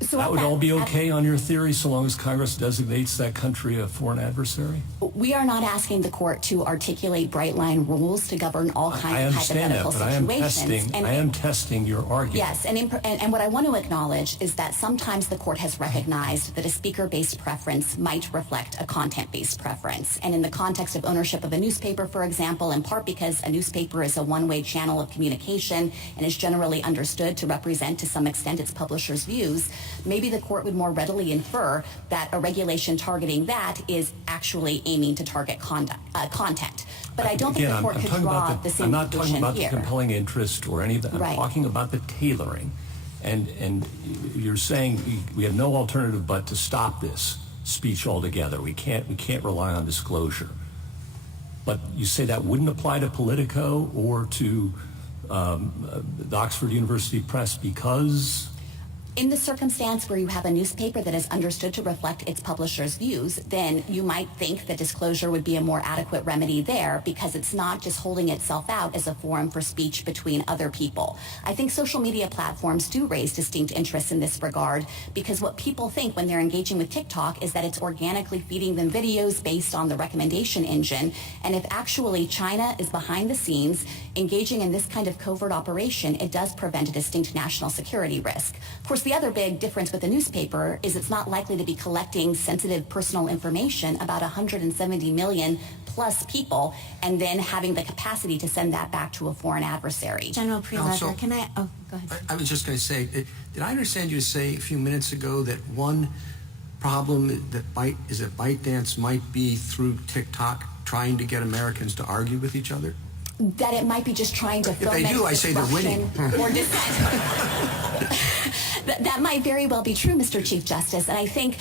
So that would all be okay on your theory so long as Congress designates that country a foreign adversary? We are not asking the court to articulate bright-line rules to govern all kinds of hypothetical situations. I am testing your argument. Yes, and what I want to acknowledge is that sometimes the court has recognized that a speaker-based preference might reflect a content-based preference. And in the context of ownership of a newspaper, for example, in part because a newspaper is a one-way channel of communication and is generally understood to represent to some extent its publisher's views, maybe the court would more readily infer that a regulation targeting that is actually aiming to target content. But I don't think the court could draw the same conclusion here. I'm not talking about the compelling interest or any of that. I'm talking about the tailoring. And you're saying we have no alternative but to stop this speech altogether. We can't rely on disclosure. But you say that wouldn't apply to Politico or to the Oxford University Press because? In the circumstance where you have a newspaper that is understood to reflect its publisher's views, then you might think that disclosure would be a more adequate remedy there because it's not just holding itself out as a forum for speech between other people. I think social media platforms do raise distinct interests in this regard because what people think when they're engaging with TikTok is that it's organically feeding them videos based on the recommendation engine. And if actually China is behind the scenes engaging in this kind of covert operation, it does prevent a distinct national security risk. Of course, the other big difference with the newspaper is it's not likely to be collecting sensitive personal information about 170 million plus people and then having the capacity to send that back to a foreign adversary. General Prelogar, can I? Oh, go ahead. I was just going to say, did I understand you to say a few minutes ago that one problem that ByteDance might be through TikTok trying to get Americans to argue with each other? That it might be just trying to foment If they do, I say they're winning. Or dissent. That might very well be true, Mr. Chief Justice. And I think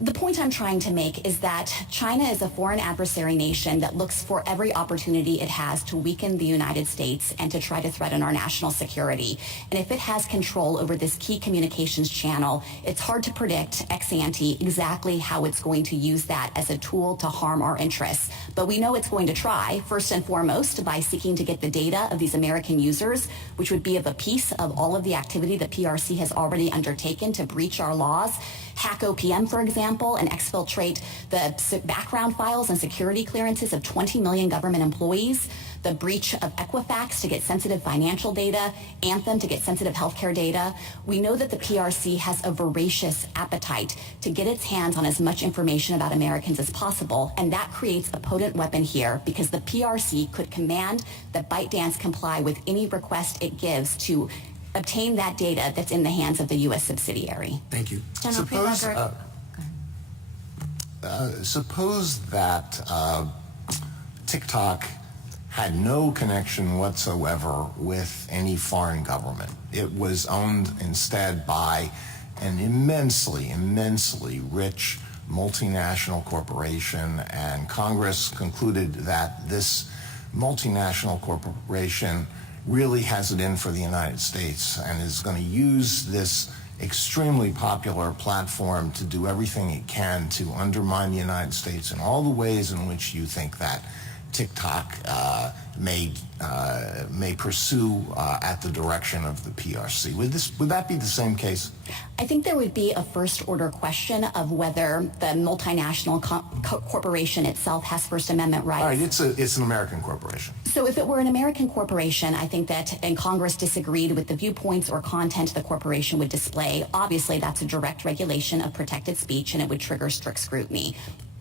the point I'm trying to make is that China is a foreign adversary nation that looks for every opportunity it has to weaken the United States and to try to threaten our national security. And if it has control over this key communications channel, it's hard to predict ex ante exactly how it's going to use that as a tool to harm our interests. But we know it's going to try, first and foremost, by seeking to get the data of these American users, which would be of a piece of all of the activity the PRC has already undertaken to breach our laws. Hack OPM, for example, and exfiltrate the background files and security clearances of 20 million government employees, the breach of Equifax to get sensitive financial data, Anthem to get sensitive healthcare data. We know that the PRC has a voracious appetite to get its hands on as much information about Americans as possible, and that creates a potent weapon here because the PRC could command that ByteDance comply with any request it gives to obtain that data that's in the hands of the U.S. subsidiary. Thank you. Suppose that TikTok had no connection whatsoever with any foreign government. It was owned instead by an immensely rich multinational corporation, and Congress concluded that this multinational corporation really has it in for the United States and is going to use this extremely popular platform to do everything it can to undermine the United States in all the ways in which you think that TikTok may pursue at the direction of the PRC. Would that be the same case? I think there would be a first-order question of whether the multinational corporation itself has First Amendment rights. All right, it's an American corporation. So if it were an American corporation, I think that, and Congress disagreed with the viewpoints or content the corporation would display, obviously that's a direct regulation of protected speech and it would trigger strict scrutiny.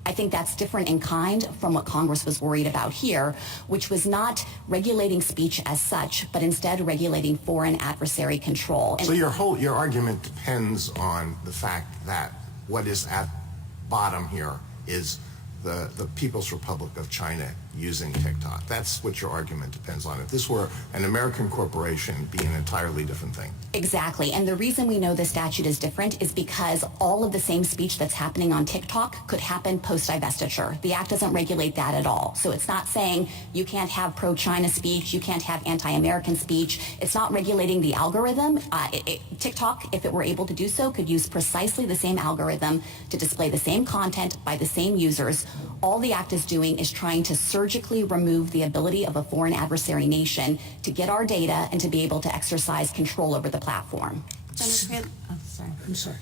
I think that's different in kind from what Congress was worried about here, which was not regulating speech as such, but instead regulating foreign adversary control. So your argument depends on the fact that what is at bottom here is the People's Republic of China using TikTok. That's what your argument depends on. If this were an American corporation, it'd be an entirely different thing. Exactly. And the reason we know the statute is different is because all of the same speech that's happening on TikTok could happen post-divestiture. The Act doesn't regulate that at all. So it's not saying you can't have pro-China speech, you can't have anti-American speech. It's not regulating the algorithm. TikTok, if it were able to do so, could use precisely the same algorithm to display the same content by the same users. All the Act is doing is trying to surgically remove the ability of a foreign adversary nation to get our data and to be able to exercise control over the platform. I'm sorry.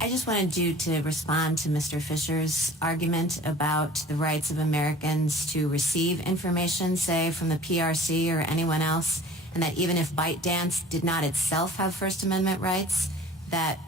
I just wanted you to respond to Mr. Fisher's argument about the rights of Americans to receive information, say, from the PRC or anyone else, and that even if ByteDance did not itself have First Amendment rights, that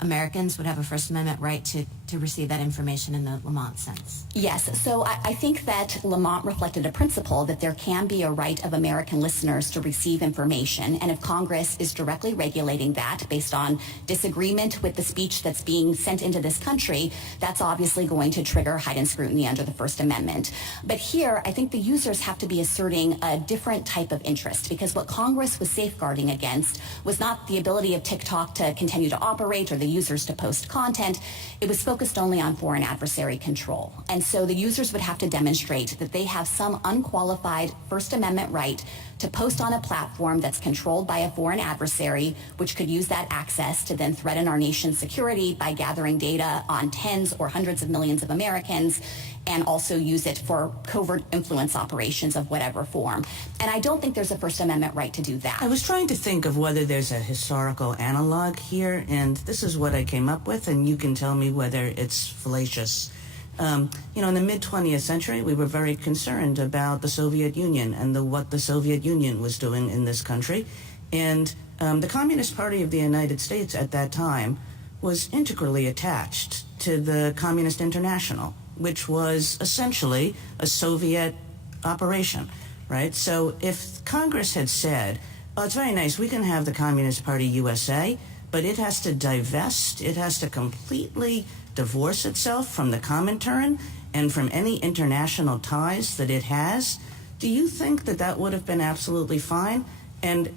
Americans would have a First Amendment right to receive that information in the Lamont sense. Yes, so I think that Lamont reflected a principle that there can be a right of American listeners to receive information, and if Congress is directly regulating that based on disagreement with the speech that's being sent into this country, that's obviously going to trigger heightened scrutiny under the First Amendment. But here, I think the users have to be asserting a different type of interest, because what Congress was safeguarding against was not the ability of TikTok to continue to operate or the users to post content. It was focused only on foreign adversary control. And so the users would have to demonstrate that they have some unqualified First Amendment right to post on a platform that's controlled by a foreign adversary, which could use that access to then threaten our nation's security by gathering data on tens or hundreds of millions of Americans, and also use it for covert influence operations of whatever form. And I don't think there's a First Amendment right to do that. I was trying to think of whether there's a historical analog here, and this is what I came up with, and you can tell me whether it's fallacious. In the mid-20th century, we were very concerned about the Soviet Union and what the Soviet Union was doing in this country. And the Communist Party of the United States at that time was integrally attached to the Communist International, which was essentially a Soviet operation, right? So if Congress had said, oh, it's very nice, we can have the Communist Party USA, but it has to divest, it has to completely divorce itself from the Comintern and from any international ties that it has, do you think that that would have been absolutely fine? And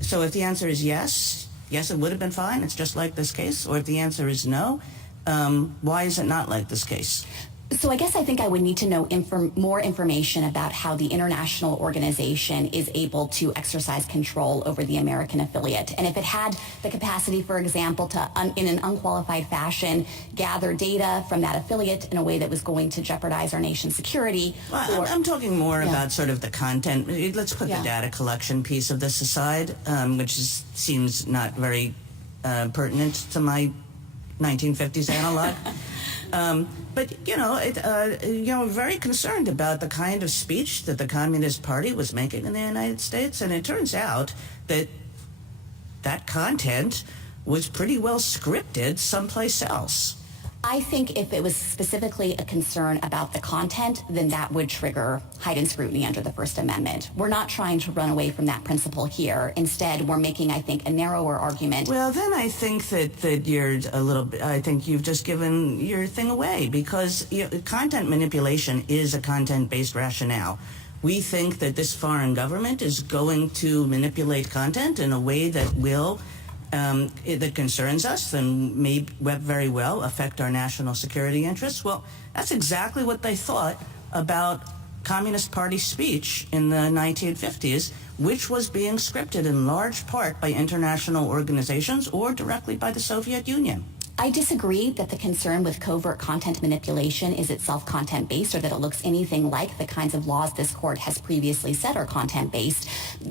so if the answer is yes, it would have been fine, it's just like this case, or if the answer is no, why is it not like this case? So I guess I think I would need to know more information about how the international organization is able to exercise control over the American affiliate. And if it had the capacity, for example, to, in an unqualified fashion, gather data from that affiliate in a way that was going to jeopardize our nation's security. Well, I'm talking more about sort of the content. Let's put the data collection piece of this aside, which seems not very pertinent to my 1950s analog. But, very concerned about the kind of speech that the Communist Party was making in the United States. And it turns out that that content was pretty well scripted someplace else. I think if it was specifically a concern about the content, then that would trigger heightened scrutiny under the First Amendment. We're not trying to run away from that principle here. Instead, we're making, I think, a narrower argument. Well, then I think that you're a little bit, I think you've just given your thing away, because content manipulation is a content-based rationale. We think that this foreign government is going to manipulate content in a way that will that concerns us and may very well affect our national security interests. Well, that's exactly what they thought about Communist Party speech in the 1950s, which was being scripted in large part by international organizations or directly by the Soviet Union. I disagree that the concern with covert content manipulation is itself content-based, or that it looks anything like the kinds of laws this court has previously said are content-based.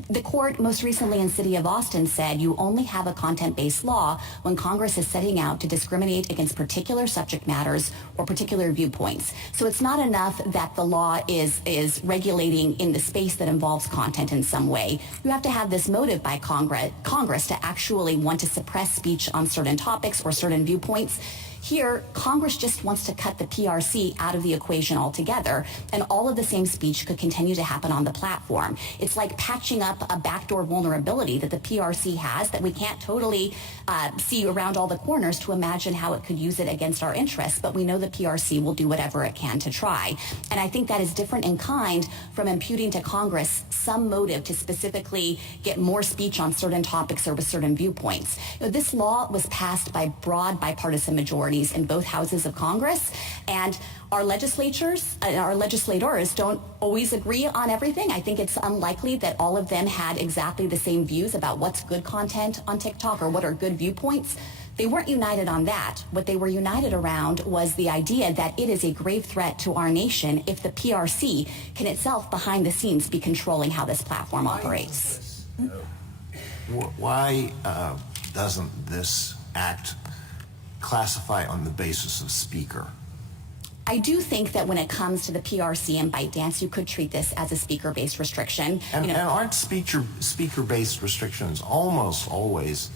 The court most recently in City of Austin said you only have a content-based law when Congress is setting out to discriminate against particular subject matters or particular viewpoints. So it's not enough that the law is regulating in the space that involves content in some way. You have to have this motive by Congress to actually want to suppress speech on certain topics or certain viewpoints. Here, Congress just wants to cut the PRC out of the equation altogether, and all of the same speech could continue to happen on the platform. It's like patching up a backdoor vulnerability that the PRC has that we can't totally see around all the corners to imagine how it could use it against our interests, but we know the PRC will do whatever it can to try. And I think that is different in kind from imputing to Congress some motive to specifically get more speech on certain topics or with certain viewpoints. This law was passed by broad bipartisan majorities in both houses of Congress, and our legislators don't always agree on everything. I think it's unlikely that all of them had exactly the same views about what's good content on TikTok or what are good viewpoints. They weren't united on that. What they were united around was the idea that it is a grave threat to our nation if the PRC can itself behind the scenes be controlling how this platform operates. Why doesn't this act classify on the basis of speaker? I do think that when it comes to the PRC and ByteDance, you could treat this as a speaker-based restriction. And aren't speaker-based restrictions almost always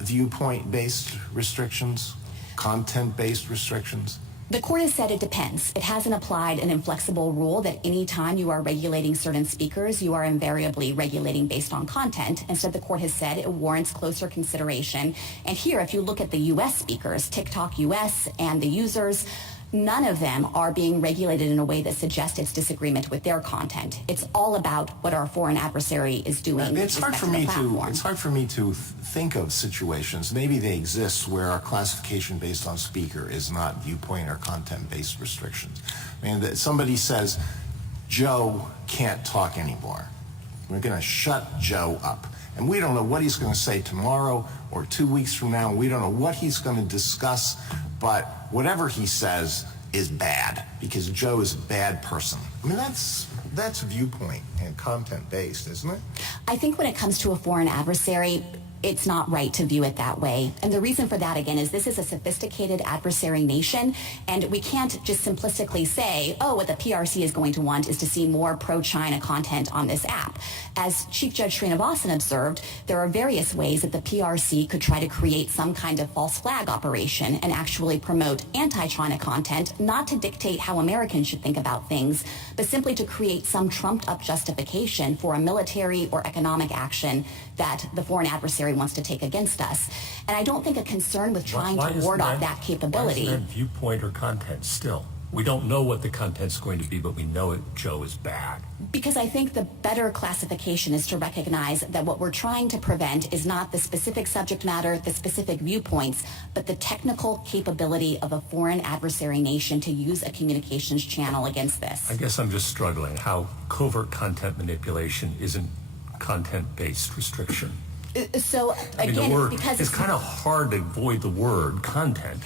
viewpoint-based restrictions, content-based restrictions? The court has said it depends. It hasn't applied an inflexible rule that any time you are regulating certain speakers, you are invariably regulating based on content. Instead, the court has said it warrants closer consideration. And here, if you look at the U.S. speakers, TikTok US and the users, none of them are being regulated in a way that suggests it's disagreement with their content. It's all about what our foreign adversary is doing. It's hard for me to think of situations, maybe they exist, where a classification based on speaker is not viewpoint or content-based restrictions. I mean, that somebody says, Joe can't talk anymore. We're going to shut Joe up. And we don't know what he's going to say tomorrow or 2 weeks from now. We don't know what he's going to discuss, but whatever he says is bad because Joe is a bad person. I mean, that's viewpoint and content-based, isn't it? I think when it comes to a foreign adversary, it's not right to view it that way. And the reason for that, again, is this is a sophisticated adversary nation, and we can't just simplistically say, oh, what the PRC is going to want is to see more pro-China content on this app. As Chief Judge Srinivasan observed, there are various ways that the PRC could try to create some kind of false flag operation and actually promote anti-China content, not to dictate how Americans should think about things, but simply to create some trumped-up justification for a military or economic action that the foreign adversary wants to take against us. And I don't think a concern with trying to ward off that capability. Why isn't that viewpoint or content still? We don't know what the content's going to be, but we know Joe is bad. Because I think the better classification is to recognize that what we're trying to prevent is not the specific subject matter, the specific viewpoints, but the technical capability of a foreign adversary nation to use a communications channel against this. I guess I'm just struggling how covert content manipulation isn't content-based restriction. So again, it's kind of hard to avoid the word content.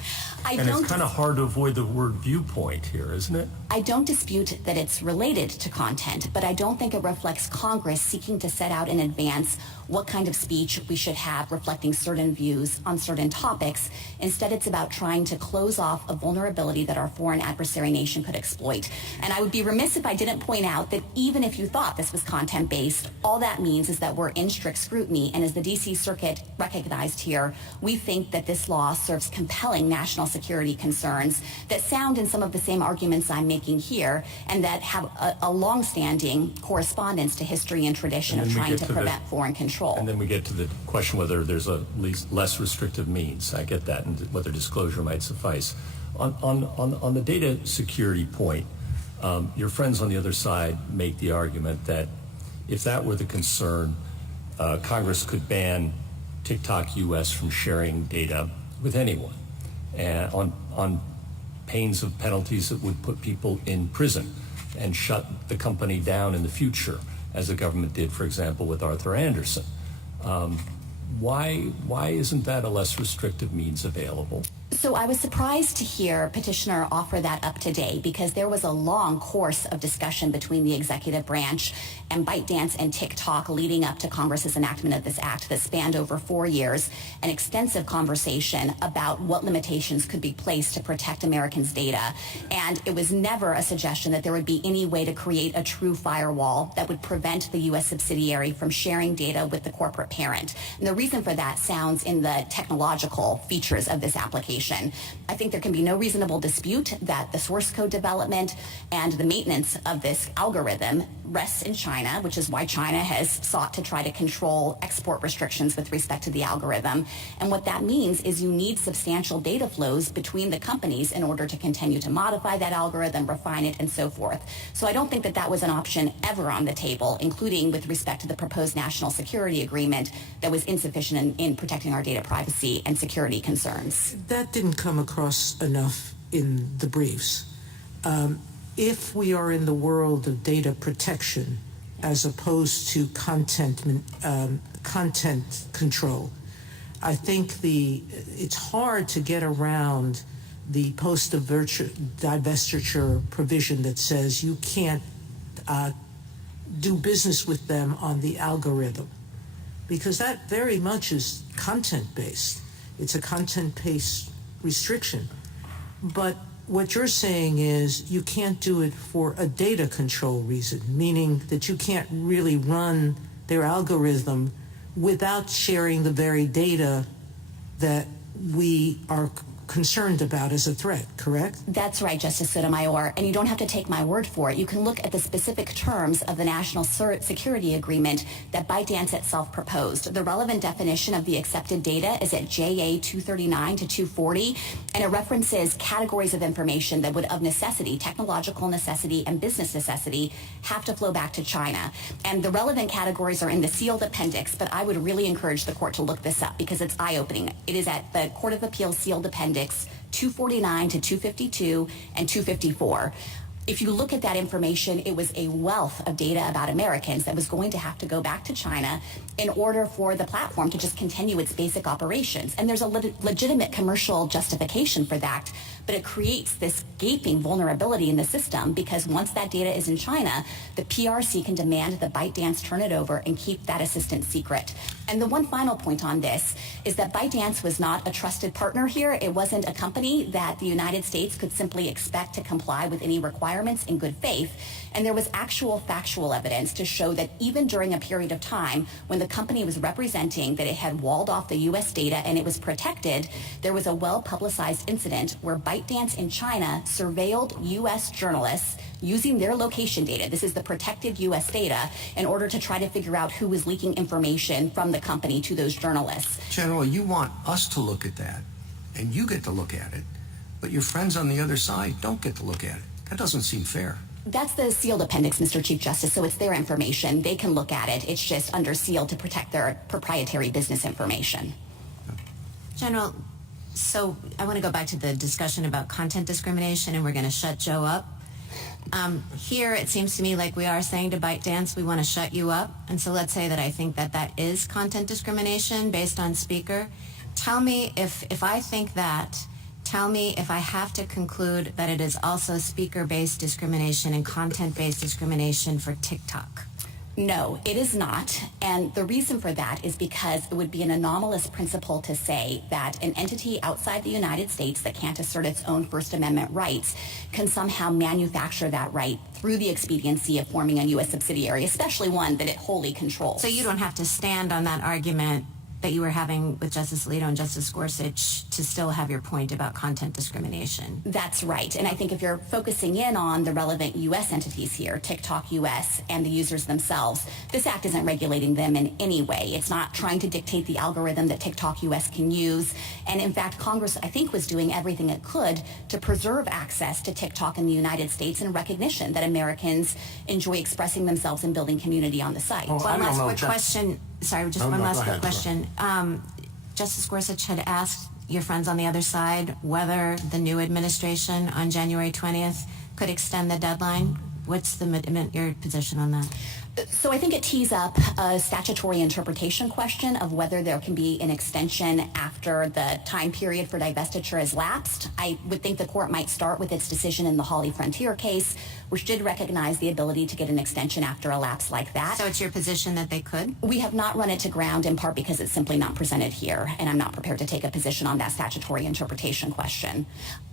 And it's kind of hard to avoid the word viewpoint here, isn't it? I don't dispute that it's related to content, but I don't think it reflects Congress seeking to set out in advance what kind of speech we should have reflecting certain views on certain topics. Instead, it's about trying to close off a vulnerability that our foreign adversary nation could exploit. And I would be remiss if I didn't point out that even if you thought this was content-based, all that means is that we're in strict scrutiny. And as the D.C. Circuit recognized here, we think that this law serves compelling national security concerns that sound in some of the same arguments I'm making here and that have a long-standing correspondence to history and tradition of trying to prevent foreign control. And then we get to the question whether there's a less restrictive means. I get that, and whether disclosure might suffice. On the data security point, your friends on the other side make the argument that if that were the concern, Congress could ban TikTok US from sharing data with anyone, and on pains of penalties that would put people in prison and shut the company down in the future, as the government did, for example, with Arthur Andersen. Why isn't that a less restrictive means available? So I was surprised to hear Petitioner offer that up today because there was a long course of discussion between the executive branch and ByteDance and TikTok leading up to Congress's enactment of this act that spanned over 4 years, an extensive conversation about what limitations could be placed to protect Americans' data. And it was never a suggestion that there would be any way to create a true firewall that would prevent the U.S. subsidiary from sharing data with the corporate parent. And the the reason for that sounds in the technological features of this application. I think there can be no reasonable dispute that the source code development and the maintenance of this algorithm rests in China, which is why China has sought to try to control export restrictions with respect to the algorithm. And what that means is you need substantial data flows between the companies in order to continue to modify that algorithm, refine it, and so forth. So I don't think that that was an option ever on the table, including with respect to the proposed national security agreement that was insufficient in protecting our data privacy and security concerns. That didn't come across enough in the briefs. If we are in the world of data protection as opposed to content control, I think it's hard to get around the post-divestiture provision that says you can't do business with them on the algorithm, because that very much is content-based. It's a content-based restriction. But what you're saying is you can't do it for a data control reason, meaning that you can't really run their algorithm without sharing the very data that we are concerned about as a threat, correct? That's right, Justice Sotomayor, and you don't have to take my word for it. You can look at the specific terms of the National Security Agreement that ByteDance itself proposed. The relevant definition of the accepted data is at JA 239 to 240, and it references categories of information that would, of necessity, technological necessity and business necessity, have to flow back to China. And the relevant categories are in the sealed appendix, but I would really encourage the court to look this up because it's eye-opening. It is at the Court of Appeals sealed appendix 249 to 252 and 254. If you look at that information, it was a wealth of data about Americans that was going to have to go back to China in order for the platform to just continue its basic operations. And there's a legitimate commercial justification for that, but it creates this gaping vulnerability in the system because once that data is in China, the PRC can demand that ByteDance turn it over and keep that assistance secret. And the one final point on this is that ByteDance was not a trusted partner here. It wasn't a company that the United States could simply expect to comply with any requirements in good faith. And there was actual factual evidence to show that even during a period of time when the company was representing that it had walled off the U.S. data and it was protected, there was a well-publicized incident where ByteDance in China surveilled U.S. journalists using their location data. This is the protected U.S. data in order to try to figure out who was leaking information from the company to those journalists. General, you want us to look at that, and you get to look at it, but your friends on the other side don't get to look at it. That doesn't seem fair. That's the sealed appendix, Mr. Chief Justice, so it's their information. They can look at it. It's just under seal to protect their proprietary business information. General, so I want to go back to the discussion about content discrimination, and we're going to shut Joe up. Here, it seems to me like we are saying to ByteDance, we want to shut you up. And so let's say that I think that that is content discrimination based on speaker. Tell me if I think that, tell me if I have to conclude that it is also speaker-based discrimination and content-based discrimination for TikTok. No, it is not. And the reason for that is because it would be an anomalous principle to say that an entity outside the United States that can't assert its own First Amendment rights can somehow manufacture that right through the expediency of forming a U.S. subsidiary, especially one that it wholly controls. So you don't have to stand on that argument that you were having with Justice Alito and Justice Gorsuch to still have your point about content discrimination. That's right. And I think if you're focusing in on the relevant U.S. entities here, TikTok U.S. and the users themselves, this act isn't regulating them in any way. It's not trying to dictate the algorithm that TikTok U.S. can use. And in fact, Congress, I think, was doing everything it could to preserve access to TikTok in the United States in recognition that Americans enjoy expressing themselves and building community on the site. One last quick question. Sorry, just one last quick question. Justice Gorsuch had asked your friends on the other side whether the new administration on January 20th could extend the deadline. What's your position on that? So I think it tees up a statutory interpretation question of whether there can be an extension after the time period for divestiture has lapsed. I would think the court might start with its decision in the Hawley Frontier case, which did recognize the ability to get an extension after a lapse like that. So it's your position that they could? We have not run it to ground, in part because it's simply not presented here, and I'm not prepared to take a position on that statutory interpretation question.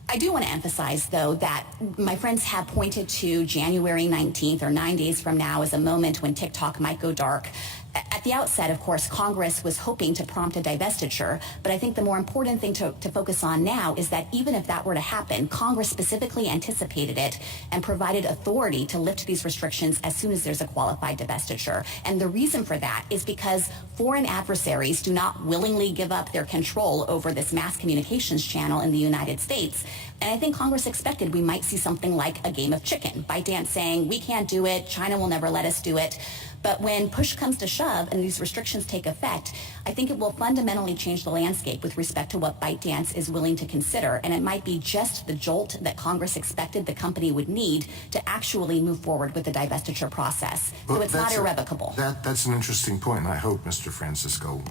I do want to emphasize, though, that my friends have pointed to January 19th or 9 days from now as a moment when TikTok might go dark. At the outset, of course, Congress was hoping to prompt a divestiture, but I think the more important thing to focus on now is that even if that were to happen, Congress specifically anticipated it and provided authority to lift these restrictions as soon as there's a qualified divestiture. And the reason for that is because foreign adversaries do not willingly give up their control over this mass communications channel in the United States. And I think Congress expected we might see something like a game of chicken. ByteDance saying, we can't do it, China will never let us do it. But when push comes to shove and these restrictions take effect, I think it will fundamentally change the landscape with respect to what ByteDance is willing to consider. And it might be just the jolt that Congress expected the company would need to actually move forward with the divestiture process. So it's not irrevocable. That's an interesting point, and I hope Mr. Francisco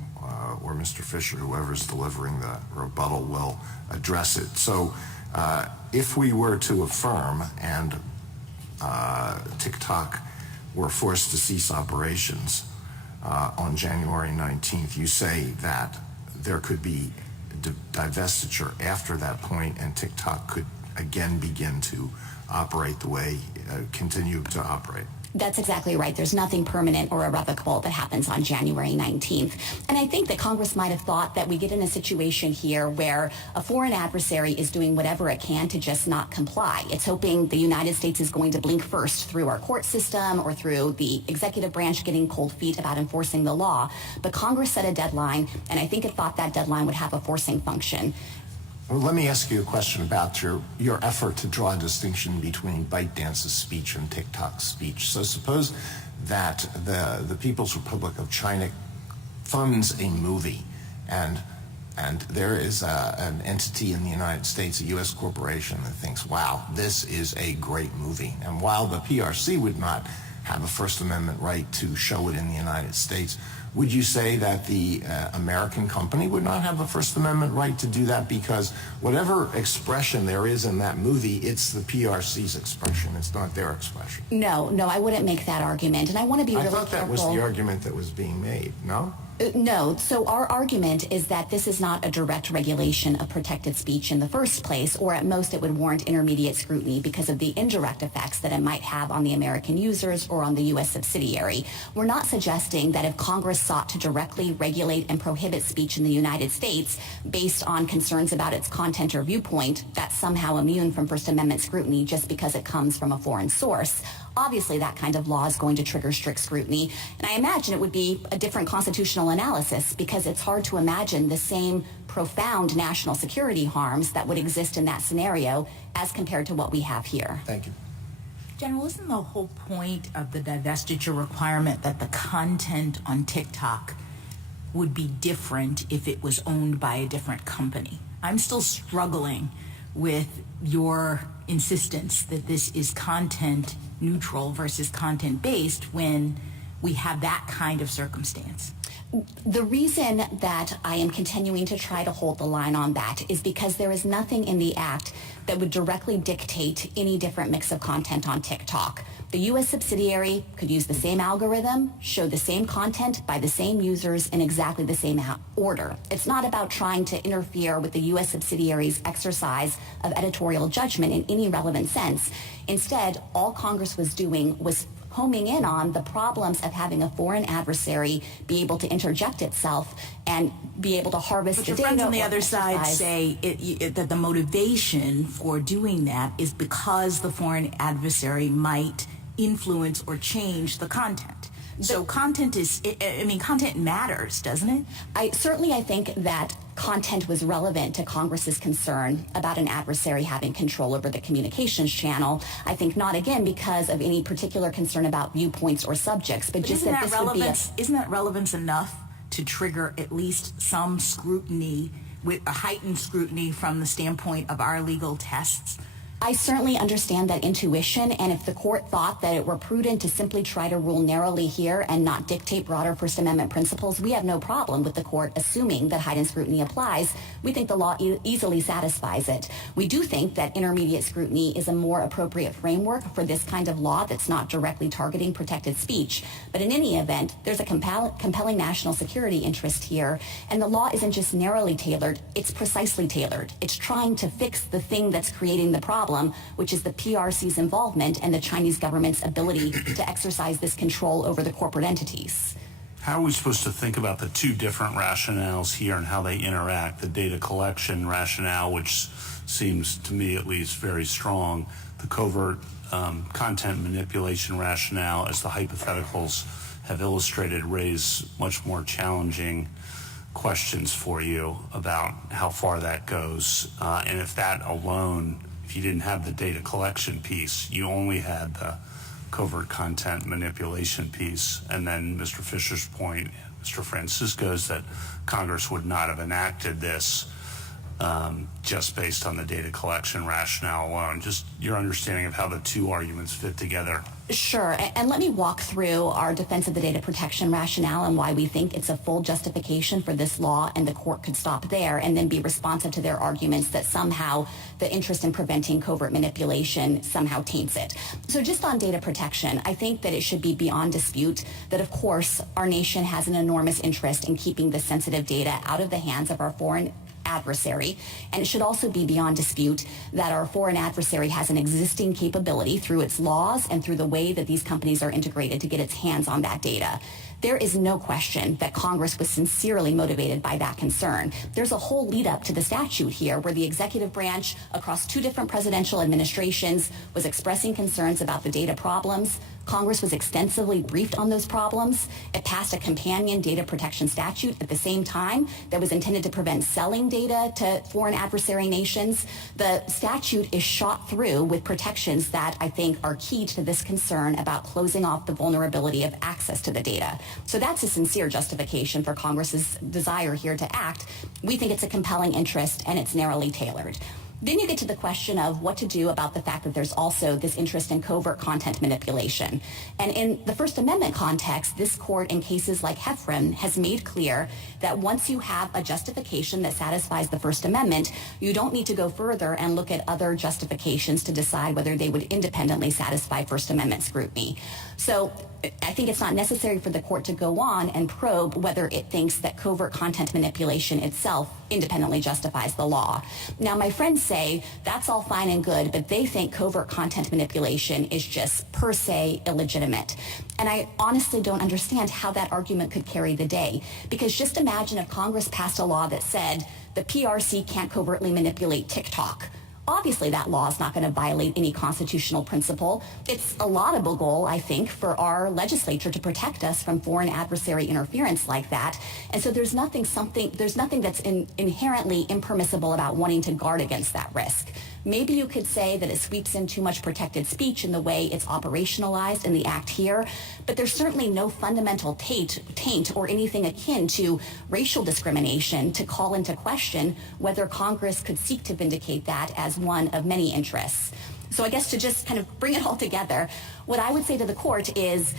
or Mr. Fisher, whoever's delivering the rebuttal, will address it. So if we were to affirm and TikTok were forced to cease operations on January 19th, you say that there could be divestiture after that point and TikTok could again begin to operate the way, continue to operate. That's exactly right. There's nothing permanent or irrevocable that happens on January 19th. And I think that Congress might have thought that we get in a situation here where a foreign adversary is doing whatever it can to just not comply. It's hoping the United States is going to blink first through our court system or through the executive branch getting cold feet about enforcing the law. But Congress set a deadline, and I think it thought that deadline would have a forcing function. Well, let me ask you a question about your effort to draw a distinction between ByteDance's speech and TikTok's speech. So suppose that the People's Republic of China funds a movie, and there is an entity in the United States, a U.S. corporation, that thinks, wow, this is a great movie. And while the PRC would not have a First Amendment right to show it in the United States, would you say that the American company would not have a First Amendment right to do that because whatever expression there is in that movie, it's the PRC's expression, it's not their expression? No, I wouldn't make that argument, and I want to be really careful. I thought that was the argument that was being made, no? No. So our argument is that this is not a direct regulation of protected speech in the first place, or at most it would warrant intermediate scrutiny because of the indirect effects that it might have on the American users or on the U.S. subsidiary. We're not suggesting that if Congress sought to directly regulate and prohibit speech in the United States based on concerns about its content or viewpoint, that's somehow immune from First Amendment scrutiny just because it comes from a foreign source. Obviously, that kind of law is going to trigger strict scrutiny, and I imagine it would be a different constitutional analysis because it's hard to imagine the same profound national security harms that would exist in that scenario as compared to what we have here. Thank you. General, isn't the whole point of the divestiture requirement that the content on TikTok would be different if it was owned by a different company? I'm still struggling with your insistence that this is content neutral versus content based when we have that kind of circumstance. The reason that I am continuing to try to hold the line on that is because there is nothing in the Act that would directly dictate any different mix of content on TikTok. The U.S. subsidiary could use the same algorithm, show the same content by the same users in exactly the same order. It's not about trying to interfere with the U.S. subsidiary's exercise of editorial judgment in any relevant sense. Instead, all Congress was doing was homing in on the problems of having a foreign adversary be able to interject itself and be able to harvest the data. But your friends on the other side say that the motivation for doing that is because the foreign adversary might influence or change the content. So content matters, doesn't it? I think that content was relevant to Congress's concern about an adversary having control over the communications channel. I think not, again, because of any particular concern about viewpoints or subjects, but just that this would be isn't that relevance enough to trigger at least some scrutiny, with a heightened scrutiny from the standpoint of our legal tests? I certainly understand that intuition, and if the court thought that it were prudent to simply try to rule narrowly here and not dictate broader First Amendment principles, we have no problem with the court assuming that heightened scrutiny applies. We think the law easily satisfies it. We do think that intermediate scrutiny is a more appropriate framework for this kind of law that's not directly targeting protected speech. But in any event, there's a compelling national security interest here, and the law isn't just narrowly tailored, it's precisely tailored. It's trying to fix the thing that's creating the problem, which is the PRC's involvement and the Chinese government's ability to exercise this control over the corporate entities. How are we supposed to think about the two different rationales here and how they interact? The data collection rationale, which seems to me at least very strong, the covert content manipulation rationale, as the hypotheticals have illustrated, raise much more challenging questions for you about how far that goes. And if that alone, if you didn't have the data collection piece, you only had the covert content manipulation piece, and then Mr. Fisher's point, Mr. Francisco's, that Congress would not have enacted this just based on the data collection rationale alone. Just your understanding of how the two arguments fit together. Sure, and let me walk through our defense of the data protection rationale and why we think it's a full justification for this law, and the court could stop there and then be responsive to their arguments that somehow the interest in preventing covert manipulation somehow taints it. So just on data protection, I think that it should be beyond dispute that, of course, our nation has an enormous interest in keeping the sensitive data out of the hands of our foreign adversary, and it should also be beyond dispute that our foreign adversary has an existing capability through its laws and through the way that these companies are integrated to get its hands on that data. There is no question that Congress was sincerely motivated by that concern. There's a whole lead up to the statute here where the executive branch across two different presidential administrations was expressing concerns about the data problems. Congress was extensively briefed on those problems. It passed a companion data protection statute at the same time that was intended to prevent selling data to foreign adversary nations. The statute is shot through with protections that I think are key to this concern about closing off the vulnerability of access to the data. So that's a sincere justification for Congress's desire here to act. We think it's a compelling interest and it's narrowly tailored. Then you get to the question of what to do about the fact that there's also this interest in covert content manipulation. And in the First Amendment context, this court in cases like Heffron has made clear that once you have a justification that satisfies the First Amendment, you don't need to go further and look at other justifications to decide whether they would independently satisfy First Amendment scrutiny. So I think it's not necessary for the court to go on and probe whether it thinks that covert content manipulation itself independently justifies the law. Now, my friends say that's all fine and good, but they think covert content manipulation is just per se illegitimate. And I honestly don't understand how that argument could carry the day. Because just imagine if Congress passed a law that said the PRC can't covertly manipulate TikTok. Obviously, that law is not going to violate any constitutional principle. It's a laudable goal, I think, for our legislature to protect us from foreign adversary interference like that. And so there's nothing that's inherently impermissible about wanting to guard against that risk. Maybe you could say that it sweeps in too much protected speech in the way it's operationalized in the act here, but there's certainly no fundamental taint or anything akin to racial discrimination to call into question whether Congress could seek to vindicate that as one of many interests. So I guess to just kind of bring it all together, what I would say to the court is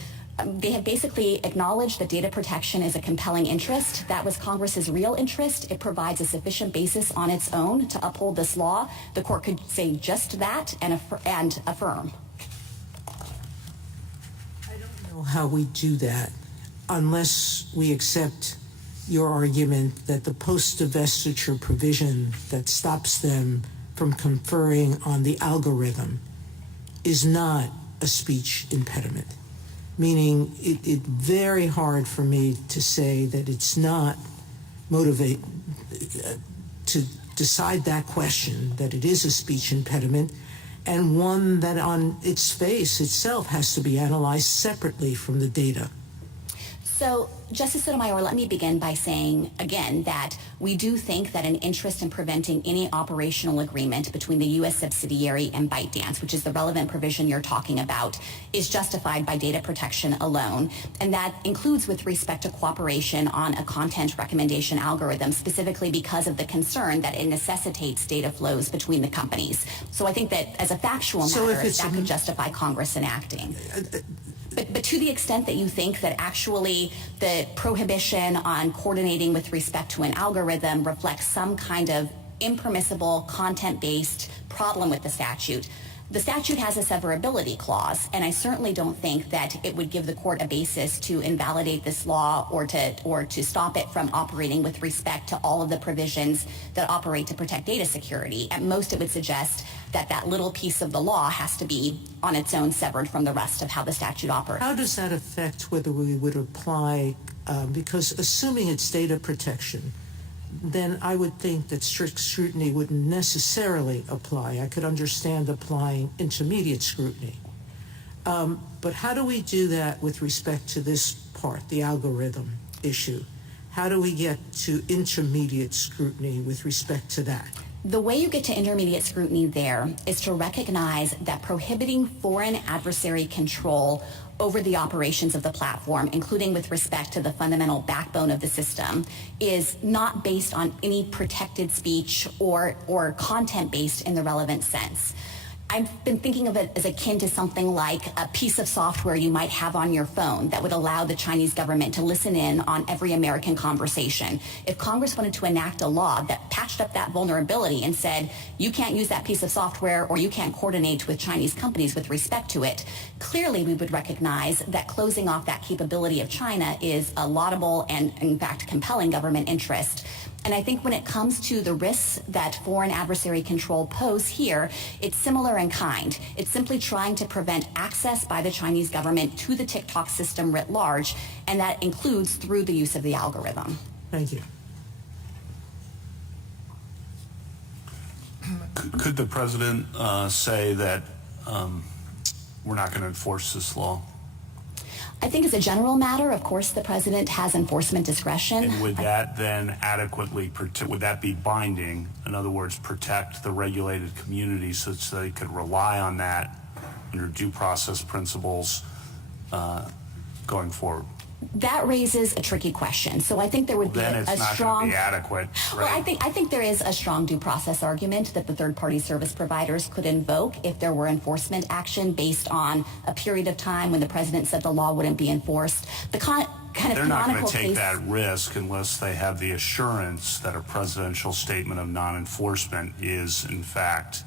they have basically acknowledged that data protection is a compelling interest. That was Congress's real interest. It provides a sufficient basis on its own to uphold this law. The court could say just that and affirm. I don't know how we do that unless we accept your argument that the post-divestiture provision that stops them from conferring on the algorithm is not a speech impediment. Meaning it's very hard for me to say that it's not to decide that question, that it is a speech impediment, and one that on its face itself has to be analyzed separately from the data. So, Justice Sotomayor, let me begin by saying, again, that we do think that an interest in preventing any operational agreement between the U.S. subsidiary and ByteDance, which is the relevant provision you're talking about, is justified by data protection alone. And that includes with respect to cooperation on a content recommendation algorithm, specifically because of the concern that it necessitates data flows between the companies. So I think that as a factual matter, that could justify Congress enacting. But to the extent that you think that actually the prohibition on coordinating with respect to an algorithm reflects some kind of impermissible content-based problem with the statute has a severability clause, and I certainly don't think that it would give the court a basis to invalidate this law or to stop it from operating with respect to all of the provisions that operate to protect data security. At most, it would suggest that that little piece of the law has to be on its own severed from the rest of how the statute operates. How does that affect whether we would apply Because assuming it's data protection, then I would think that strict scrutiny wouldn't necessarily apply. I could understand applying intermediate scrutiny. But how do we do that with respect to this part, the algorithm issue? How do we get to intermediate scrutiny with respect to that? The way you get to intermediate scrutiny there is to recognize that prohibiting foreign adversary control over the operations of the platform, including with respect to the fundamental backbone of the system, is not based on any protected speech or content based in the relevant sense. I've been thinking of it as akin to something like a piece of software you might have on your phone that would allow the Chinese government to listen in on every American conversation. If Congress wanted to enact a law that patched up that vulnerability and said, you can't use that piece of software or you can't coordinate with Chinese companies with respect to it, clearly we would recognize that closing off that capability of China is a laudable and, in fact, compelling government interest. And I think when it comes to the risks that foreign adversary control pose here, it's similar in kind. It's simply trying to prevent access by the Chinese government to the TikTok system writ large, and that includes through the use of the algorithm. Thank you. Could the president say that we're not going to enforce this law? I think as a general matter, of course, the president has enforcement discretion. And would that then adequately, would that be binding? In other words, protect the regulated community so they could rely on that under due process principles going forward? That raises a tricky question. So I think there would be then a it's not strong. Going to be adequate. Right? Well, I think there is a strong due process argument that the third-party service providers could invoke if there were enforcement action based on a period of time when the president said the law wouldn't be enforced. The kind of They're not going to take case, that risk unless they have the assurance that a presidential statement of non-enforcement is, in fact,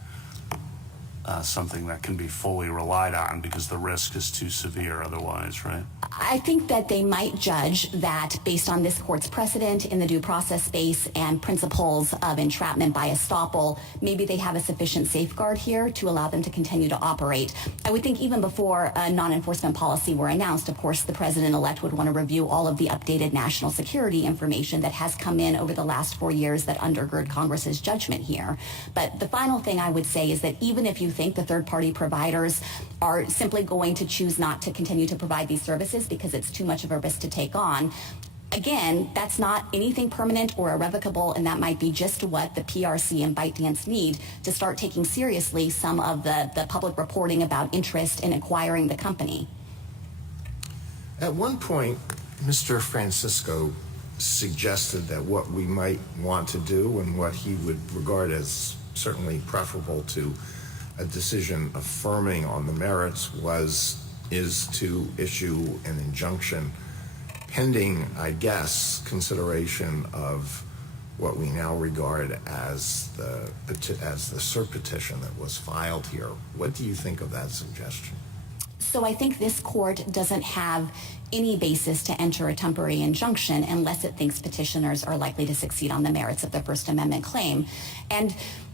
something that can be fully relied on, because the risk is too severe otherwise, right? I think that they might judge that based on this court's precedent in the due process space and principles of entrapment by estoppel, maybe they have a sufficient safeguard here to allow them to continue to operate. I would think even before a non-enforcement policy were announced, of course, the president-elect would want to review all of the updated national security information that has come in over the last 4 years that undergird Congress's judgment here. But the final thing I would say is that even if you think the third-party providers are simply going to choose not to continue to provide these services because it's too much of a risk to take on, again, that's not anything permanent or irrevocable, and that might be just what the PRC and ByteDance need to start taking seriously some of the public reporting about interest in acquiring the company. At one point, Mr. Francisco suggested that what we might want to do and what he would regard as certainly preferable to a decision affirming on the merits is to issue an injunction pending, I guess, consideration of what we now regard as the cert petition that was filed here. What do you think of that suggestion? So I think this court doesn't have any basis to enter a temporary injunction unless it thinks petitioners are likely to succeed on the merits of the First Amendment claim. And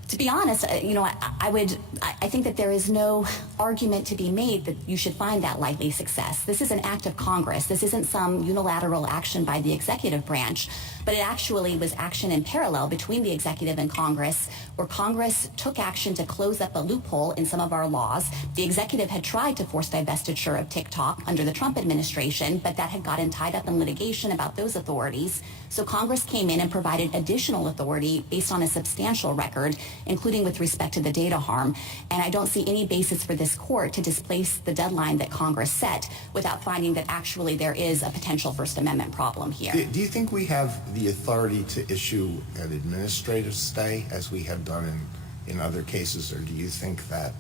to be honest, I think that there is no argument to be made that you should find that likely success. This is an act of Congress. This isn't some unilateral action by the executive branch, but it actually was action in parallel between the executive and Congress, where Congress took action to close up a loophole in some of our laws. The executive had tried to force divestiture of TikTok under the Trump administration, but that had gotten tied up in litigation about those authorities. So Congress came in and provided additional authority based on a substantial record, including with respect to the data harm. And I don't see any basis for this court to displace the deadline that Congress set without finding that actually there is a potential First Amendment problem here. Do you think we have the authority to issue an administrative stay as we have done in other cases, or do you think that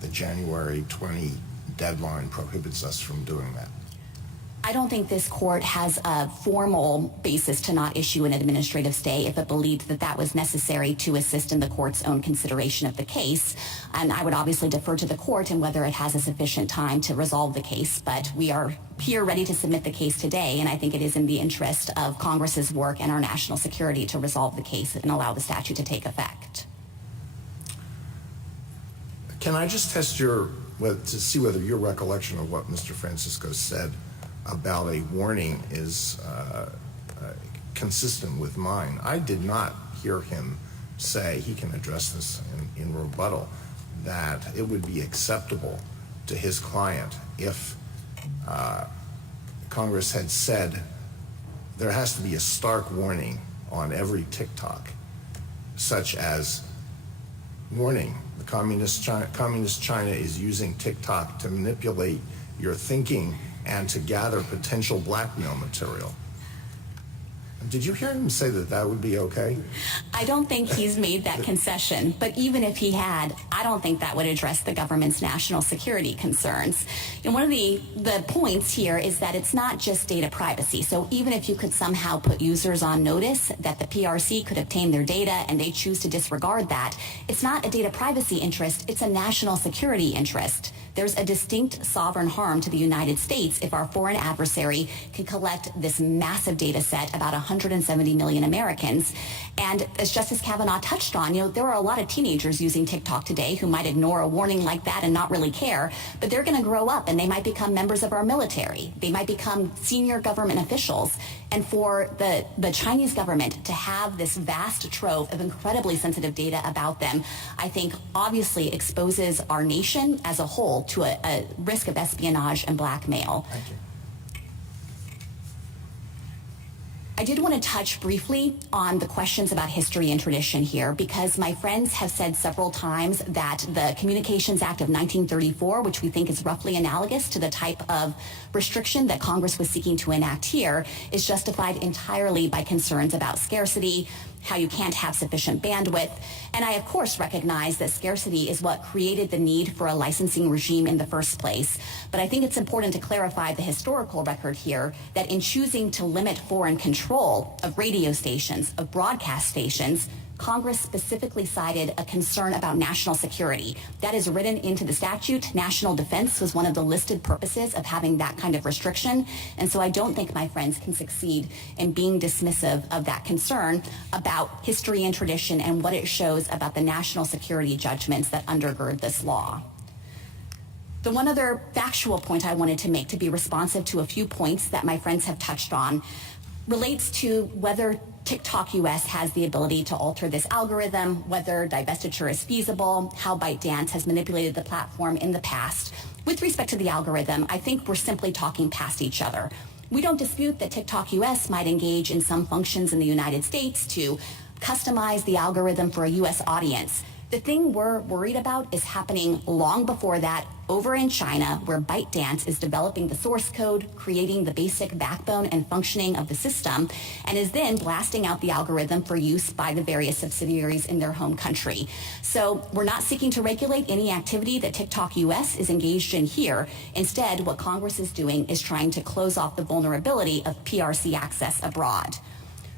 the January 20 deadline prohibits us from doing that? I don't think this court has a formal basis to not issue an administrative stay if it believed that that was necessary to assist in the court's own consideration of the case. And I would obviously defer to the court in whether it has a sufficient time to resolve the case. But we are here ready to submit the case today, and I think it is in the interest of Congress's work and our national security to resolve the case and allow the statute to take effect. Can I just test to see whether your recollection of what Mr. Francisco said about a warning is consistent with mine. I did not hear him say, he can address this in rebuttal, that it would be acceptable to his client if Congress had said there has to be a stark warning on every TikTok, such as, warning, the Communist China is using TikTok to manipulate your thinking and to gather potential blackmail material. Did you hear him say that that would be okay? I don't think he's made that concession, but even if he had, I don't think that would address the government's national security concerns. And one of the points here is that it's not just data privacy. So even if you could somehow put users on notice that the PRC could obtain their data and they choose to disregard that, it's not a data privacy interest, it's a national security interest. There's a distinct sovereign harm to the United States if our foreign adversary can collect this massive data set about 170 million Americans. And as Justice Kavanaugh touched on, there are a lot of teenagers using TikTok today who might ignore a warning like that and not really care, but they're going to grow up and they might become members of our military. They might become senior government officials. And for the Chinese government to have this vast trove of incredibly sensitive data about them, I think obviously exposes our nation as a whole to a risk of espionage and blackmail. Thank you. I did want to touch briefly on the questions about history and tradition here, because my friends have said several times that the Communications Act of 1934, which we think is roughly analogous to the type of restriction that Congress was seeking to enact here, is justified entirely by concerns about scarcity, how you can't have sufficient bandwidth. And I, of course, recognize that scarcity is what created the need for a licensing regime in the first place. But I think it's important to clarify the historical record here that in choosing to limit foreign control of radio stations, of broadcast stations, Congress specifically cited a concern about national security. That is written into the statute. National defense was one of the listed purposes of having that kind of restriction. And so I don't think my friends can succeed in being dismissive of that concern about history and tradition and what it shows about the national security judgments that undergird this law. The one other factual point I wanted to make, to be responsive to a few points that my friends have touched on, relates to whether TikTok US has the ability to alter this algorithm, whether divestiture is feasible, how ByteDance has manipulated the platform in the past. With respect to the algorithm, I think we're simply talking past each other. We don't dispute that TikTok US might engage in some functions in the United States to customize the algorithm for a US audience. The thing we're worried about is happening long before that over in China, where ByteDance is developing the source code, creating the basic backbone and functioning of the system, and is then blasting out the algorithm for use by the various subsidiaries in their home country. So we're not seeking to regulate any activity that TikTok US is engaged in here. Instead, what Congress is doing is trying to close off the vulnerability of PRC access abroad.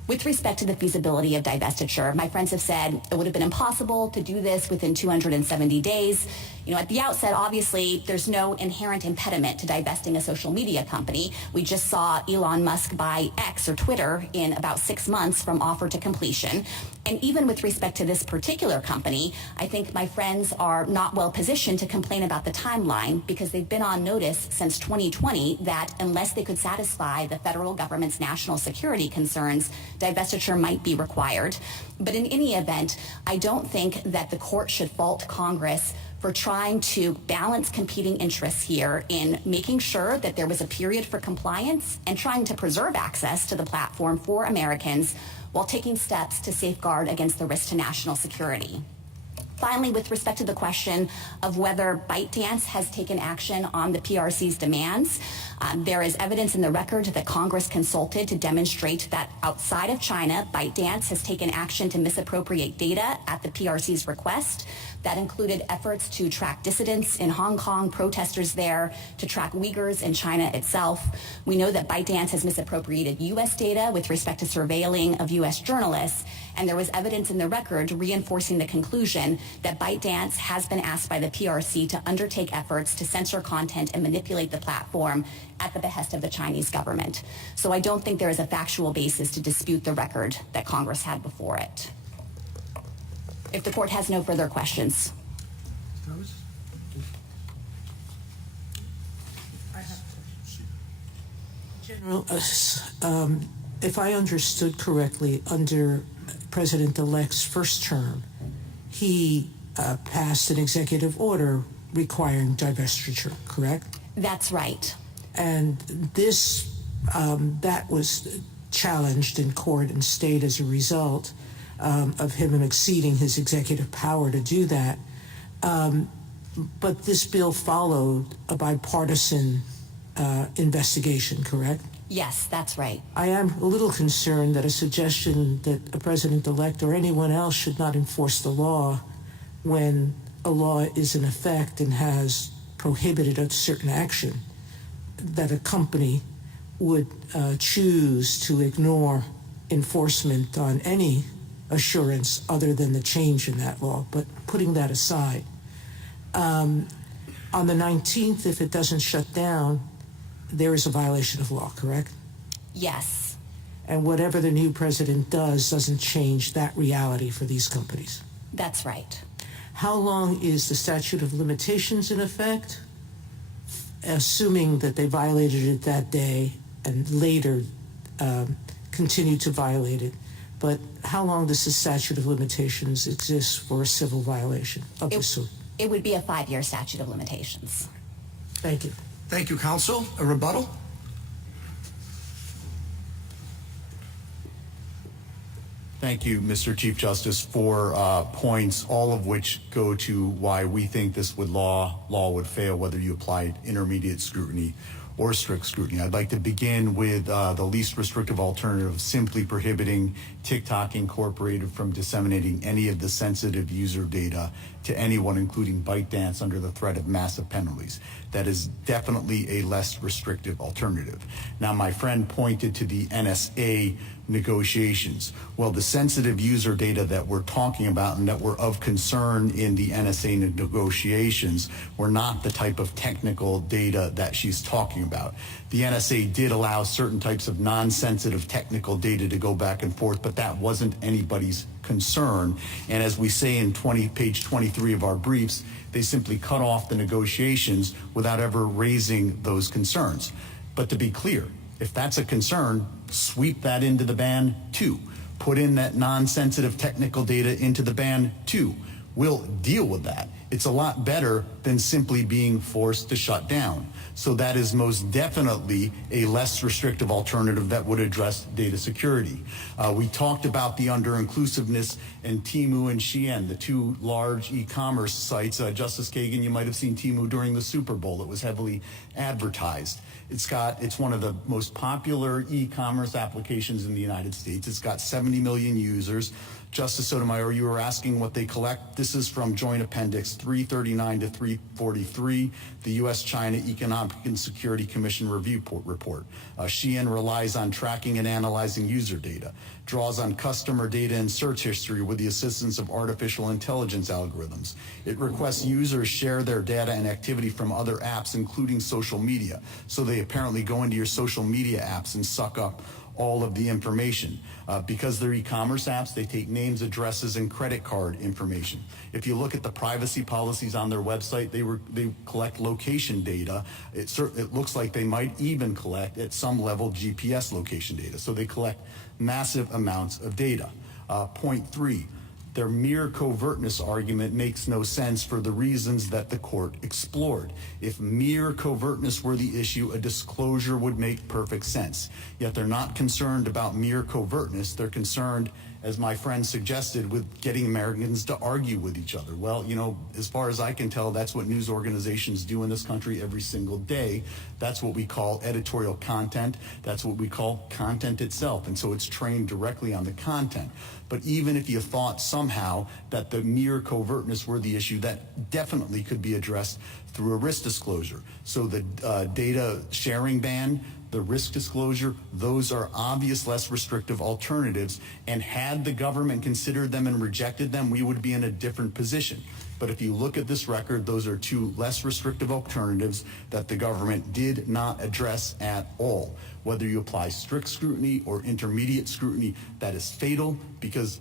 With respect to the feasibility of divestiture, my friends have said it would have been impossible to do this within 270 days. At the outset, obviously, there's no inherent impediment to divesting a social media company. We just saw Elon Musk buy X or Twitter in about 6 months from offer to completion. And even with respect to this particular company, I think my friends are not well positioned to complain about the timeline, because they've been on notice since 2020 that unless they could satisfy the federal government's national security concerns, divestiture might be required. But in any event, I don't think that the court should fault Congress for trying to balance competing interests here in making sure that there was a period for compliance and trying to preserve access to the platform for Americans while taking steps to safeguard against the risk to national security. Finally, with respect to the question of whether ByteDance has taken action on the PRC's demands, there is evidence in the record that Congress consulted to demonstrate that outside of China, ByteDance has taken action to misappropriate data at the PRC's request. That included efforts to track dissidents in Hong Kong, protesters there, to track Uyghurs in China itself. We know that ByteDance has misappropriated U.S. data with respect to surveilling of U.S. journalists, and there was evidence in the record reinforcing the conclusion that ByteDance has been asked by the PRC to undertake efforts to censor content and manipulate the platform at the behest of the Chinese government. So I don't think there is a factual basis to dispute the record that Congress had before it. If the court has no further questions. Well, if I understood correctly, under President-elect's first term, he passed an executive order requiring divestiture, correct? That's right. And this, that was challenged in court and stayed as a result of him exceeding his executive power to do that. But this bill followed a bipartisan investigation, correct? Yes, that's right. I am a little concerned that a suggestion that a president-elect or anyone else should not enforce the law when a law is in effect and has prohibited a certain action, that a company would choose to ignore enforcement on any assurance other than the change in that law. But putting that aside, on the 19th, if it doesn't shut down, there is a violation of law, correct? Yes. And whatever the new president does doesn't change that reality for these companies. That's right. How long is the statute of limitations in effect? Assuming that they violated it that day and later continue to violate it. But how long does the statute of limitations exist for a civil violation of this sort? It would be a 5-year statute of limitations. Thank you. Thank you, counsel. A rebuttal? Thank you, Mr. Chief Justice, for points, all of which go to why we think this law would fail, whether you applied intermediate scrutiny or strict scrutiny. I'd like to begin with the least restrictive alternative, simply prohibiting TikTok Incorporated from disseminating any of the sensitive user data to anyone, including ByteDance, under the threat of massive penalties. That is definitely a less restrictive alternative. Now, my friend pointed to the NSA negotiations. Well, the sensitive user data that we're talking about and that were of concern in the NSA negotiations were not the type of technical data that she's talking about. The NSA did allow certain types of non-sensitive technical data to go back and forth, but that wasn't anybody's concern. And as we say in page 23 of our briefs, they simply cut off the negotiations without ever raising those concerns. But to be clear, if that's a concern, sweep that into the ban too. Put in that non-sensitive technical data into the ban too. We'll deal with that. It's a lot better than simply being forced to shut down. So that is most definitely a less restrictive alternative that would address data security. We talked about the under-inclusiveness and Temu and Shein, the two large e-commerce sites. Justice Kagan, you might have seen Temu during the Super Bowl. It was heavily advertised. It's one of the most popular e-commerce applications in the United States. It's got 70 million users. Justice Sotomayor, you were asking what they collect. This is from Joint Appendix 339 to 343, the U.S.-China Economic and Security Commission Review Report. Shein relies on tracking and analyzing user data, draws on customer data and search history with the assistance of artificial intelligence algorithms. It requests users share their data and activity from other apps, including social media. So they apparently go into your social media apps and suck up all of the information. Because they're e-commerce apps, they take names, addresses, and credit card information. If you look at the privacy policies on their website, they collect location data. It looks like they might even collect, at some level, GPS location data. So they collect massive amounts of data. Point 3. Their mere covertness argument makes no sense for the reasons that the court explored. If mere covertness were the issue, a disclosure would make perfect sense. Yet they're not concerned about mere covertness. They're concerned, as my friend suggested, with getting Americans to argue with each other. Well, you know, as far as I can tell, that's what news organizations do in this country every single day. That's what we call editorial content. That's what we call content itself. And so it's trained directly on the content. But even if you thought somehow that the mere covertness were the issue, that definitely could be addressed through a risk disclosure. So the data sharing ban, the risk disclosure, those are obvious, less restrictive alternatives. And had the government considered them and rejected them, we would be in a different position. But if you look at this record, those are two less restrictive alternatives that the government did not address at all. Whether you apply strict scrutiny or intermediate scrutiny, that is fatal, because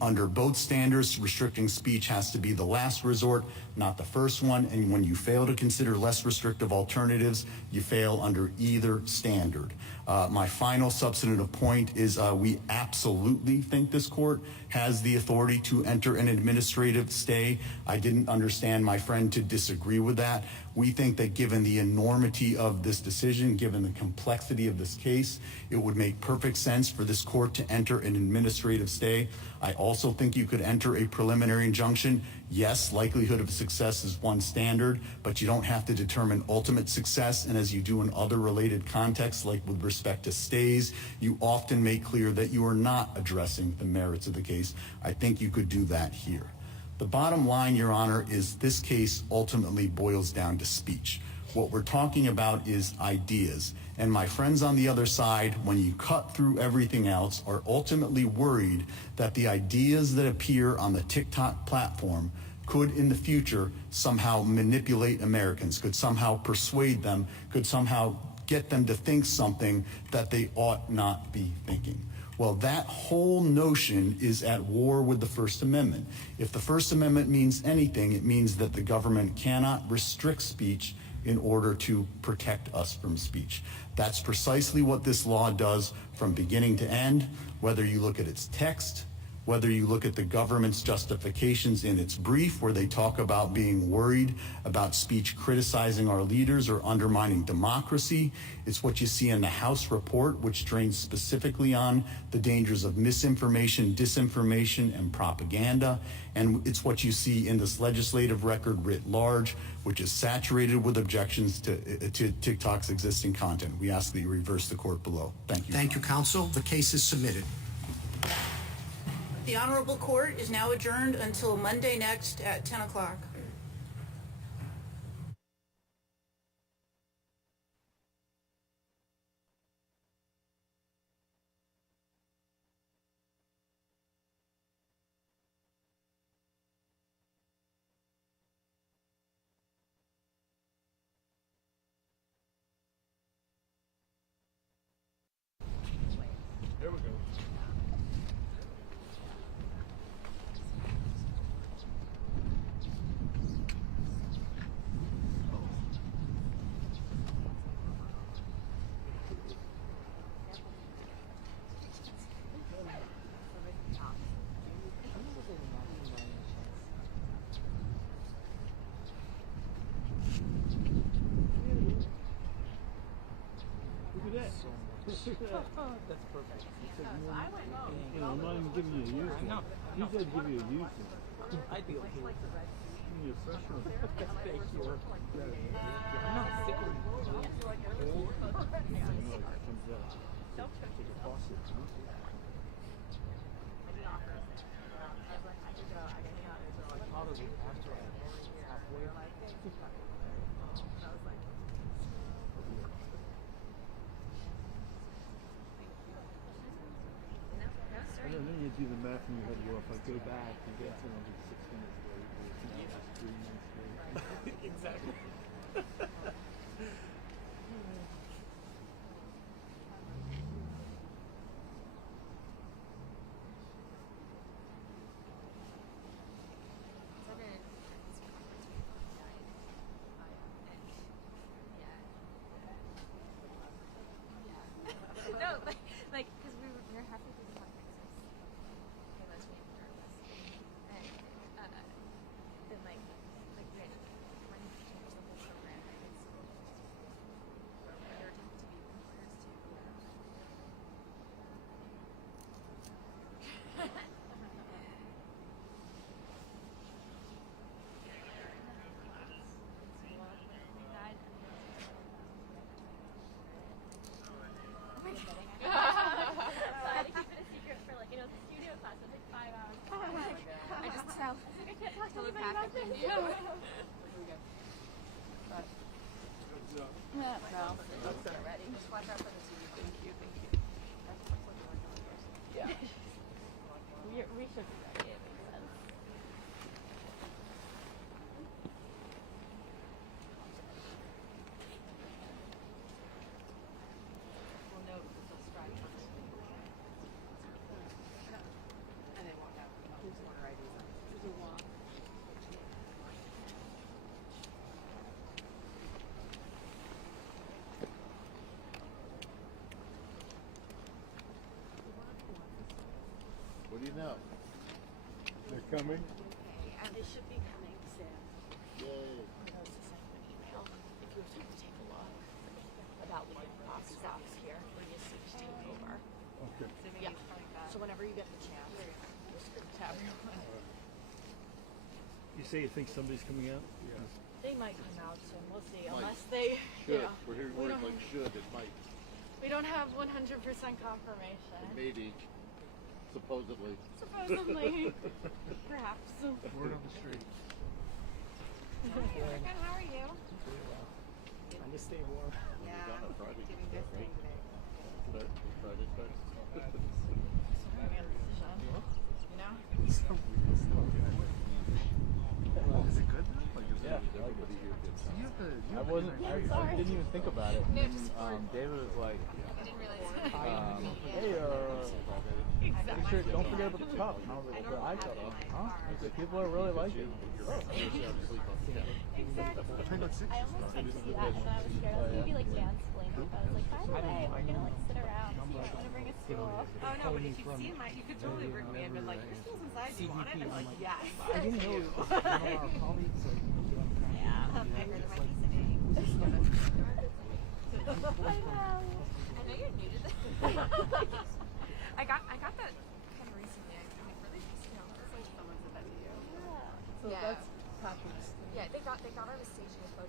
under both standards, restricting speech has to be the last resort, not the first one. And when you fail to consider less restrictive alternatives, you fail under either standard. My final substantive point is we absolutely think this court has the authority to enter an administrative stay. I didn't understand my friend to disagree with that. We think that given the enormity of this decision, given the complexity of this case, it would make perfect sense for this court to enter an administrative stay. I also think you could enter a preliminary injunction. Yes, likelihood of success is one standard, but you don't have to determine ultimate success. And as you do in other related contexts, like with respect to stays, you often make clear that you are not addressing the merits of the case. I think you could do that here. The bottom line, Your Honor, is this case ultimately boils down to speech. What we're talking about is ideas. And my friends on the other side, when you cut through everything else, are ultimately worried that the ideas that appear on the TikTok platform could in the future somehow manipulate Americans, could somehow persuade them, could somehow get them to think something that they ought not be thinking. Well, that whole notion is at war with the First Amendment. If the First Amendment means anything, it means that the government cannot restrict speech in order to protect us from speech. That's precisely what this law does from beginning to end, whether you look at its text, whether you look at the government's justifications in its brief, where they talk about being worried about speech criticizing our leaders or undermining democracy. It's what you see in the House report, which drains specifically on the dangers of misinformation, disinformation, and propaganda. And it's what you see in this legislative record writ large, which is saturated with objections to TikTok's existing content. We ask that you reverse the court below. Thank you. Thank you, counsel. The case is submitted. The Honorable Court is now adjourned until Monday next at 10 o'clock. There we go. Look at that. That's perfect. You know, I'm not even giving you a use. I know. You said give you a use. I'd be okay with that. Give me a fresh one. Thank you. I'm not sick of you. Take a faucet. Probably after halfway. And then you do the math in your head. Well, if I go back and get to another 6 minutes late, it's now 3 minutes late. Exactly. No, like, because we were halfway through the podcast. Okay, let's wait for us. And, then, like, we had wanted to change the whole program. And so, they were talking to be reporters too. So I had to keep it a secret for like, the studio class was like 5 hours. I just tell. I can't talk to anybody about this. No. Get ready. Just watch out for the TV. Thank you. Yeah. We should be ready. It makes sense. We'll know because they'll scratch on it. And they won't have voter IDs on it. There's a walk. They're coming? They should be coming soon. Yay. I was to send an email if you have time to take a look about the stocks here for your search takeover. Okay. Yeah. So whenever you get the chance, just tab everyone. You say you think somebody's coming out? Yeah. They might come out soon. We'll see. Might. Unless they, Should. you know, We're hearing we words don't, like should, it might, we don't have 100% confirmation. maybe, supposedly. Supposedly. Perhaps. Word on the street. Hi, Morgan, how are you? Trying to stay warm. You're done on Friday, right? Start, Friday starts. You know? Is it good though? Like, Yeah, everybody here gets you have to, I wasn't. I didn't even think about it. No, just David was like, I didn't realize. "Hey, make sure don't forget about the cup." And I was like, "Okay, I cut off, huh?" He's like, "People are really liking it." Exactly. I almost texted you that, and I was scared. I was gonna be like mansplaining. I was like, by the way, we're gonna like sit around. So I'm gonna bring a stool. Oh no, but if you've seen you could totally bring me and been like, your stool's inside, do you want it? And I'm like, yes. I didn't know it was one of our colleagues. Yeah, I heard there might be singing. I know you're new to this. I got that kind of recently. I like really used to know. It's like someone said that to you. Yeah. So yeah. that's popular. Yeah, they got our staging a photo